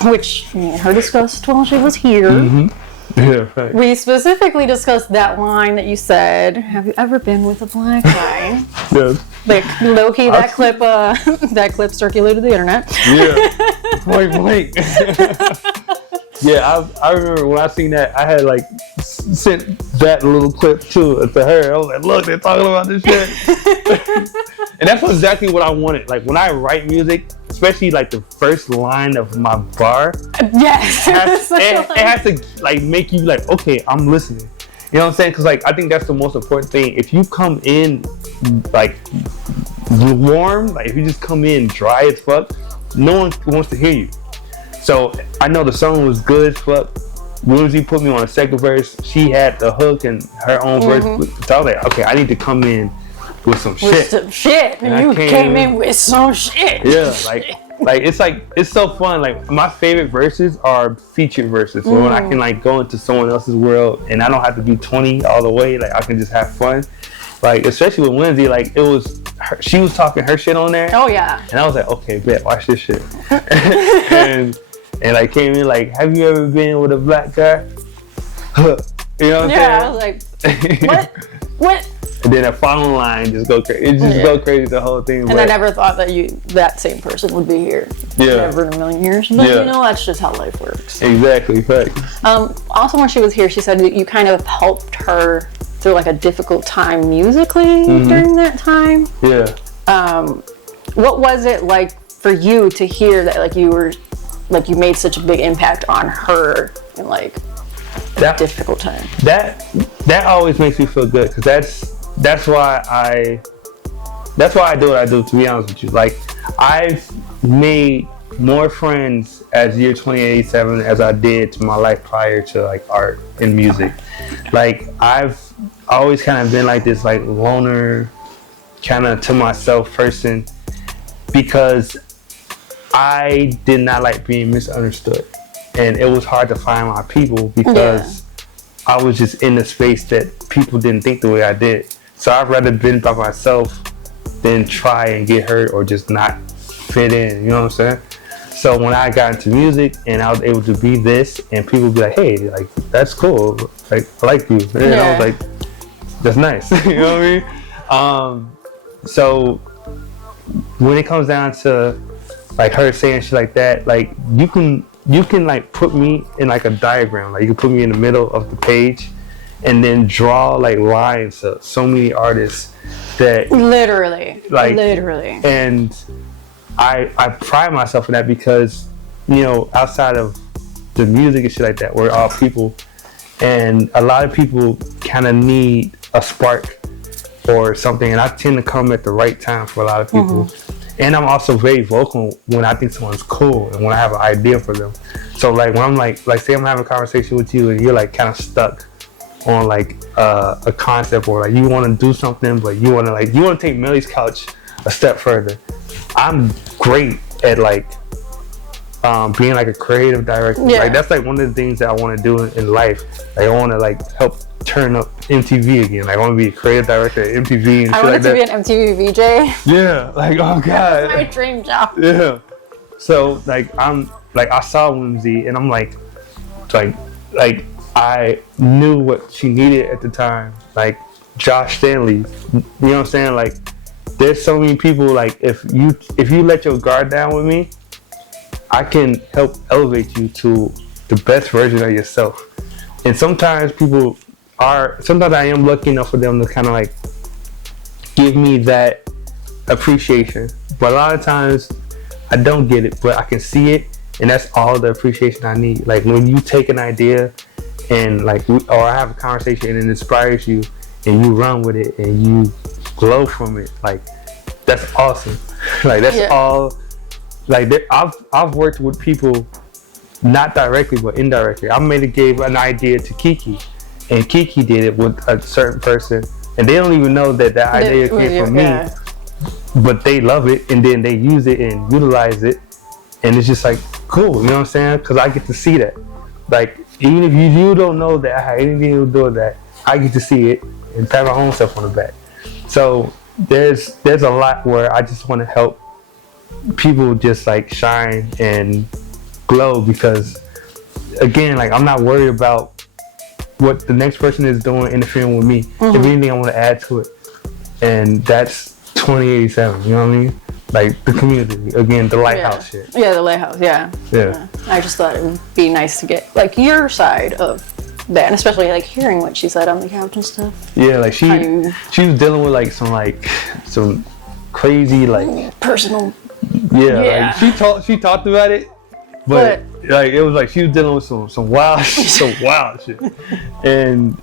Which me and her discussed while she was here. Yeah, right. We specifically discussed that line that you said, have you ever been with a black guy? Yes. Like, low-key, that clip circulated the internet. Yeah. Wait. Yeah, I remember when I seen that, I had like sent that little clip to her. I was like, look, they're talking about this shit. And that's exactly what I wanted. Like, when I write music, especially like the first line of my bar, it has to like make you like, okay, I'm listening. You know what I'm saying? Because like, I think that's the most important thing. If you come in like warm, like if you just come in dry as fuck, no one wants to hear you. So I know the song was good as fuck. Whimsy put me on a second verse. She had the hook and her own verse. So I was like, okay, I need to come in with some shit. And you came in with some shit. Yeah, like it's so fun. Like, my favorite verses are featured verses. So when I can like go into someone else's world and I don't have to be 20 all the way, like I can just have fun. Like, especially with Whimsy, like, it was she was talking her shit on there. Oh yeah. And I was like, okay, bet, watch this shit. And like came in like, have you ever been with a black guy? You know what I'm saying? Yeah, I was like, what? And then that final line just go crazy. It just go crazy, the whole thing. And I never thought that that same person would be here. Yeah. Never in a million years. But you know, that's just how life works. Exactly, right. Also, when she was here, she said that you kind of helped her through like a difficult time musically during that time. Yeah. What was it like for you to hear that like you made such a big impact on her in like a difficult time? That always makes me feel good, because that's why I do what I do, to be honest with you. Like, I've made more friends as year 2087 as I did to my life prior to like art and music. Like, I've always kind of been like this like loner, kind of to myself person, because I did not like being misunderstood, and it was hard to find my people because I was just in the space that people didn't think the way I did. So I'd rather been by myself than try and get hurt or just not fit in, you know what I'm saying? So when I got into music and I was able to be this, and people would be like, hey, like, that's cool, like, I like you. And I was like, that's nice. You know what I mean? so when it comes down to like her saying shit like that, like you can like put me in like a diagram, like you can put me in the middle of the page and then draw like lines of so many artists that literally and I pride myself in that because, you know, outside of the music and shit like that, we're all people, and a lot of people kind of need a spark or something, and I tend to come at the right time for a lot of people. And I'm also very vocal when I think someone's cool and when I have an idea for them. So like when I'm like say I'm having a conversation with you and you're like kind of stuck on like a concept, or like you want to do something but you want to take Melly's couch a step further. I'm great at like being like a creative director. Yeah. Like that's like one of the things that I want to do in life. Like I want to like help turn up MTV again. Like I want to be a creative director at MTV and shit like that. I wanted to be an MTV VJ. Yeah, like oh god, that's my dream job. Yeah. So like I saw Whimsy and I'm like I knew what she needed at the time. Like Josh Stanley, you know what I'm saying? Like there's so many people, like if you let your guard down with me, I can help elevate you to the best version of yourself. And sometimes I am lucky enough for them to kind of like give me that appreciation. But a lot of times I don't get it, but I can see it, and that's all the appreciation I need. Like when you take an idea and like, or I have a conversation and it inspires you and you run with it and you glow from it, like that's awesome. Like that's all. Like I've worked with people, not directly but indirectly. I gave an idea to Kiki, and Kiki did it with a certain person, and they don't even know that idea came from me, but they love it, and then they use it and utilize it, and it's just like cool, you know what I'm saying? Because I get to see that. Like even if you don't know that I had anything to do with that, I get to see it and pat my own self on the back. So there's a lot where I just want to help people just like shine and glow, because again, like I'm not worried about what the next person is doing interfering with me. If anything, I want to add to it, and that's 2087. You know what I mean? Like the community again, the lighthouse shit. Yeah, the lighthouse. Yeah. I just thought it would be nice to get like your side of that, and especially like hearing what she said on the couch and stuff. Yeah, like she was dealing with like some crazy like personal. Yeah. Like she talked about it, but like it was like she was dealing with some wild shit, and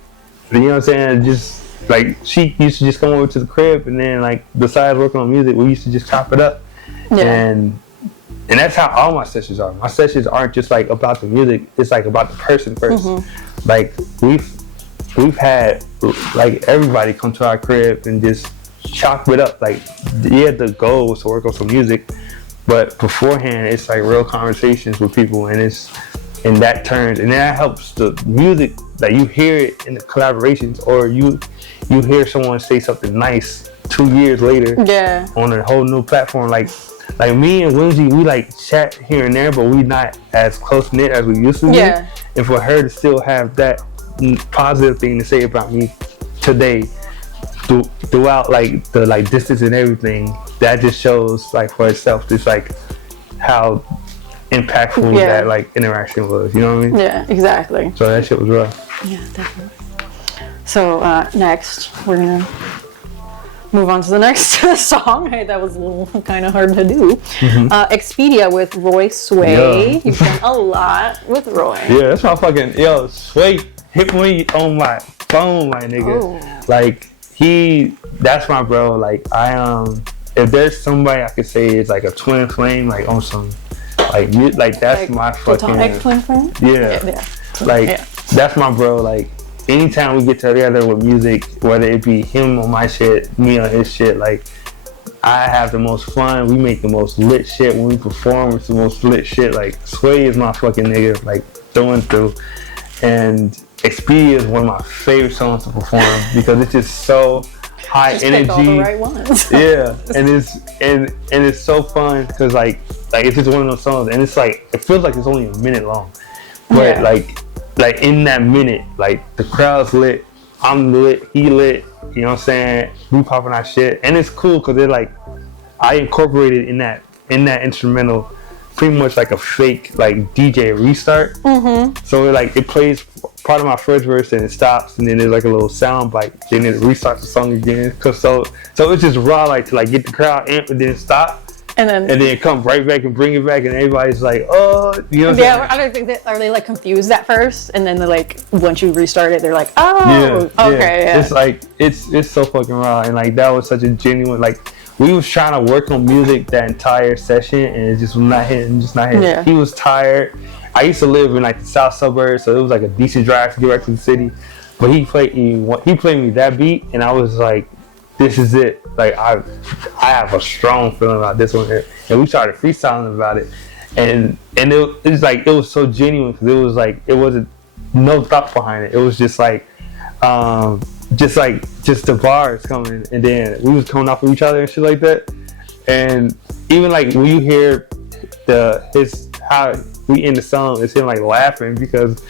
you know what I'm saying? Just like she used to just come over to the crib, and then like besides working on music, we used to just chop it up, and that's how all my sessions are. My sessions aren't just like about the music; it's like about the person first. Like we've had like everybody come to our crib and just chop it up. Like the goal was to work on some music, but beforehand it's like real conversations with people, and that turns, and that helps the music. Like you hear it in the collaborations, or you hear someone say something nice 2 years later on a whole new platform. Like me and Weegi, we like chat here and there, but we not as close knit as we used to be. And for her to still have that positive thing to say about me today, throughout like the like distance and everything, that just shows like for itself just like how impactful that like interaction was, you know what I mean? Yeah, exactly. So that shit was rough. Yeah, definitely. So next we're gonna move on to the next song. Hey, that was a little kind of hard to do. Expedia with Roy Sway. You've done a lot with Roy. Yeah, that's my fucking Sway hit me on my phone, my nigga. Like that's my bro. Like if there's somebody I could say is like a twin flame, like on some like that's like my fucking twin flame. That's my bro. Like anytime we get together with music, whether it be him on my shit, me on his shit, like I have the most fun. We make the most lit shit when we perform. It's the most lit shit. Like Sway is my fucking nigga, like through and through. And Expedia is one of my favorite songs to perform because it's just so high energy. Pick all the right ones. and it's so fun because like it's just one of those songs, and it's like it feels like it's only a minute long, but like in that minute, like the crowd's lit, I'm lit, he lit, You know what I'm saying? We popping our shit, and it's cool because they're like, I incorporated in that instrumental pretty much like a fake like DJ restart. So it plays part of my first verse and it stops, and then there's like a little sound bite, then it restarts the song again. So it's just raw, like to like get the crowd amped and then stop. And then come right back and bring it back, and everybody's like, oh, you know what I'm saying? I don't think that, are they like confused at first, and then they're like, once you restart it, they're like, oh, okay, yeah. It's like, it's so fucking raw, and like that was such a genuine, like, we was trying to work on music that entire session, and it just was not hitting, Yeah. He was tired. I used to live in like the south suburbs, so it was like a decent drive to get back to the city, but he played me that beat, and I was like, this is it. Like I have a strong feeling about this one, and we started freestyling about it, and it was so genuine because it was like it wasn't no thought behind it. It was just like just the bars coming, and then we was coming off of each other and shit like that. And even like when you hear how we end the song, it's him like laughing because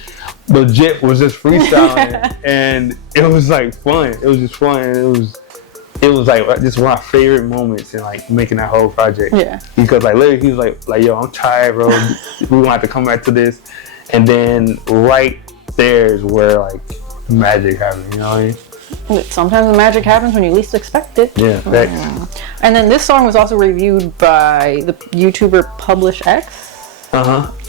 legit was just freestyling, and it was like fun. It was just fun, and it was like just one of my favorite moments in like making that whole project. Yeah. Because like literally he was like yo, I'm tired, bro. We gonna have to come back to this. And then right there is where like magic happened, you know what I mean? Sometimes the magic happens when you least expect it. Yeah, thanks. And then this song was also reviewed by the YouTuber Publish X.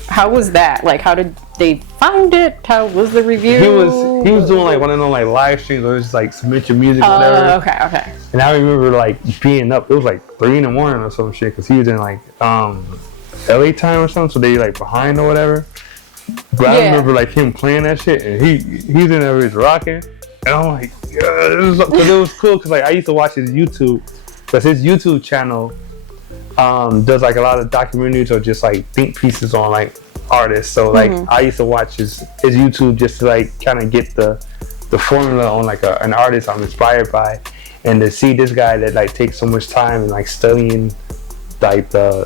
How was that? Like, how did they find it? How was the review? He was doing like one of those like live streams where it's like submit your music, whatever. Okay. And I remember like being up. It was like 3 a.m. or some shit because he was in like LA time or something. So they like behind or whatever. But I remember like him playing that shit, and he's in there, he's rocking, and I'm like, yeah, it was cool because like I used to watch his YouTube, because his YouTube channel does like a lot of documentaries or just like think pieces on like artists. So like I used to watch his YouTube just to like kind of get the formula on like an artist I'm inspired by, and to see this guy that like takes so much time and like studying like the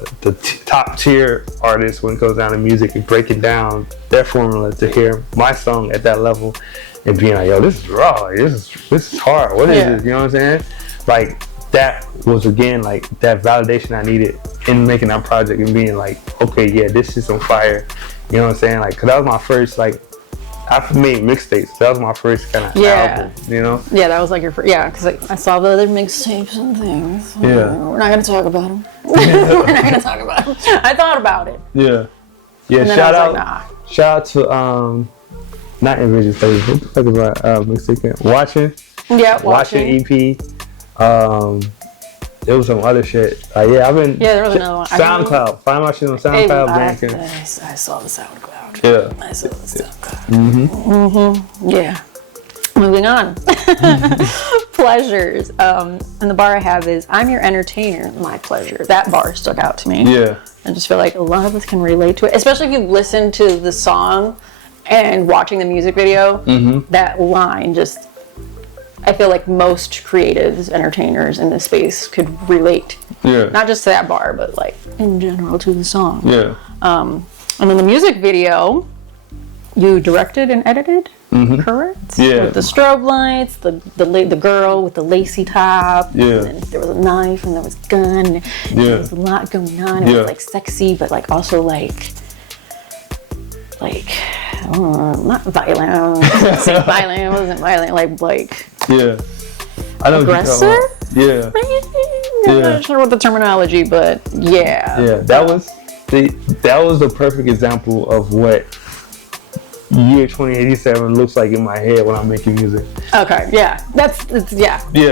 top tier artists when it goes down to music and breaking down their formula to hear my song at that level and being like, yo, this is raw, like, this is hard, what is this, you know what I'm saying? Like that was again like that validation I needed in making that project and being like, okay, yeah, this is on fire, you know what I'm saying? Like, cause that was my first, like, I've made mixtapes. That was my first kind of album, you know? Yeah, that was like your first, because I saw the other mixtapes and things. Yeah. We're not going to talk about them. We're not going to talk about them. I thought about it. Yeah. Shout out to, not Envision Album, what the fuck is my mixtape? Watching EP. There was some other shit. I've been. Yeah, there was another one. SoundCloud. Find my shit on SoundCloud. I saw the SoundCloud. Yeah. I saw the SoundCloud. Yeah. Moving on. Pleasures. And the bar I have is, I'm your entertainer, my pleasure. That bar stuck out to me. Yeah. I just feel like a lot of us can relate to it, especially if you listen to the song and watching the music video. That line just, I feel like most creatives, entertainers in this space could relate. Yeah. Not just to that bar, but like in general to the song. Yeah. And then the music video, you directed and edited, correct? Yeah. With the strobe lights, the girl with the lacy top. Yeah. And then there was a knife and there was a gun. And there was a lot going on. It was like sexy, but like also like not violent. I wasn't say violent. It wasn't violent. Like. Yeah. I know. Aggressive. Yeah. I'm not sure what the terminology, but yeah. Yeah. That was the perfect example of what year 2087 looks like in my head when I'm making music. Okay. Yeah. Yeah.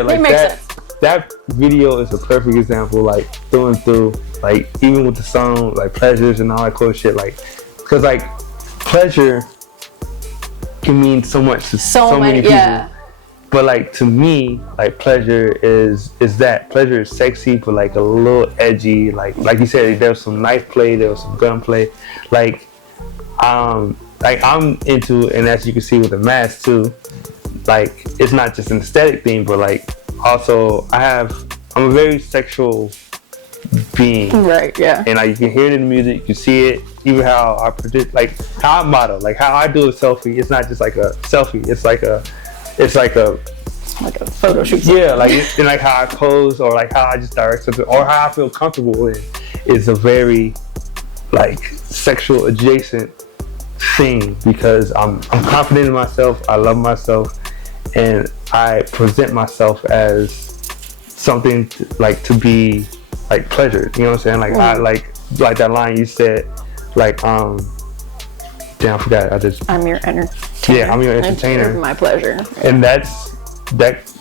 Like it makes sense. That video is a perfect example, like through and through. Like even with the song, like Pleasures and all that cool shit. Like, cause like pleasure can mean so much to so many people. Yeah. But like to me, like pleasure is that pleasure is sexy, but like a little edgy. Like you said, there was some knife play, there was some gun play. Like I'm into, and as you can see with the mask too, like it's not just an aesthetic thing, but like also I'm a very sexual being. Right. Yeah. And like you can hear it in the music, you can see it. Even how I predict, like how I model, like how I do a selfie. It's not just like a selfie. It's like a like a photo shoot. Yeah, like and like how I pose or like how I just direct something or how I feel comfortable in is a very like sexual adjacent thing because I'm confident in myself, I love myself, and I present myself as something to be like pleasured. You know what I'm saying? Like I like that line you said, like damn, I forgot. I'm your entertainer. Yeah, I'm your entertainer. It's my pleasure. And that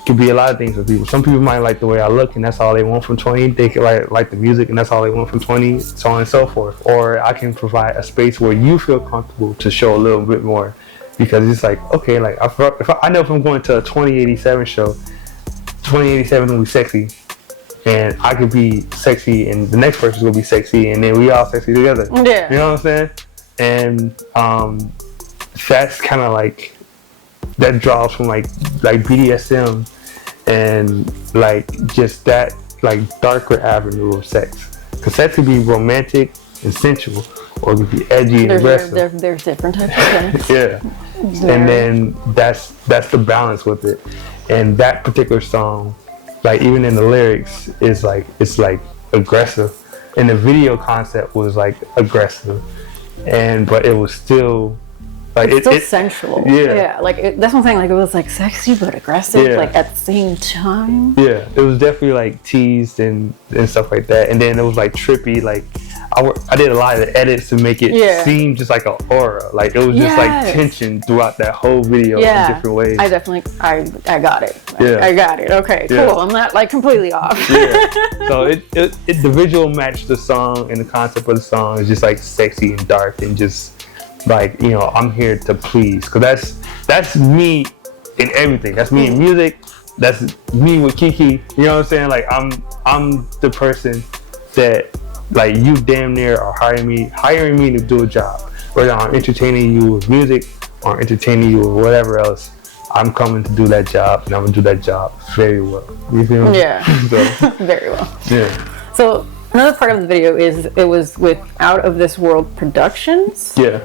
could be a lot of things for people. Some people might like the way I look, and that's all they want from 20. They could like the music, and that's all they want from 20, so on and so forth. Or I can provide a space where you feel comfortable to show a little bit more, because it's like, okay, like I know if I'm going to a 2087 show, 2087 will be sexy, and I could be sexy, and the next person's gonna be sexy, and then we all sexy together. Yeah. You know what I'm saying? And that's kind of like, that draws from like BDSM and like just that like darker avenue of sex. Because sex could be romantic and sensual, or it could be edgy and aggressive. There's different types of sex. Yeah. And then that's the balance with it. And that particular song, like even in the lyrics, is like, it's like aggressive. And the video concept was like aggressive. But it was still like it's still sensual. Yeah. Like that's one thing. Like it was like sexy but aggressive. Like at the same time. Yeah, it was definitely like teased and stuff like that. And then it was like trippy. Like I did a lot of edits to make it seem just like an aura. Like it was just like tension throughout that whole video in different ways. I definitely I got it. I got it. Okay, cool. I'm not like completely off. So the visual matched the song, and the concept of the song is just like sexy and dark and just like, you know, I'm here to please, because that's me in everything. That's me in music. That's me with Kiki. You know what I'm saying? Like I'm the person that like you damn near are hiring me to do a job. Whether I'm entertaining you with music or entertaining you with whatever else, I'm coming to do that job, and I'm gonna do that job very well. You feel me? Yeah. Very well. Yeah. So another part of the video is it was with Out of This World Productions. Yeah.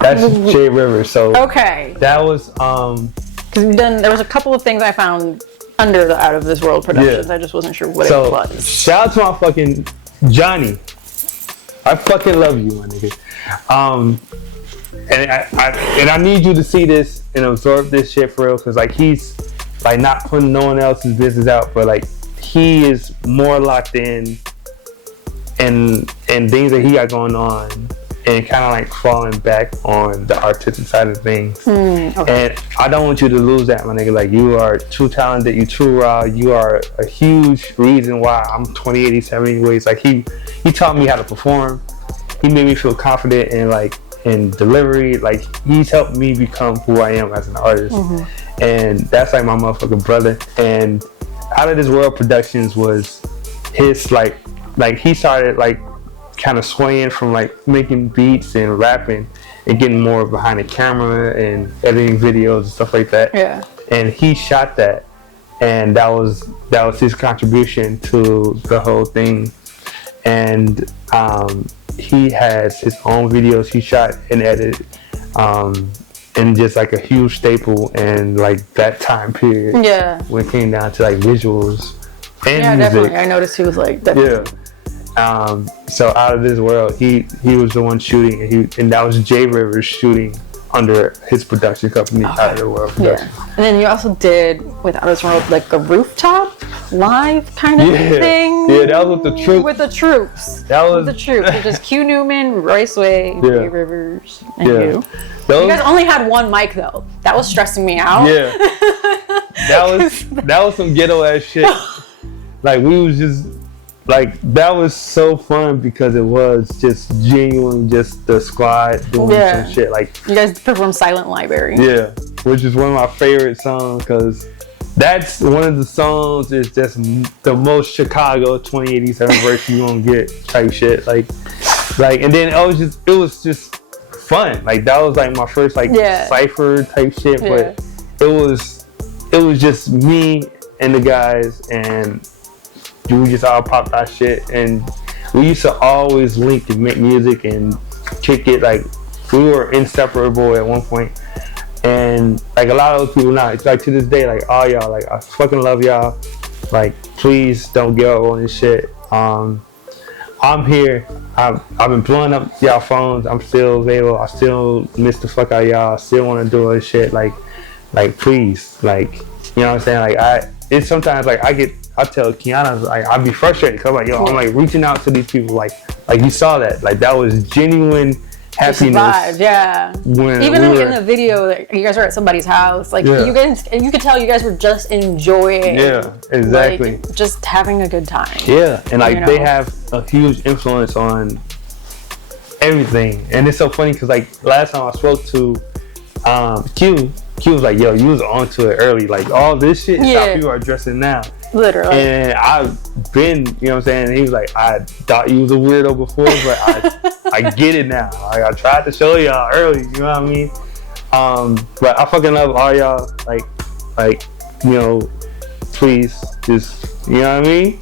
That's Jay Rivers. So okay. That was because there was a couple of things I found under the Out of This World Productions. I just wasn't sure what it was. Shout out to my fucking Johnny. I fucking love you, my nigga. And I need you to see this and absorb this shit for real, because like he's like not putting no one else's business out, but like he is more locked in and things that he got going on, and kind of like falling back on the artistic side of things. And I don't want you to lose that, my nigga. Like, you are too talented, you too raw, you are a huge reason why I'm 2087 anyways. Like he taught me how to perform. He made me feel confident in delivery. Like he's helped me become who I am as an artist. And that's like my motherfucking brother. And Out of This World Productions was his like he started like kind of swaying from like making beats and rapping and getting more behind the camera and editing videos and stuff like that. Yeah. And he shot that, and that was his contribution to the whole thing. And he has his own videos he shot and edited, and just like a huge staple in like that time period. Yeah. When it came down to like visuals and music. Definitely. I noticed he was like definitely. Yeah. So Out of This World, he was the one shooting, and that was Jay Rivers shooting under his production company, Out of the World Productions. Yeah. And then you also did with Out of This World like a rooftop live kind of thing. Yeah, that was with the troops. With the troops. That was with the troops. Which is Q Newman, Royce Way, Jay Rivers, and you. You guys only had one mic though. That was stressing me out. Yeah. that was some ghetto ass shit. Like we was just. Like, that was so fun because it was just genuine, just the squad doing some shit. Like, you guys performed Silent Library. Yeah, which is one of my favorite songs, because that's one of the songs is just the most Chicago 2087 version you gonna get type shit. Like, and then it was just fun. Like, that was like my first like Cypher type shit, but it was just me and the guys, and we just all popped our shit, and we used to always link and make music and kick it. Like, we were inseparable at one point, And like a lot of those people now, it's like to this day, like all y'all, like I fucking love y'all. Like please don't give up on this shit. I'm here. I've been blowing up y'all phones. I'm still available. I still miss the fuck out of y'all. I still want to do all this shit. Like please, like you know what I'm saying. Like it's sometimes like I tell Kiana like I'd be frustrated because like yo, I'm like reaching out to these people like you saw that like that was genuine happiness. Vibe, yeah. Even in the video, you guys were at somebody's house. Like you guys, and you could tell you guys were just enjoying. Yeah, exactly. Like, just having a good time. Yeah, and like they have a huge influence on everything. And it's so funny because like last time I spoke to Q was like, "Yo, you was onto it early. Like all this shit is how people are dressing now." Literally. And I've been, you know what I'm saying? And he was like, I thought you was a weirdo before, but I get it now. Like, I tried to show y'all early, you know what I mean? But I fucking love all y'all. Like, you know, please, just, you know what I mean?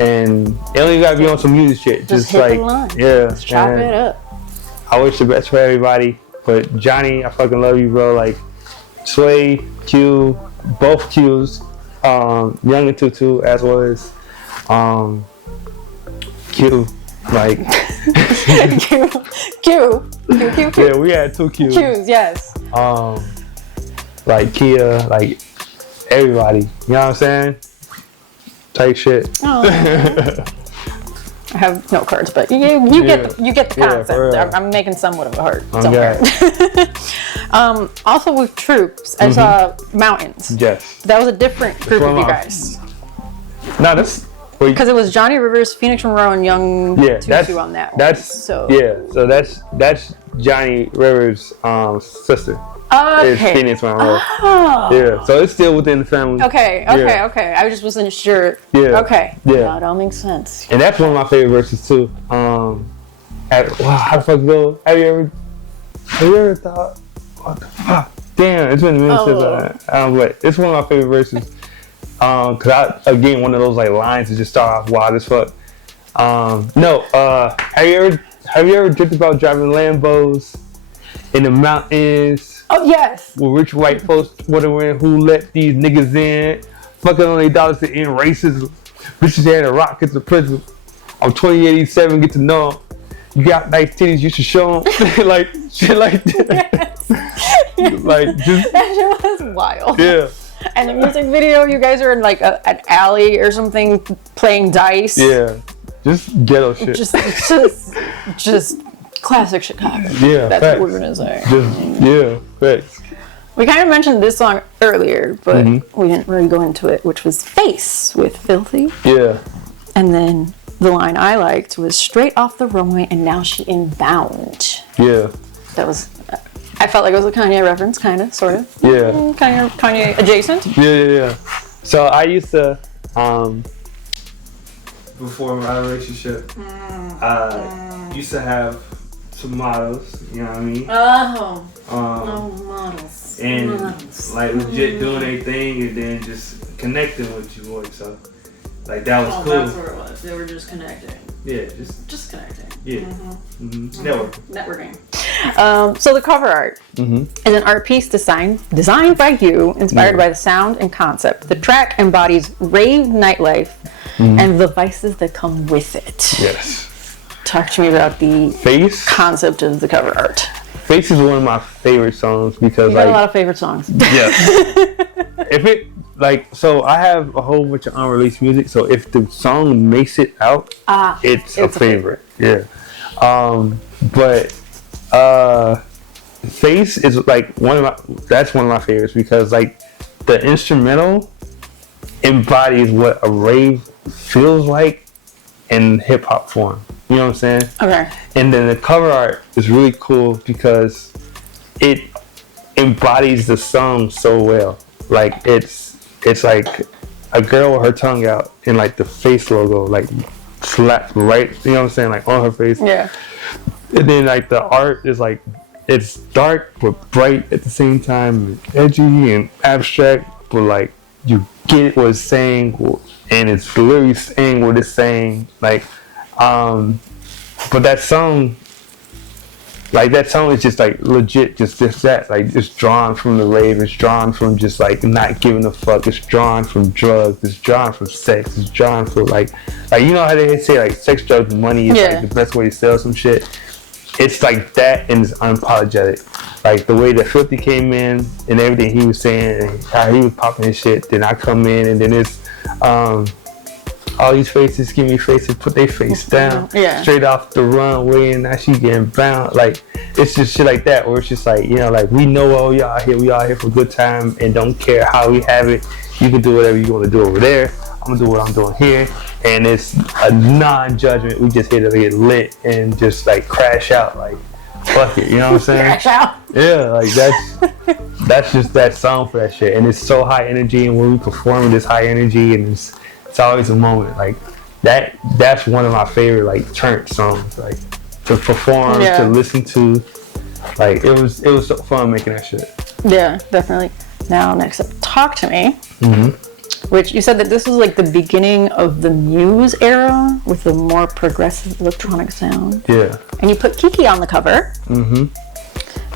And it only gotta be on some music shit. Just hit like, the line. Yeah. Just chop it up. I wish the best for everybody. But Johnny, I fucking love you, bro. Like, Sway, Q, both Qs. Young and Tutu as well as Q, like Q. Yeah, we had 2 Qs. Qs, yes. Like Kia, like everybody. You know what I'm saying? Type shit. Oh. I have no cards, but you get the concept. I'm making somewhat of a heart somewhere. Also with Troops, I saw Mountains. Yes. That was a different group of you guys. No, that's because it was Johnny Rivers, Phoenix Monroe, and Young Tutu on that one. So that's Johnny Rivers' sister. Okay. It's Phoenix Monroe. Oh. Yeah, so it's still within the family. Okay. I just wasn't sure. Yeah. Okay. Yeah. It all makes sense. And that's one of my favorite verses too. How the fuck go? Have you ever thought, what the fuck? Damn, it's been a minute since but it's one of my favorite verses. Cause again, one of those like lines that just start off wild as fuck. Have you ever dreamt about driving Lambos in the mountains? Oh yes. With rich white folks wondering who let these niggas in, fucking on their dollars to end racism. Bitches had a rock at the prison. I'm 2087, get to know 'em. You got nice titties, you should show them. Like shit like that. Yes. Like just that shit was wild. Yeah. And the music video, you guys are in like an alley or something playing dice. Yeah. Just ghetto shit. Just classic Chicago. Yeah, that's facts. what we're gonna say. Facts. We kind of mentioned this song earlier, but we didn't really go into it, which was Face with Filthy. Yeah. And then the line I liked was straight off the runway and now she inbound. Yeah. That was, I felt like it was a Kanye reference, kind of, sort of. Yeah. Kanye adjacent. Yeah. So I used to, before my relationship, used to have some models, you know what I mean? Models. And like legit doing their thing and then just connecting with you, boy. So like that was cool. That's what it was. They were just connecting. Yeah, just connecting. Yeah. Networking. So the cover art is an art piece designed by you, inspired by the sound and concept. The track embodies rave nightlife and the vices that come with it. Yes. Talk to me about the Face concept of the cover art. Face is one of my favorite songs because you got a lot of favorite songs. Yeah. So I have a whole bunch of unreleased music. So if the song makes it out, it's a favorite. Yeah. But Face is like that's one of my favorites because like the instrumental embodies what a rave feels like in hip hop form. You know what I'm saying? Okay. And then the cover art is really cool because it embodies the song so well. Like it's like a girl with her tongue out and like the face logo like slapped right, you know what I'm saying, like on her face. Yeah. And then like the art is like it's dark but bright at the same time, edgy and abstract, but like you get what it's saying and it's literally saying what it's saying. Like but that song like that song is just like legit, just that. Like it's drawn from the rave, it's drawn from just like not giving a fuck, it's drawn from drugs, it's drawn from sex, it's drawn from like you know how they say like sex, drugs, and money is like the best way to sell some shit. It's like that, and it's unapologetic. Like the way that 50 came in and everything he was saying and how he was popping his shit. Then I come in and then it's all these faces give me faces, put their face down, straight off the runway, and now she getting bound. Like it's just shit like that, where it's just like, you know, like we know all y'all here, we all here for a good time, and don't care how we have it. You can do whatever you want to do over there. I'm gonna do what I'm doing here, and it's a non-judgment. We just here to get lit and just like crash out, like fuck it, you know what I'm saying? Crash out. Yeah, like that's just that song for that shit, and it's so high energy, and when we perform this high energy, and it's always a moment like that. That's one of my favorite like church songs, like to perform, to listen to. Like it was so fun making that shit. Yeah, definitely. Now next up, Talk to Me. Mm-hmm. Which you said that this was like the beginning of the Muse era with the more progressive electronic sound. Yeah. And you put Kiki on the cover. Mm-hmm.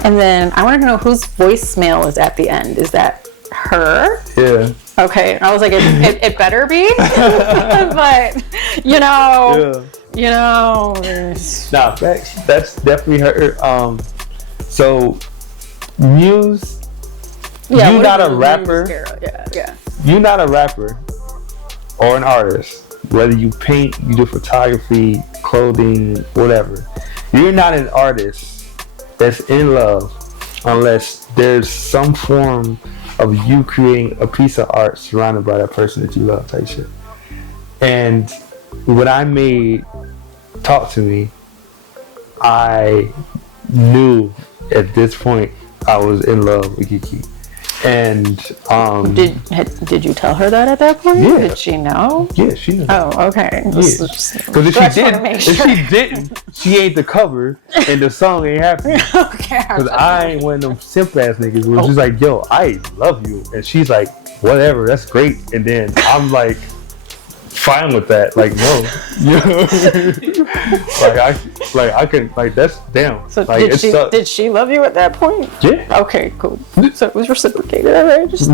And then I wanted to know whose voicemail is at the end. Is that her? Yeah. Okay. I was like, it better be. But, you know. Nah, that's definitely her. So, Muse. Yeah, you're not a rapper. Yeah. You're not a rapper or an artist. Whether you paint, you do photography, clothing, whatever. You're not an artist that's in love unless there's some form of you creating a piece of art surrounded by that person that you love, type shit. And when I made Talk to Me, I knew at this point I was in love with Kiki. And did you tell her that at that point? Yeah. Did she know? Yeah, she knew. Oh, okay. Because if she didn't, she ain't the cover, and the song ain't happening. Okay. Because I ain't one of them simp ass niggas who's just like, yo, I love you, and she's like, whatever, that's great, and then I'm like, fine with that, like no, I can that's damn. So like, did she love you at that point? Yeah. Okay, cool. So it was reciprocated. All right, I'm just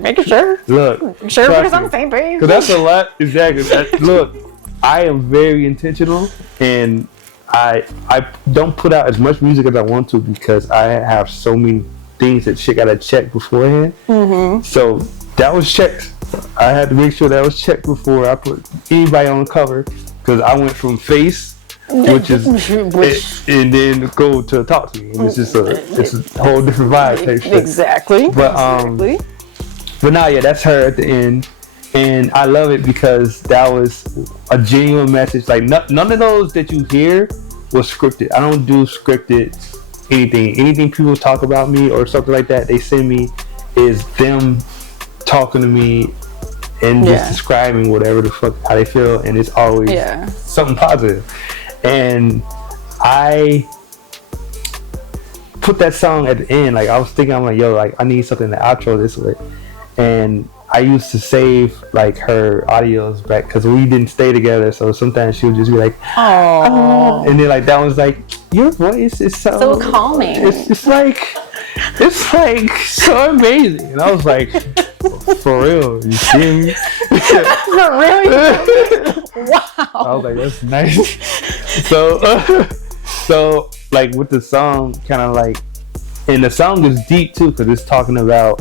making sure. Look, sure because I'm the same page. Because that's a lot. Exactly. Look, I am very intentional, and I don't put out as much music as I want to because I have so many things that shit gotta check beforehand. Mm-hmm. So that was checked. I had to make sure that was checked before I put anybody on the cover, because I went from face, which and then go to Talk to Me. And it's just a whole different vibe type shit. Exactly. But nah, yeah, that's her at the end, and I love it because that was a genuine message. Like none of those that you hear was scripted. I don't do scripted anything. Anything people talk about me or something like that, they send me is them talking to me and just describing whatever the fuck how they feel, and it's always something positive. And I put that song at the end, like I was thinking, I'm like, yo, like I need something to outro this with, and I used to save like her audios back because we didn't stay together, so sometimes she would just be like, oh, and then like that was like, your voice is so calming. It's like so amazing, and I was like, for real, you see me? For real? Wow. I was like, that's nice. So like with the song, kind of like, and the song is deep too because it's talking about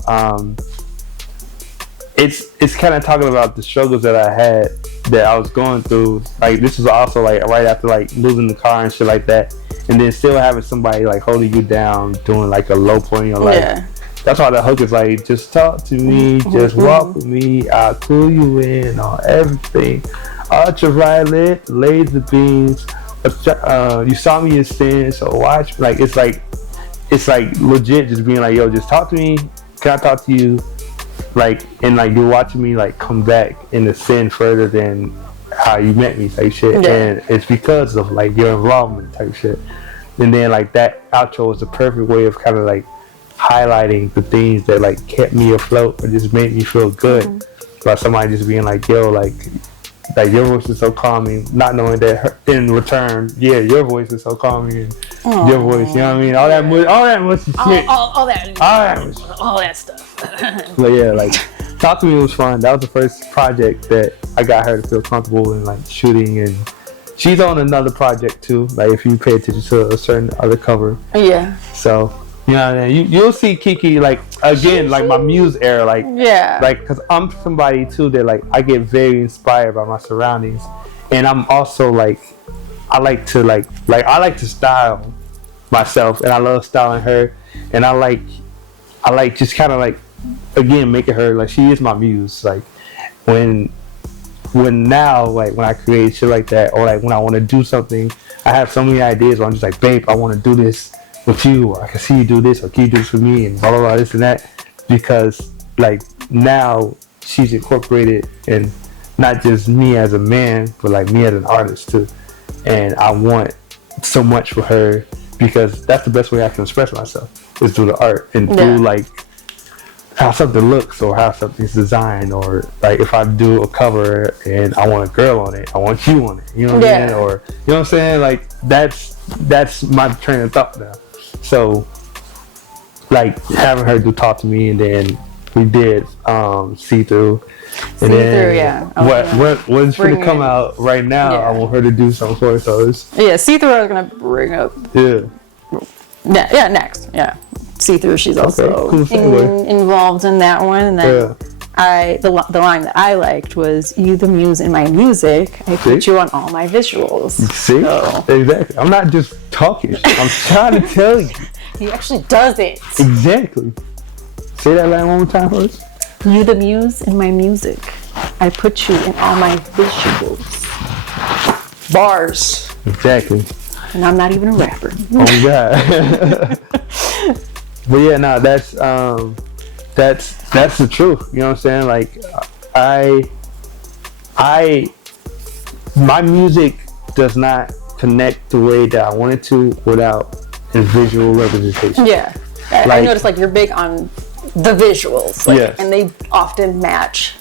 it's kind of talking about the struggles that I had, that I was going through. Like this was also like right after like losing the car and shit like that, and then still having somebody like holding you down during like a low point in your life. Yeah. That's why the hook is like, just talk to me, just walk with me, I'll clue you in on everything. Ultraviolet, laser beams, you saw me in sin, so watch. Like it's like legit just being like, yo, just talk to me, can I talk to you? Like, and like you're watching me like come back into sin further than how you met me type shit. Yeah. And it's because of like your involvement type shit. And then like that outro was the perfect way of kind of like highlighting the things that like kept me afloat or just made me feel good. By somebody just being like, yo, like like your voice is so calming, not knowing that in return, yeah, your voice is so calming, and your voice, you know what I mean? All that much shit. All that stuff. But yeah, like Talk to Me was fun. That was the first project that I got her to feel comfortable in like shooting, and she's on another project too. Like if you pay attention to a certain other cover. Yeah. So you know what I mean? You'll see Kiki like again, like my muse era, like like because I'm somebody too that like I get very inspired by my surroundings, and I'm also like I like to style myself, and I love styling her, and I like just kind of like again making her like she is my muse. Like when now like when I create shit like that, or like when I want to do something, I have so many ideas where I'm just like, babe, I want to do this with you, or I can see you do this, or can you do this for me, and blah blah blah, this and that, because like now she's incorporated in not just me as a man, but like me as an artist too, and I want so much for her because that's the best way I can express myself is through the art and through like how something looks or how something's designed, or like if I do a cover and I want a girl on it, I want you on it, you know what I mean, or you know what I'm saying, like that's my train of thought now. So like having her do Talk to Me, and then we did See Through, and then what's gonna come out right now, I want her to do something for us. So it's, See Through I was gonna bring up next See Through, she's also involved in that one, and then the line that I liked was, "You the muse in my music, I put you on all my visuals." See, exactly. I'm not just talking. I'm trying to tell you. He actually does it. Exactly. Say that line one more time for us. You the muse in my music, I put you in all my visuals. Bars. Exactly. And I'm not even a rapper. Oh God. But yeah, no, that's the truth. You know what I'm saying? Like my music does not connect the way that I want it to without a visual representation. Yeah. I noticed like you're big on the visuals, like, and they often match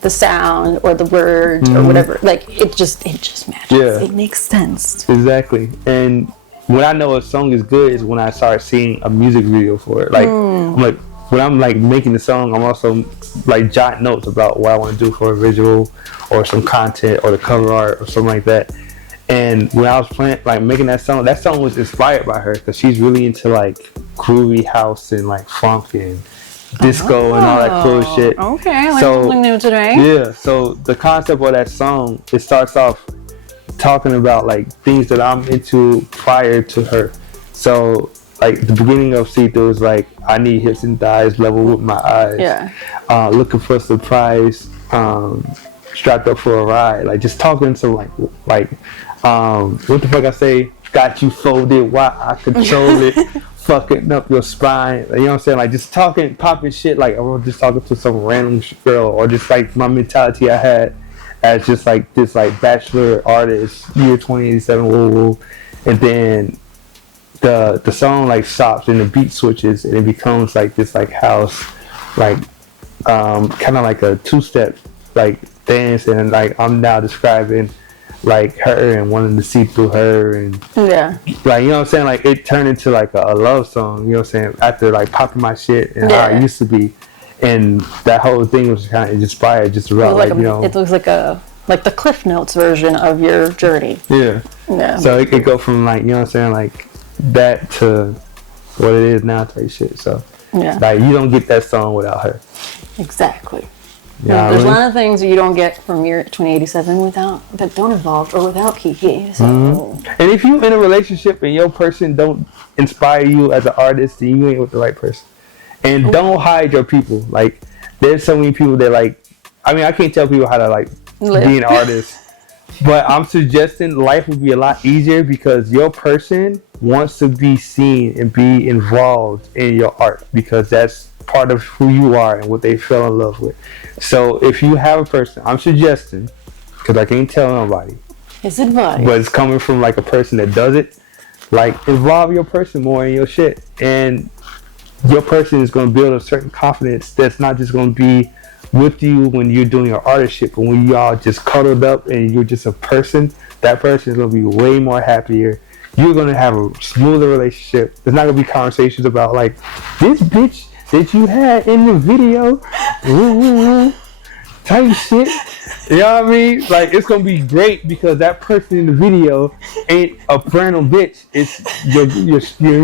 the sound or the words or whatever. Like it just matches. Yeah. It makes sense. Exactly. And when I know a song is good is when I start seeing a music video for it. Like I'm like when I'm like making the song, I'm also like jotting notes about what I want to do for a visual or some content or the cover art or something like that. And when I was playing, like making that song was inspired by her because she's really into like groovy house and like funk and disco and all that cool shit. Okay, I learned something new today. Yeah, so the concept of that song, it starts off talking about like things that I'm into prior to her. So like the beginning of See Through is like, I need hips and thighs level with my eyes. Yeah. Looking for surprise. Strapped up for a ride. Like just talking to like what the fuck I say? Got you folded while I control it. Fucking up your spine. You know what I'm saying? Like just talking, popping shit. Like I'm just talking to some random girl, or just like my mentality I had as just like this like bachelor artist, year 2087, woo woo. And then the song like stops and the beat switches and it becomes like this like house, like kind of like a two-step like dance, and like I'm now describing like her and wanting to see through her, and like, you know what I'm saying, like it turned into like a love song, you know what I'm saying, after like popping my shit and how it used to be. And that whole thing was kind of inspired just about like, you know, it looks like the Cliff Notes version of your journey. Yeah. So it could go from like, you know what I'm saying, like that to what it is now type shit. So like you don't get that song without her. Exactly. Yeah, there's a lot of things you don't get from your 2087 that don't evolve or without Kiki. So. And if you're in a relationship and your person don't inspire you as an artist, then you ain't with the right person. And don't hide your people. Like there's so many people that like, I mean, I can't tell people how to like be an artist, but I'm suggesting life would be a lot easier because your person wants to be seen and be involved in your art because that's part of who you are and what they fell in love with. So if you have a person, I'm suggesting, because I can't tell nobody, it's advice, but it's coming from like a person that does it, like involve your person more in your shit, and your person is going to build a certain confidence that's not just going to be with you when you're doing your artist shit, but when y'all just cuddled up and you're just a person, that person is gonna be way more happier. You're gonna have a smoother relationship. There's not gonna be conversations about like this bitch that you had in the video, type shit. You know what I mean? Like, it's gonna be great because that person in the video ain't a random bitch. It's your you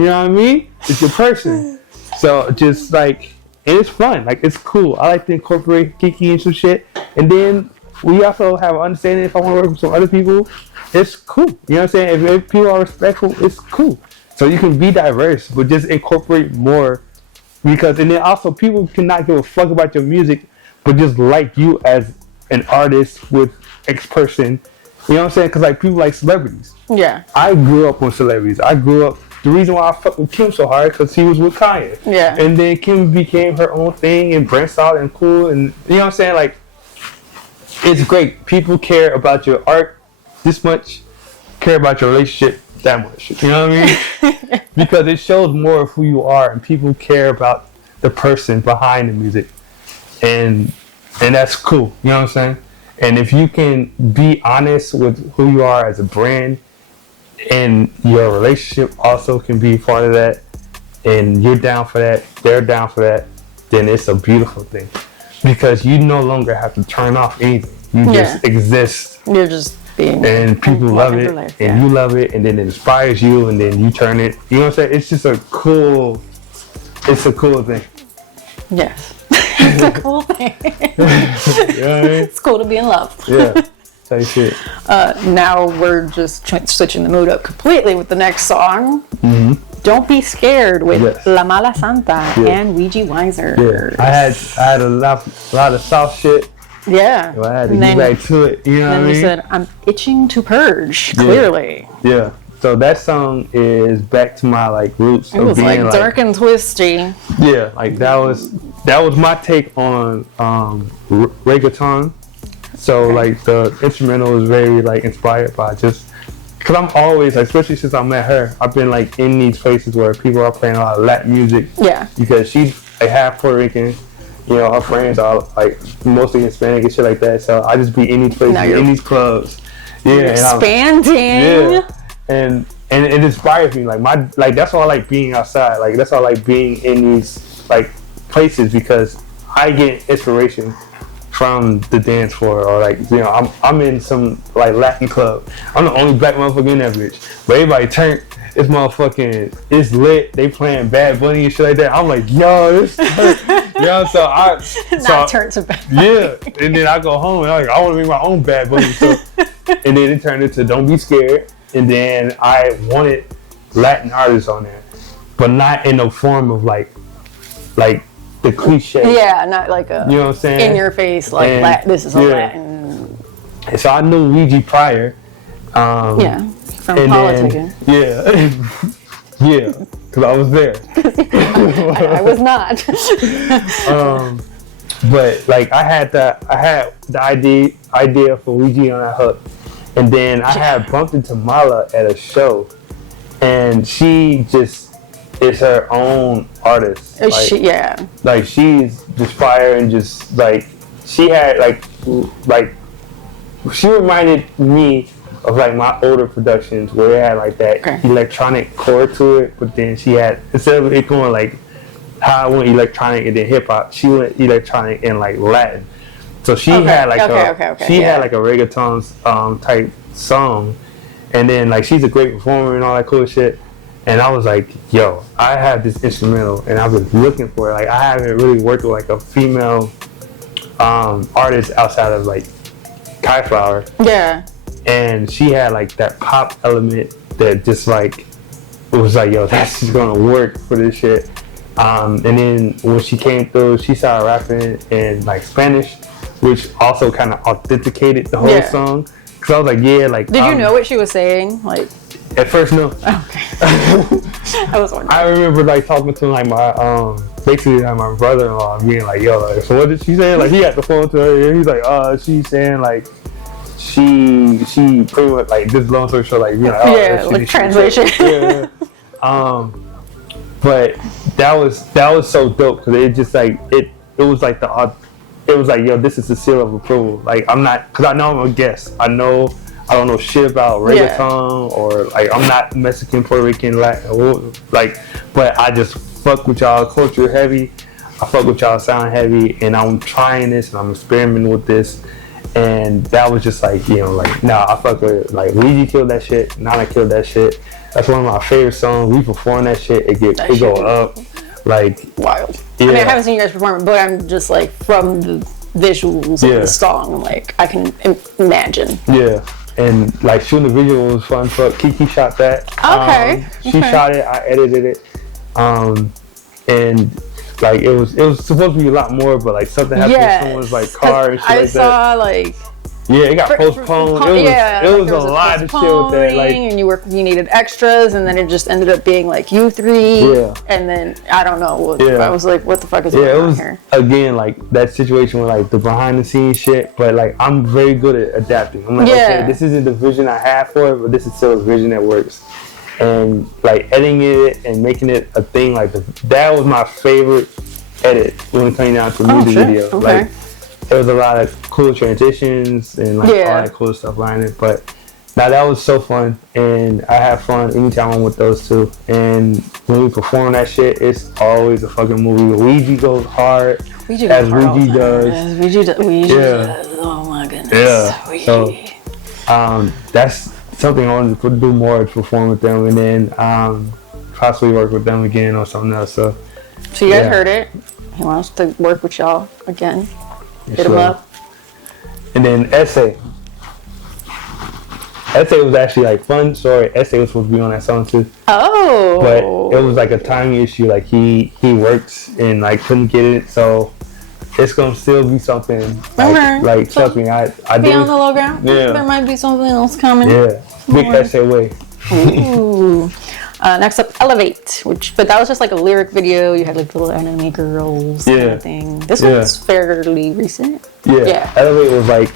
know what I mean? It's your person. So just like, and it's fun. Like, it's cool. I like to incorporate Kiki and some shit. And then we also have an understanding if I want to work with some other people, it's cool. You know what I'm saying? If people are respectful, it's cool. So you can be diverse, but just incorporate more. Because, and then also people cannot give a fuck about your music, but just like you as an artist with X person. You know what I'm saying? Because like people like celebrities. Yeah. I grew up on celebrities. I grew up, the reason why I fuck with Kim so hard because he was with Kanye. Yeah. And then Kim became her own thing and branched out and cool. And you know what I'm saying? Like, it's great. People care about your art this much, care about your relationship that much. You know what I mean? Because it shows more of who you are and people care about the person behind the music. And that's cool. You know what I'm saying? And if you can be honest with who you are as a brand and your relationship also can be part of that and you're down for that, they're down for that, then it's a beautiful thing. Because you no longer have to turn off anything. You just exist. You're just being. And people love it. Life, and you love it. And then it inspires you. And then you turn it. You know what I'm saying? It's just a cool thing. Yes. It's a cool thing. You know what I mean? It's cool to be in love. Yeah. Type shit. Now we're just switching the mood up completely with the next song. Mm-hmm. Don't Be Scared with La Mala Santa and Weegi Wizers. Yeah. I had a lot of soft shit. Yeah. So I had to get back to it. You know what I mean? And you said, I'm itching to purge, clearly. Yeah. So that song is back to my like roots. It was like dark and twisty. Yeah, like that was my take on reggaeton. So like the instrumental was very like inspired by just because I'm always like, especially since I met her, I've been like in these places where people are playing a lot of Latin music. Yeah. Because she's like half Puerto Rican. You know, her friends are like mostly Hispanic and shit like that. So I just be in these places, in these clubs. Yeah, expanding. And it inspires me. Like that's why I like being outside. Like that's why I like being in these like places because I get inspiration from the dance floor or like, you know, I'm in some like Latin club. I'm the only black motherfucker in that bitch. But everybody turned. It's motherfucking, it's lit. They playing Bad Bunny and shit like that. I'm like, yo, this hurt. You know, so I turned to Bad Bunny. Yeah, and then I go home and I'm like, I want to make my own Bad Bunny. So, and then it turned into Don't Be Scared. And then I wanted Latin artists on there, but not in the form of like the cliche. Yeah, not like a, you know what I'm saying? In your face, like this is a Latin. And so I knew Weegi prior. From Politickin. Yeah, because I was there. I was not. But like I had the idea for Weegi on that hook, and then I had bumped into Mala at a show, and she just is her own artist. Like she's just fire and just like she had like she reminded me of like my older productions where it had like that electronic core to it, but then she had, instead of it going like how I went electronic and then hip hop, she went electronic and like Latin. So she had like had like a reggaeton type song, and then like she's a great performer and all that cool shit. And I was like, yo, I have this instrumental and I've been looking for it. Like I haven't really worked with like a female artist outside of like Kai Flower. Yeah. And she had like that pop element that just like, it was like, yo, that's just gonna work for this shit. And then when she came through, she started rapping in like Spanish, which also kind of authenticated the whole song. Cause I was like, yeah, like. Did you know what she was saying? Like. At first, no. Okay. I was wondering. I remember like talking to like my basically like my brother-in-law being like, yo, like, so what did she say? Like he got the phone to her and he's like, she's saying like she pretty much like this long story short, like, you know, like translation. But that was so dope because it just like it was like it was like, yo, this is the seal of approval. Like, I'm not, because I know I'm a guest. I don't know shit about reggaeton or like, I'm not Mexican, Puerto Rican, Latin, like, but I just fuck with y'all culture heavy. I fuck with y'all sound heavy, and I'm trying this and I'm experimenting with this. And that was just like, you know, like, nah, I fuck with, like, Weegi killed that shit, Nana killed that shit. That's one of my favorite songs. We perform that shit, it go up. Like, wild. Yeah. I mean, I haven't seen you guys perform, but I'm just like, from the visuals of the song, like, I can imagine. Yeah. And like shooting the video was fun. Kiki shot that. Okay. She shot it, I edited it. And like it was supposed to be a lot more, but like something happened with someone's like car and shit like that. I saw like it got postponed. It was a lot of shit with that. Like, and you needed extras, and then it just ended up being like you three. Yeah. And then I don't know. I was like, what the fuck is going on here? Again, like that situation with like the behind the scenes shit. But like I'm very good at adapting. I'm like, okay, this isn't the vision I have for it, but this is still a vision that works. And like editing it and making it a thing, like that was my favorite edit when it came down to music video. Okay. Like there was a lot of cool transitions and like all that cool stuff behind it. But now that was so fun, and I have fun anytime I'm with those two. And when we perform that shit, it's always a fucking movie. Weegi goes hard, Weegi does. Weegi does. Oh my goodness. Yeah. So that's something I wanted to do more, to perform with them, and then possibly work with them again or something else. So you guys heard it. He wants to work with y'all again. Hit him up. And then Essay was actually like fun. Sorry, Essay was supposed to be on that song too. Oh. But it was like a timing issue. Like he works and like couldn't get it, so it's gonna still be something. Like trust me, I be on the low ground. Yeah. There might be something else coming. Yeah. Big Essay way. Ooh. Next up, Elevate, but that was just like a lyric video. You had like little anime girls kind of thing. This one's fairly recent. Yeah. Elevate was like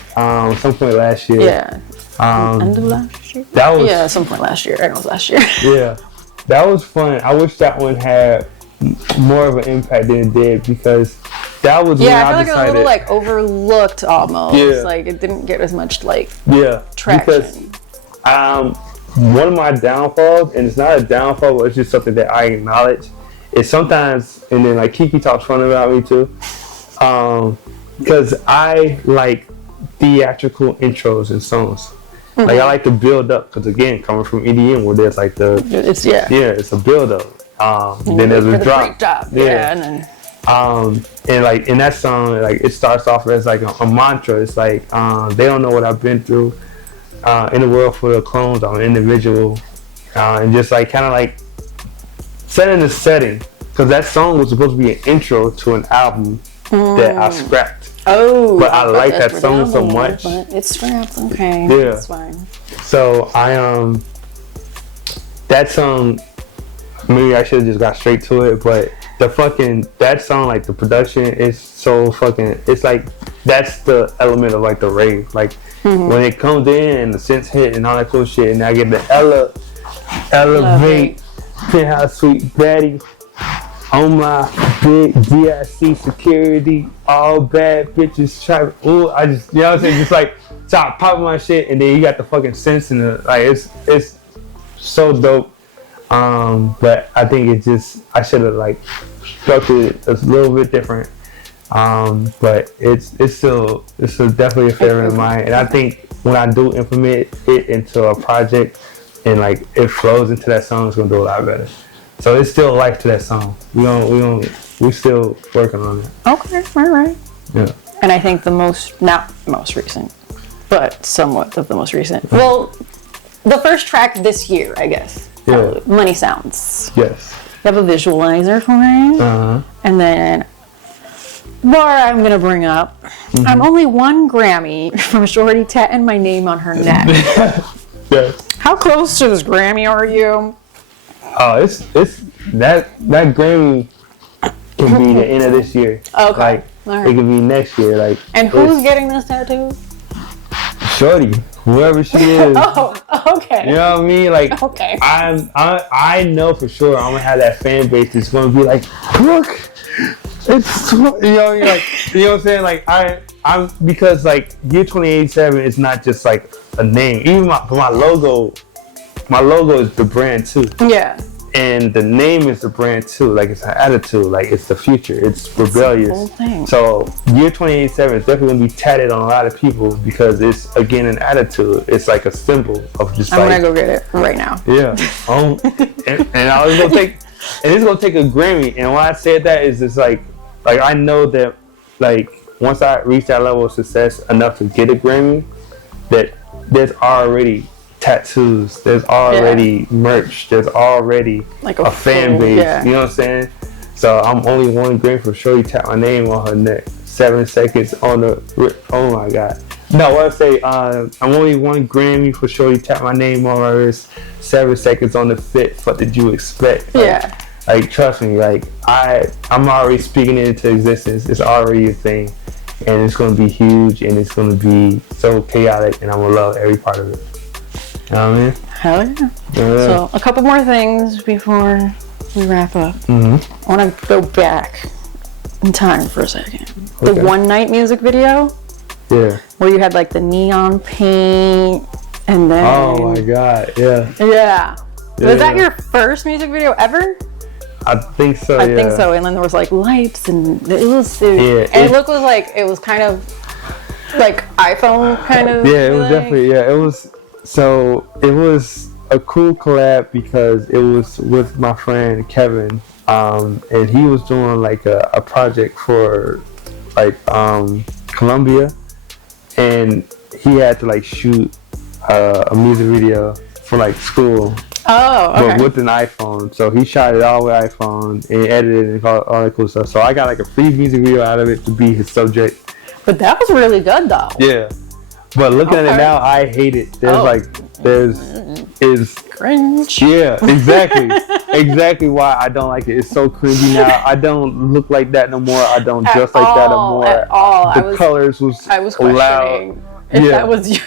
some point last year. Yeah. End of last year? That was some point last year. I know it was last year. Yeah. That was fun. I wish that one had more of an impact than it did, because that was when I decided. I feel like a little like overlooked almost. Yeah. Like it didn't get as much like traction. Because one of my downfalls, and it's not a downfall, but it's just something that I acknowledge, is sometimes, and then like Kiki talks fun about me too, because I like theatrical intros in songs. Mm-hmm. Like I like to build up, because again, coming from EDM where there's like it's a build up. Then there's a drop. And then and like in that song, like it starts off as like a mantra. It's like they don't know what I've been through. In the world full of clones, I'm an individual, and just like kind of like setting the setting, because that song was supposed to be an intro to an album that I scrapped. Oh, but I like that song so much. But it's scrapped. Okay, yeah, that's fine. So that song, maybe I should have just got straight to it, but that song, like the production is so fucking. It's like that's the element of like the rave, like. Mm-hmm. When it comes in and the synths hit and all that cool shit, and I get the elevate, penthouse suite Betty on my big DIC security, all bad bitches try. Ooh, I just, you know what I'm saying, just like stop popping my shit, and then you got the fucking synths and the like. It's so dope. But I think it just, I should have like structured it a little bit different. But it's still definitely a favorite of mine, and I think when I do implement it into a project and like it flows into that song, it's gonna do a lot better. So it's still life to that song. We still working on it. Okay, all right. Yeah. And I think not most recent, but somewhat of the most recent. Well, the first track this year, I guess. Yeah. Money Sounds. Yes. You have a visualizer for it, and then. Bar I'm gonna bring up. I'm only 1 Grammy from Shorty tatting my name on her neck. Yes. How close to this Grammy are you? Oh, it's that Grammy can be the end of this year. Okay. Like, it can be next year. Like. And who's getting this tattoo? Shorty, whoever she is. Oh, okay. You know what I mean? Like, okay. I know for sure I'm gonna have that fan base that's gonna be like, look. It's, you know, like, you know what I'm saying? Like, I'm because like Year 2087 is not just like a name. Even my logo is the brand too. Yeah. And the name is the brand too. Like, it's an attitude. Like, it's the future. It's rebellious. It's the whole thing. So Year 2087 is definitely gonna be tatted on a lot of people because it's again an attitude. It's like a symbol of just. I'm gonna go get it right now. Yeah. And I was gonna take, and it's gonna take a Grammy. And when I said that, is it's like I know that like once I reach that level of success enough to get a Grammy, that there's already tattoos, there's already merch, there's already like a fan base. Yeah. You know what I'm saying? So I'm only one Grammy for Shorty tap my name on her neck. 7 seconds on the. Oh my God. No, what I say? I'm only one Grammy for Shorty tap my name on my wrist. 7 seconds on the fit. What did you expect? Like, yeah. Like, trust me. Like, I'm already speaking it into existence. It's already a thing, and it's gonna be huge, and it's gonna be so chaotic, and I'm gonna love every part of it. You know what I mean? Hell yeah. So a couple more things before we wrap up. I want to go back in time for a second. The One Night music video. Yeah. Where you had like the neon paint and then. Oh my God! Yeah. Yeah. Was that your first music video ever? I think so. I think so. And then there was like lights and it was. It looked like it was kind of like iPhone kind of. Yeah, it was definitely. Yeah, it was. So it was a cool collab because it was with my friend Kevin, and he was doing like a project for like Columbia, and he had to like shoot a music video for like school. Oh, okay. But with an iPhone, so he shot it all with iPhone and edited and all that cool stuff. So I got like a free music video out of it to be his subject. But that was really good though. Yeah. But looking at it now, I hate it. There's is cringe. Yeah, exactly. Exactly why I don't like it. It's so cringy now. I don't look like that no more. I don't dress like that no more. At all. The colors was questioning if that was you.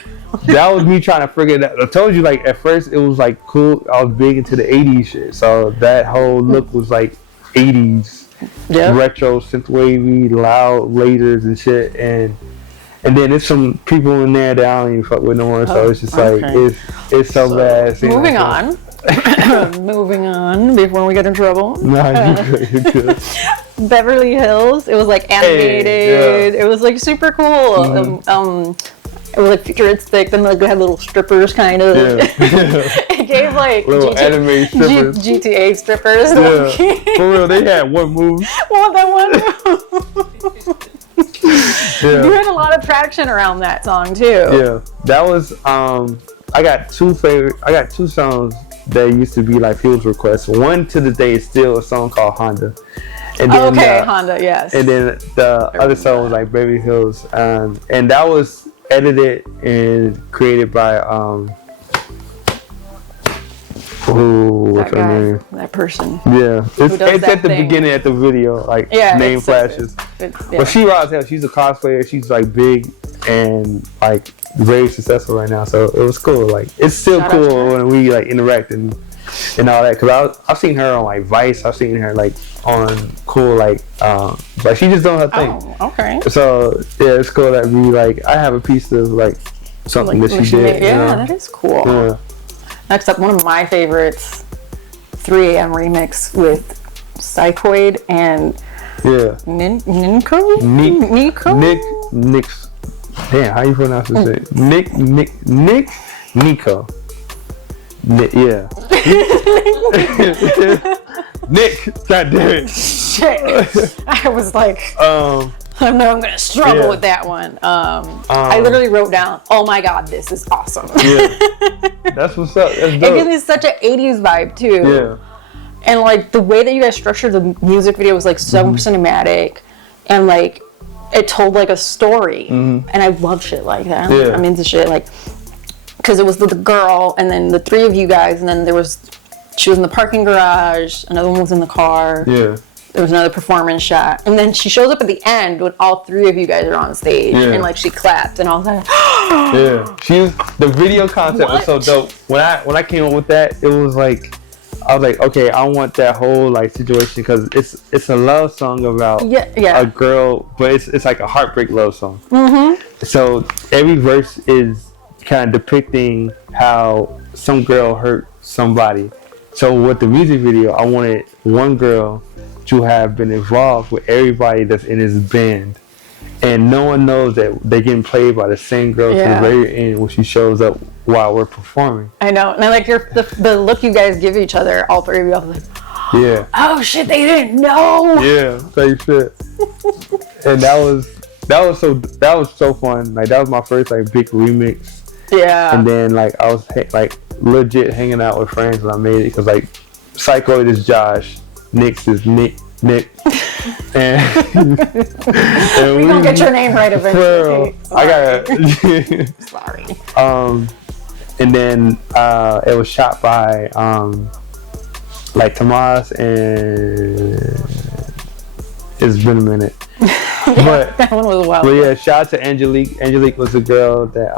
That was me trying to figure it out. I told you, like, at first it was like cool. I was big into the 80s shit. So that whole look was like 80s retro, synthwavy, loud lasers and shit. And then there's some people in there that I don't even fuck with no more. So it's just like, it's so bad. Moving on. Moving on before we get in trouble. No, you're good. Beverly Hills. It was like animated. Hey, yeah. It was like super cool. It was like futuristic. Then like they had little strippers kind of. Yeah. It gave like little anime strippers. GTA strippers. Yeah. For real, they had one move. That one move. Yeah. You had a lot of traction around that song too. Yeah, that was I got two songs that used to be like people's requests. One to this day is still a song called Honda. And then, Honda, yes. And then the other song was like Beverly Hills, and that was edited and created by that person. Yeah, it's at the beginning at the video, like name flashes. But she raw as hell. She's a cosplayer. She's like big and like very successful right now. So it was cool. Like it's still cool when we like interact and all that. Cause I've seen her on like Vice. I've seen her like on cool like she just doing her thing. Oh, okay. So yeah, it's cool that we like I have a piece of like something that she did. Yeah, that is cool. Yeah. Next up, one of my favorites, 3 AM remix with Psychoid and Nico? Nick's. Damn, how you pronounce this? Nico. Yeah. Nick, god damn it. Shit. I was like, I know I'm gonna struggle with that one. I literally wrote down, "Oh my god, this is awesome." Yeah, that's what's up. That's dope. It gives me such an '80s vibe too. Yeah, and like the way that you guys structured the music video was like so cinematic, and like it told like a story. And I love shit like that. Yeah. I'm into shit like because it was the girl, and then the 3 of you guys, and then she was in the parking garage. Another one was in the car. Yeah. There was another performance shot, and then she shows up at the end when all 3 of you guys are on stage, and like she clapped and all that. Yeah, the video concept was so dope. When I came up with that, it was like I was like, okay, I want that whole like situation because it's a love song about a girl, but it's like a heartbreak love song. So every verse is kind of depicting how some girl hurt somebody. So with the music video, I wanted one girl to have been involved with everybody that's in his band, and no one knows that they're getting played by the same girl to the very end when she shows up while we're performing. I know, and I like the look you guys give each other. All three of you, I was like, oh shit, they didn't know. Yeah, same shit. And that was so fun. Like that was my first like big remix. Yeah. And then like I was like legit hanging out with friends when I made it because like Psychoid is Josh, Nick's is Nick, and we gonna get your name right eventually. I got sorry. And then it was shot by like Tomas, and it's been a minute. But that one was wild. But yeah, shout out to Angelique. Angelique was a girl that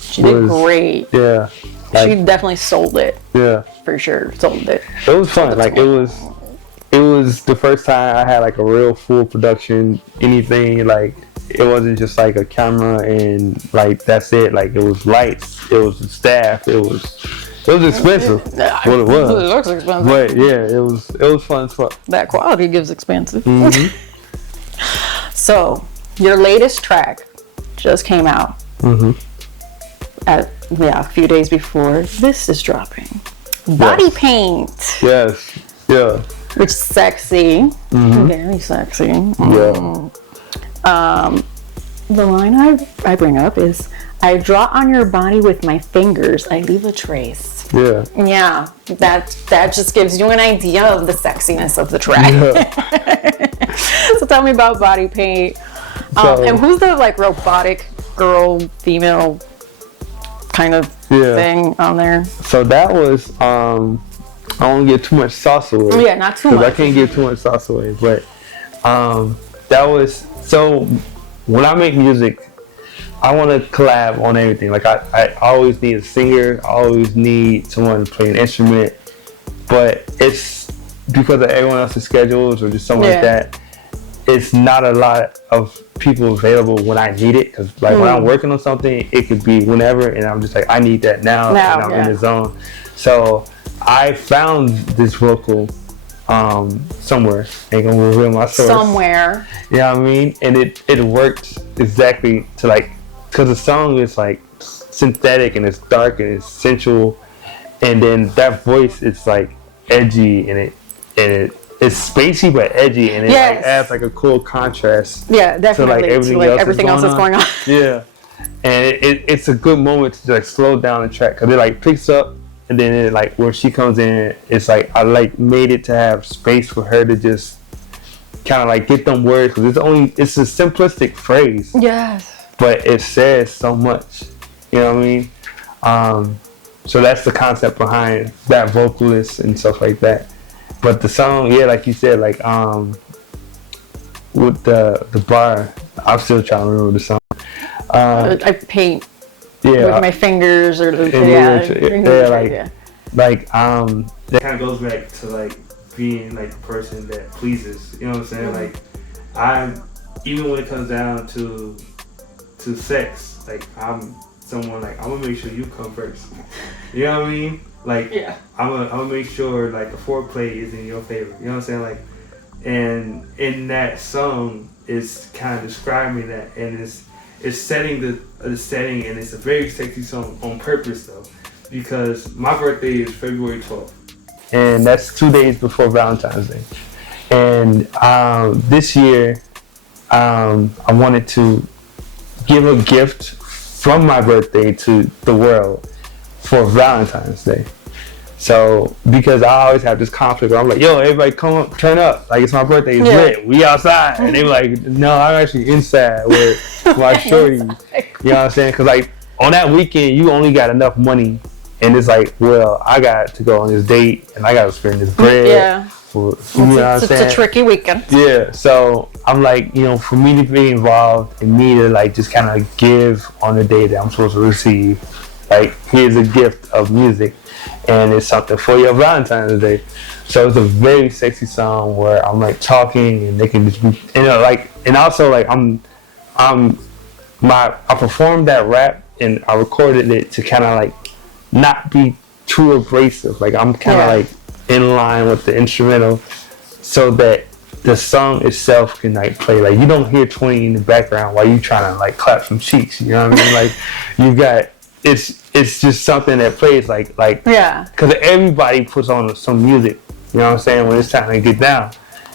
she did great. Yeah. Like, she definitely sold it. Yeah. For sure. Sold it. It was fun. Like it was the first time I had like a real full production, anything. Like it wasn't just like a camera and like that's it. Like it was lights, it was staff, it was expensive. What it was. It looks expensive. But yeah, it was fun as fuck. That quality gives expensive. So your latest track just came out. A few days before this is dropping. Body Paint. Yes. Yeah. Which is sexy. Very sexy. Yeah. The line I bring up is, I draw on your body with my fingers, I leave a trace. Yeah. Yeah. That just gives you an idea of the sexiness of the track. Yeah. So tell me about Body Paint. And who's the like robotic girl, female kind of thing on there? So that was I don't get too much sauce away. Yeah, not too much. I can't give too much sauce away. But that was so. When I make music, I want to collab on everything. Like I always need a singer. I always need someone to play an instrument. But it's because of everyone else's schedules or just something like that. It's not a lot of people available when I need it. Because like when I'm working on something, it could be whenever, and I'm just like, I need that now and I'm in the zone. So I found this vocal somewhere. Ain't gonna reveal my source. Somewhere. You know what I mean? And it worked exactly to like, cause the song is like synthetic and it's dark and it's sensual, and then that voice is like edgy and it's spacey but edgy, and it like adds like a cool contrast. Yeah, definitely. To like everything else that's going on. Yeah, and it's a good moment to like slow down the track because it like picks up. And then it, like when she comes in, it's like I like made it to have space for her to just kind of like get them words because it's a simplistic phrase. Yes. But it says so much. You know what I mean? So that's the concept behind that vocalist and stuff like that. But the song, like you said, like with the bar, I'm still trying to remember the song. I paint. With my fingers or that kind of goes back to like being like a person that pleases, you know what I'm saying? Like I'm, even when it comes down to sex, like I'm someone like I'm gonna make sure you come first, you know what I mean? Like I'm gonna make sure like the foreplay is in your favor, you know what I'm saying? Like, and in that song is kind of describing that, and it's setting the setting, and it's a very sexy song on purpose though, because my birthday is February 12th, and that's 2 days before Valentine's Day. And this year, I wanted to give a gift from my birthday to the world for Valentine's Day. So, because I always have this conflict where I'm like, yo, everybody come up, turn up. Like, it's my birthday, it's lit, we outside. And they were like, no, I'm actually inside with my shorty. You know what I'm saying? Because, like, on that weekend, you only got enough money. And it's like, well, I got to go on this date, and I got to spend this bread. Yeah. You know what I'm saying? It's a tricky weekend. Yeah. So, I'm like, you know, for me to be involved and me to, like, just kind of give on the day that I'm supposed to receive, Like, here's a gift of music, and it's something for your Valentine's Day. So it's a very sexy song where I'm like talking, and they can just be, like, and also like I performed that rap, and I recorded it to kind of like not be too abrasive. Like, I'm kind of like in line with the instrumental, so that the song itself can like play. Like, you don't hear 20 in the background while you trying to like clap some cheeks. You know what I mean? Like, you got it's just something that plays like because everybody puts on some music. You know what I'm saying? When it's time to get down,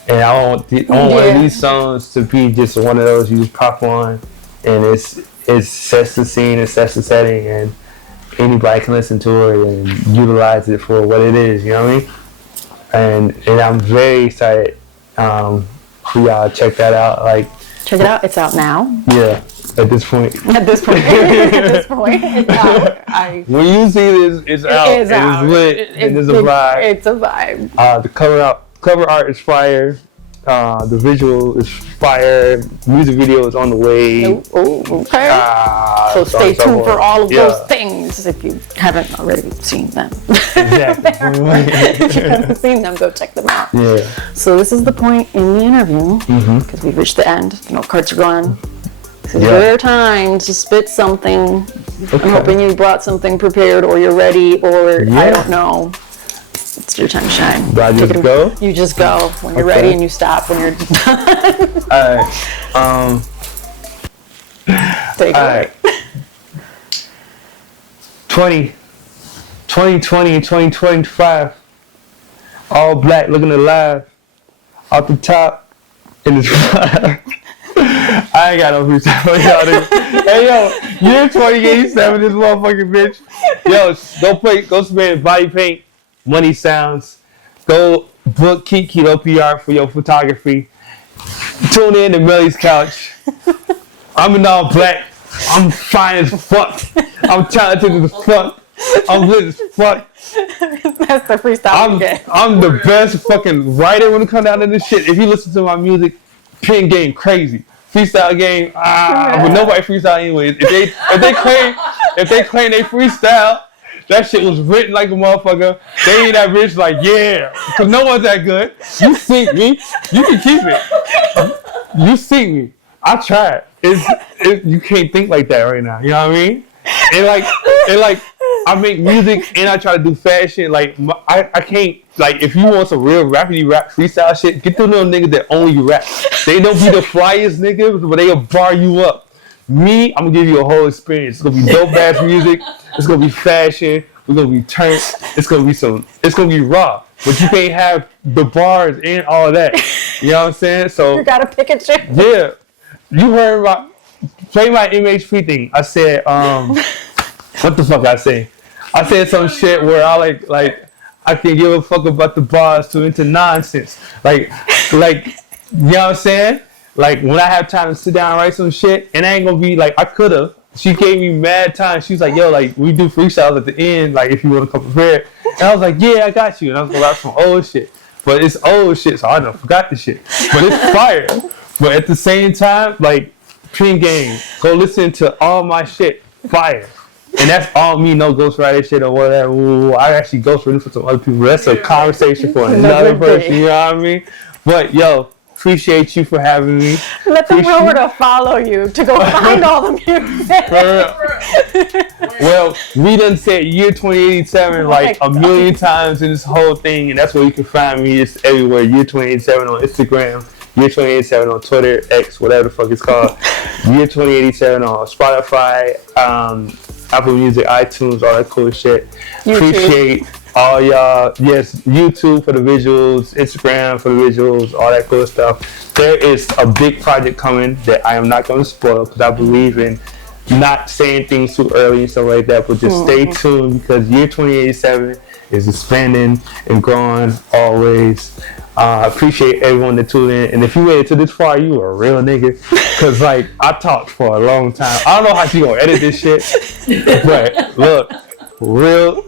and I want one of these songs to be just one of those you just pop on, and it sets the scene, it sets the setting, and anybody can listen to it and utilize it for what it is. You know what I mean? And I'm very excited for y'all to check that out. Like, check it out. It's out now. Yeah. At this point. At this point, it's out. When you see this, it's out. It's lit. And it's a vibe. It's a vibe. The cover art is fire. The visual is fire. Music video is on the way. Okay. So stay tuned for all of those things if you haven't already seen them. Exactly. If you haven't seen them, go check them out. Yeah. So this is the point in the interview because we've reached the end. The note cards are gone. This is your time to spit something. Okay. I'm hoping you brought something prepared, or you're ready, or I don't know. It's your time to shine. Do I just go? You just go when you're ready, and you stop when you're done. All right. Take it away. 2020 and 2025. All black, looking alive. Off the top, in the I ain't got no freestyle. Hey yo, year 2087, this motherfucking bitch. Yo, go spend body paint, money sounds. Go book Kiki PR for your photography. Tune in to Melly's Couch. I'm in all black. I'm fine as fuck. I'm talented as fuck. I'm lit as fuck. That's the freestyle. I'm the best fucking writer when it comes down to this shit. If you listen to my music, pen game crazy. Freestyle game, but nobody freestyle anyways. If they claim they freestyle, that shit was written like a motherfucker. They ain't that rich, like, because no one's that good. You sync me, you can keep it. You sync me. I tried. You can't think like that right now. You know what I mean? And like I make music and I try to do fashion. Like, I can't, like, if you want some real rappity rap freestyle shit, get them little niggas that only rap. They don't be the flyest niggas, but they'll bar you up. Me, I'm gonna give you a whole experience. It's gonna be dope ass music. It's gonna be fashion. We're gonna be turned. It's gonna be raw. But you can't have the bars and all that. You know what I'm saying? So you gotta pick and choose. Yeah. You heard about play my MHP thing. I said, what the fuck I say? I said some shit where I like I can give a fuck about the bars to into nonsense. Like you know what I'm saying? Like, when I have time to sit down and write some shit, and I ain't gonna be like, I could've. She gave me mad time. She was like, yo, like, we do freestyles at the end, like, if you want to come prepared. And I was like, yeah, I got you. And I was gonna rap some old shit. But it's old shit, so I done forgot the shit. But it's fire. But at the same time, like, pen game, go listen to all my shit, fire. And that's all me, no ghostwriter shit or whatever. Ooh, I actually ghostwritten for some other people. That's a conversation for another person, you know what I mean? But, yo, appreciate you for having me. Let them know where to follow you to go find all the music. Well, we done said year 2087 like a million times in this whole thing, and that's where you can find me. It's everywhere. Year 2087 on Instagram, year 2087 on Twitter, X, whatever the fuck it's called. Year 2087 on Spotify, Apple Music, iTunes, all that cool shit. YouTube. Appreciate all y'all. Yes, YouTube for the visuals, Instagram for the visuals, all that cool stuff. There is a big project coming that I am not going to spoil because I believe in not saying things too early and stuff like that, but just stay tuned because year 2087 is expanding and growing always. I appreciate everyone that tuned in, and if you made it to this far, you are a real nigga. Cause like I talked for a long time. I don't know how she gonna edit this shit, but look, real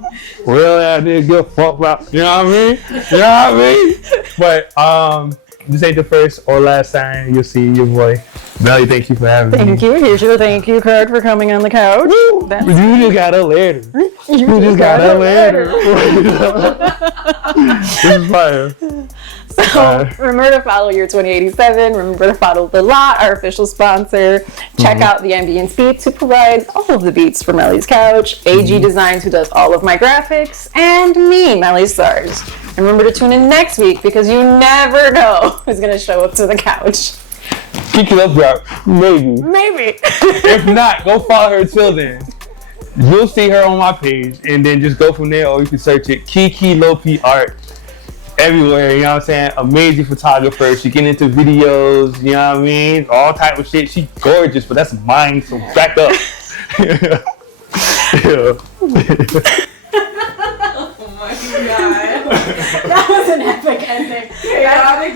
out there, give a fuck about. You know what I mean? You know what I mean? But this ain't the first or last time you'll see your boy. Melly, thank you for having me. Thank you. Here's your thank you card for coming on the couch. You just got a letter. You just got a letter. This is fire. So remember to follow your 2087. Remember to follow The Lot, our official sponsor. Check out the Ambience Beats, who provides all of the beats for Melly's Couch. AG Designs, who does all of my graphics. And me, Melly Starz. And remember to tune in next week, because you never know who's going to show up to the couch. Kiki Love Drop, maybe. Maybe. If not, go follow her till then. You'll see her on my page, and then just go from there, or you can search it Kiki Lopi Art everywhere. You know what I'm saying? Amazing photographer. She get into videos. You know what I mean? All type of shit. She gorgeous, but that's mine. So back up. Oh my god. That was an epic ending. Chaotic.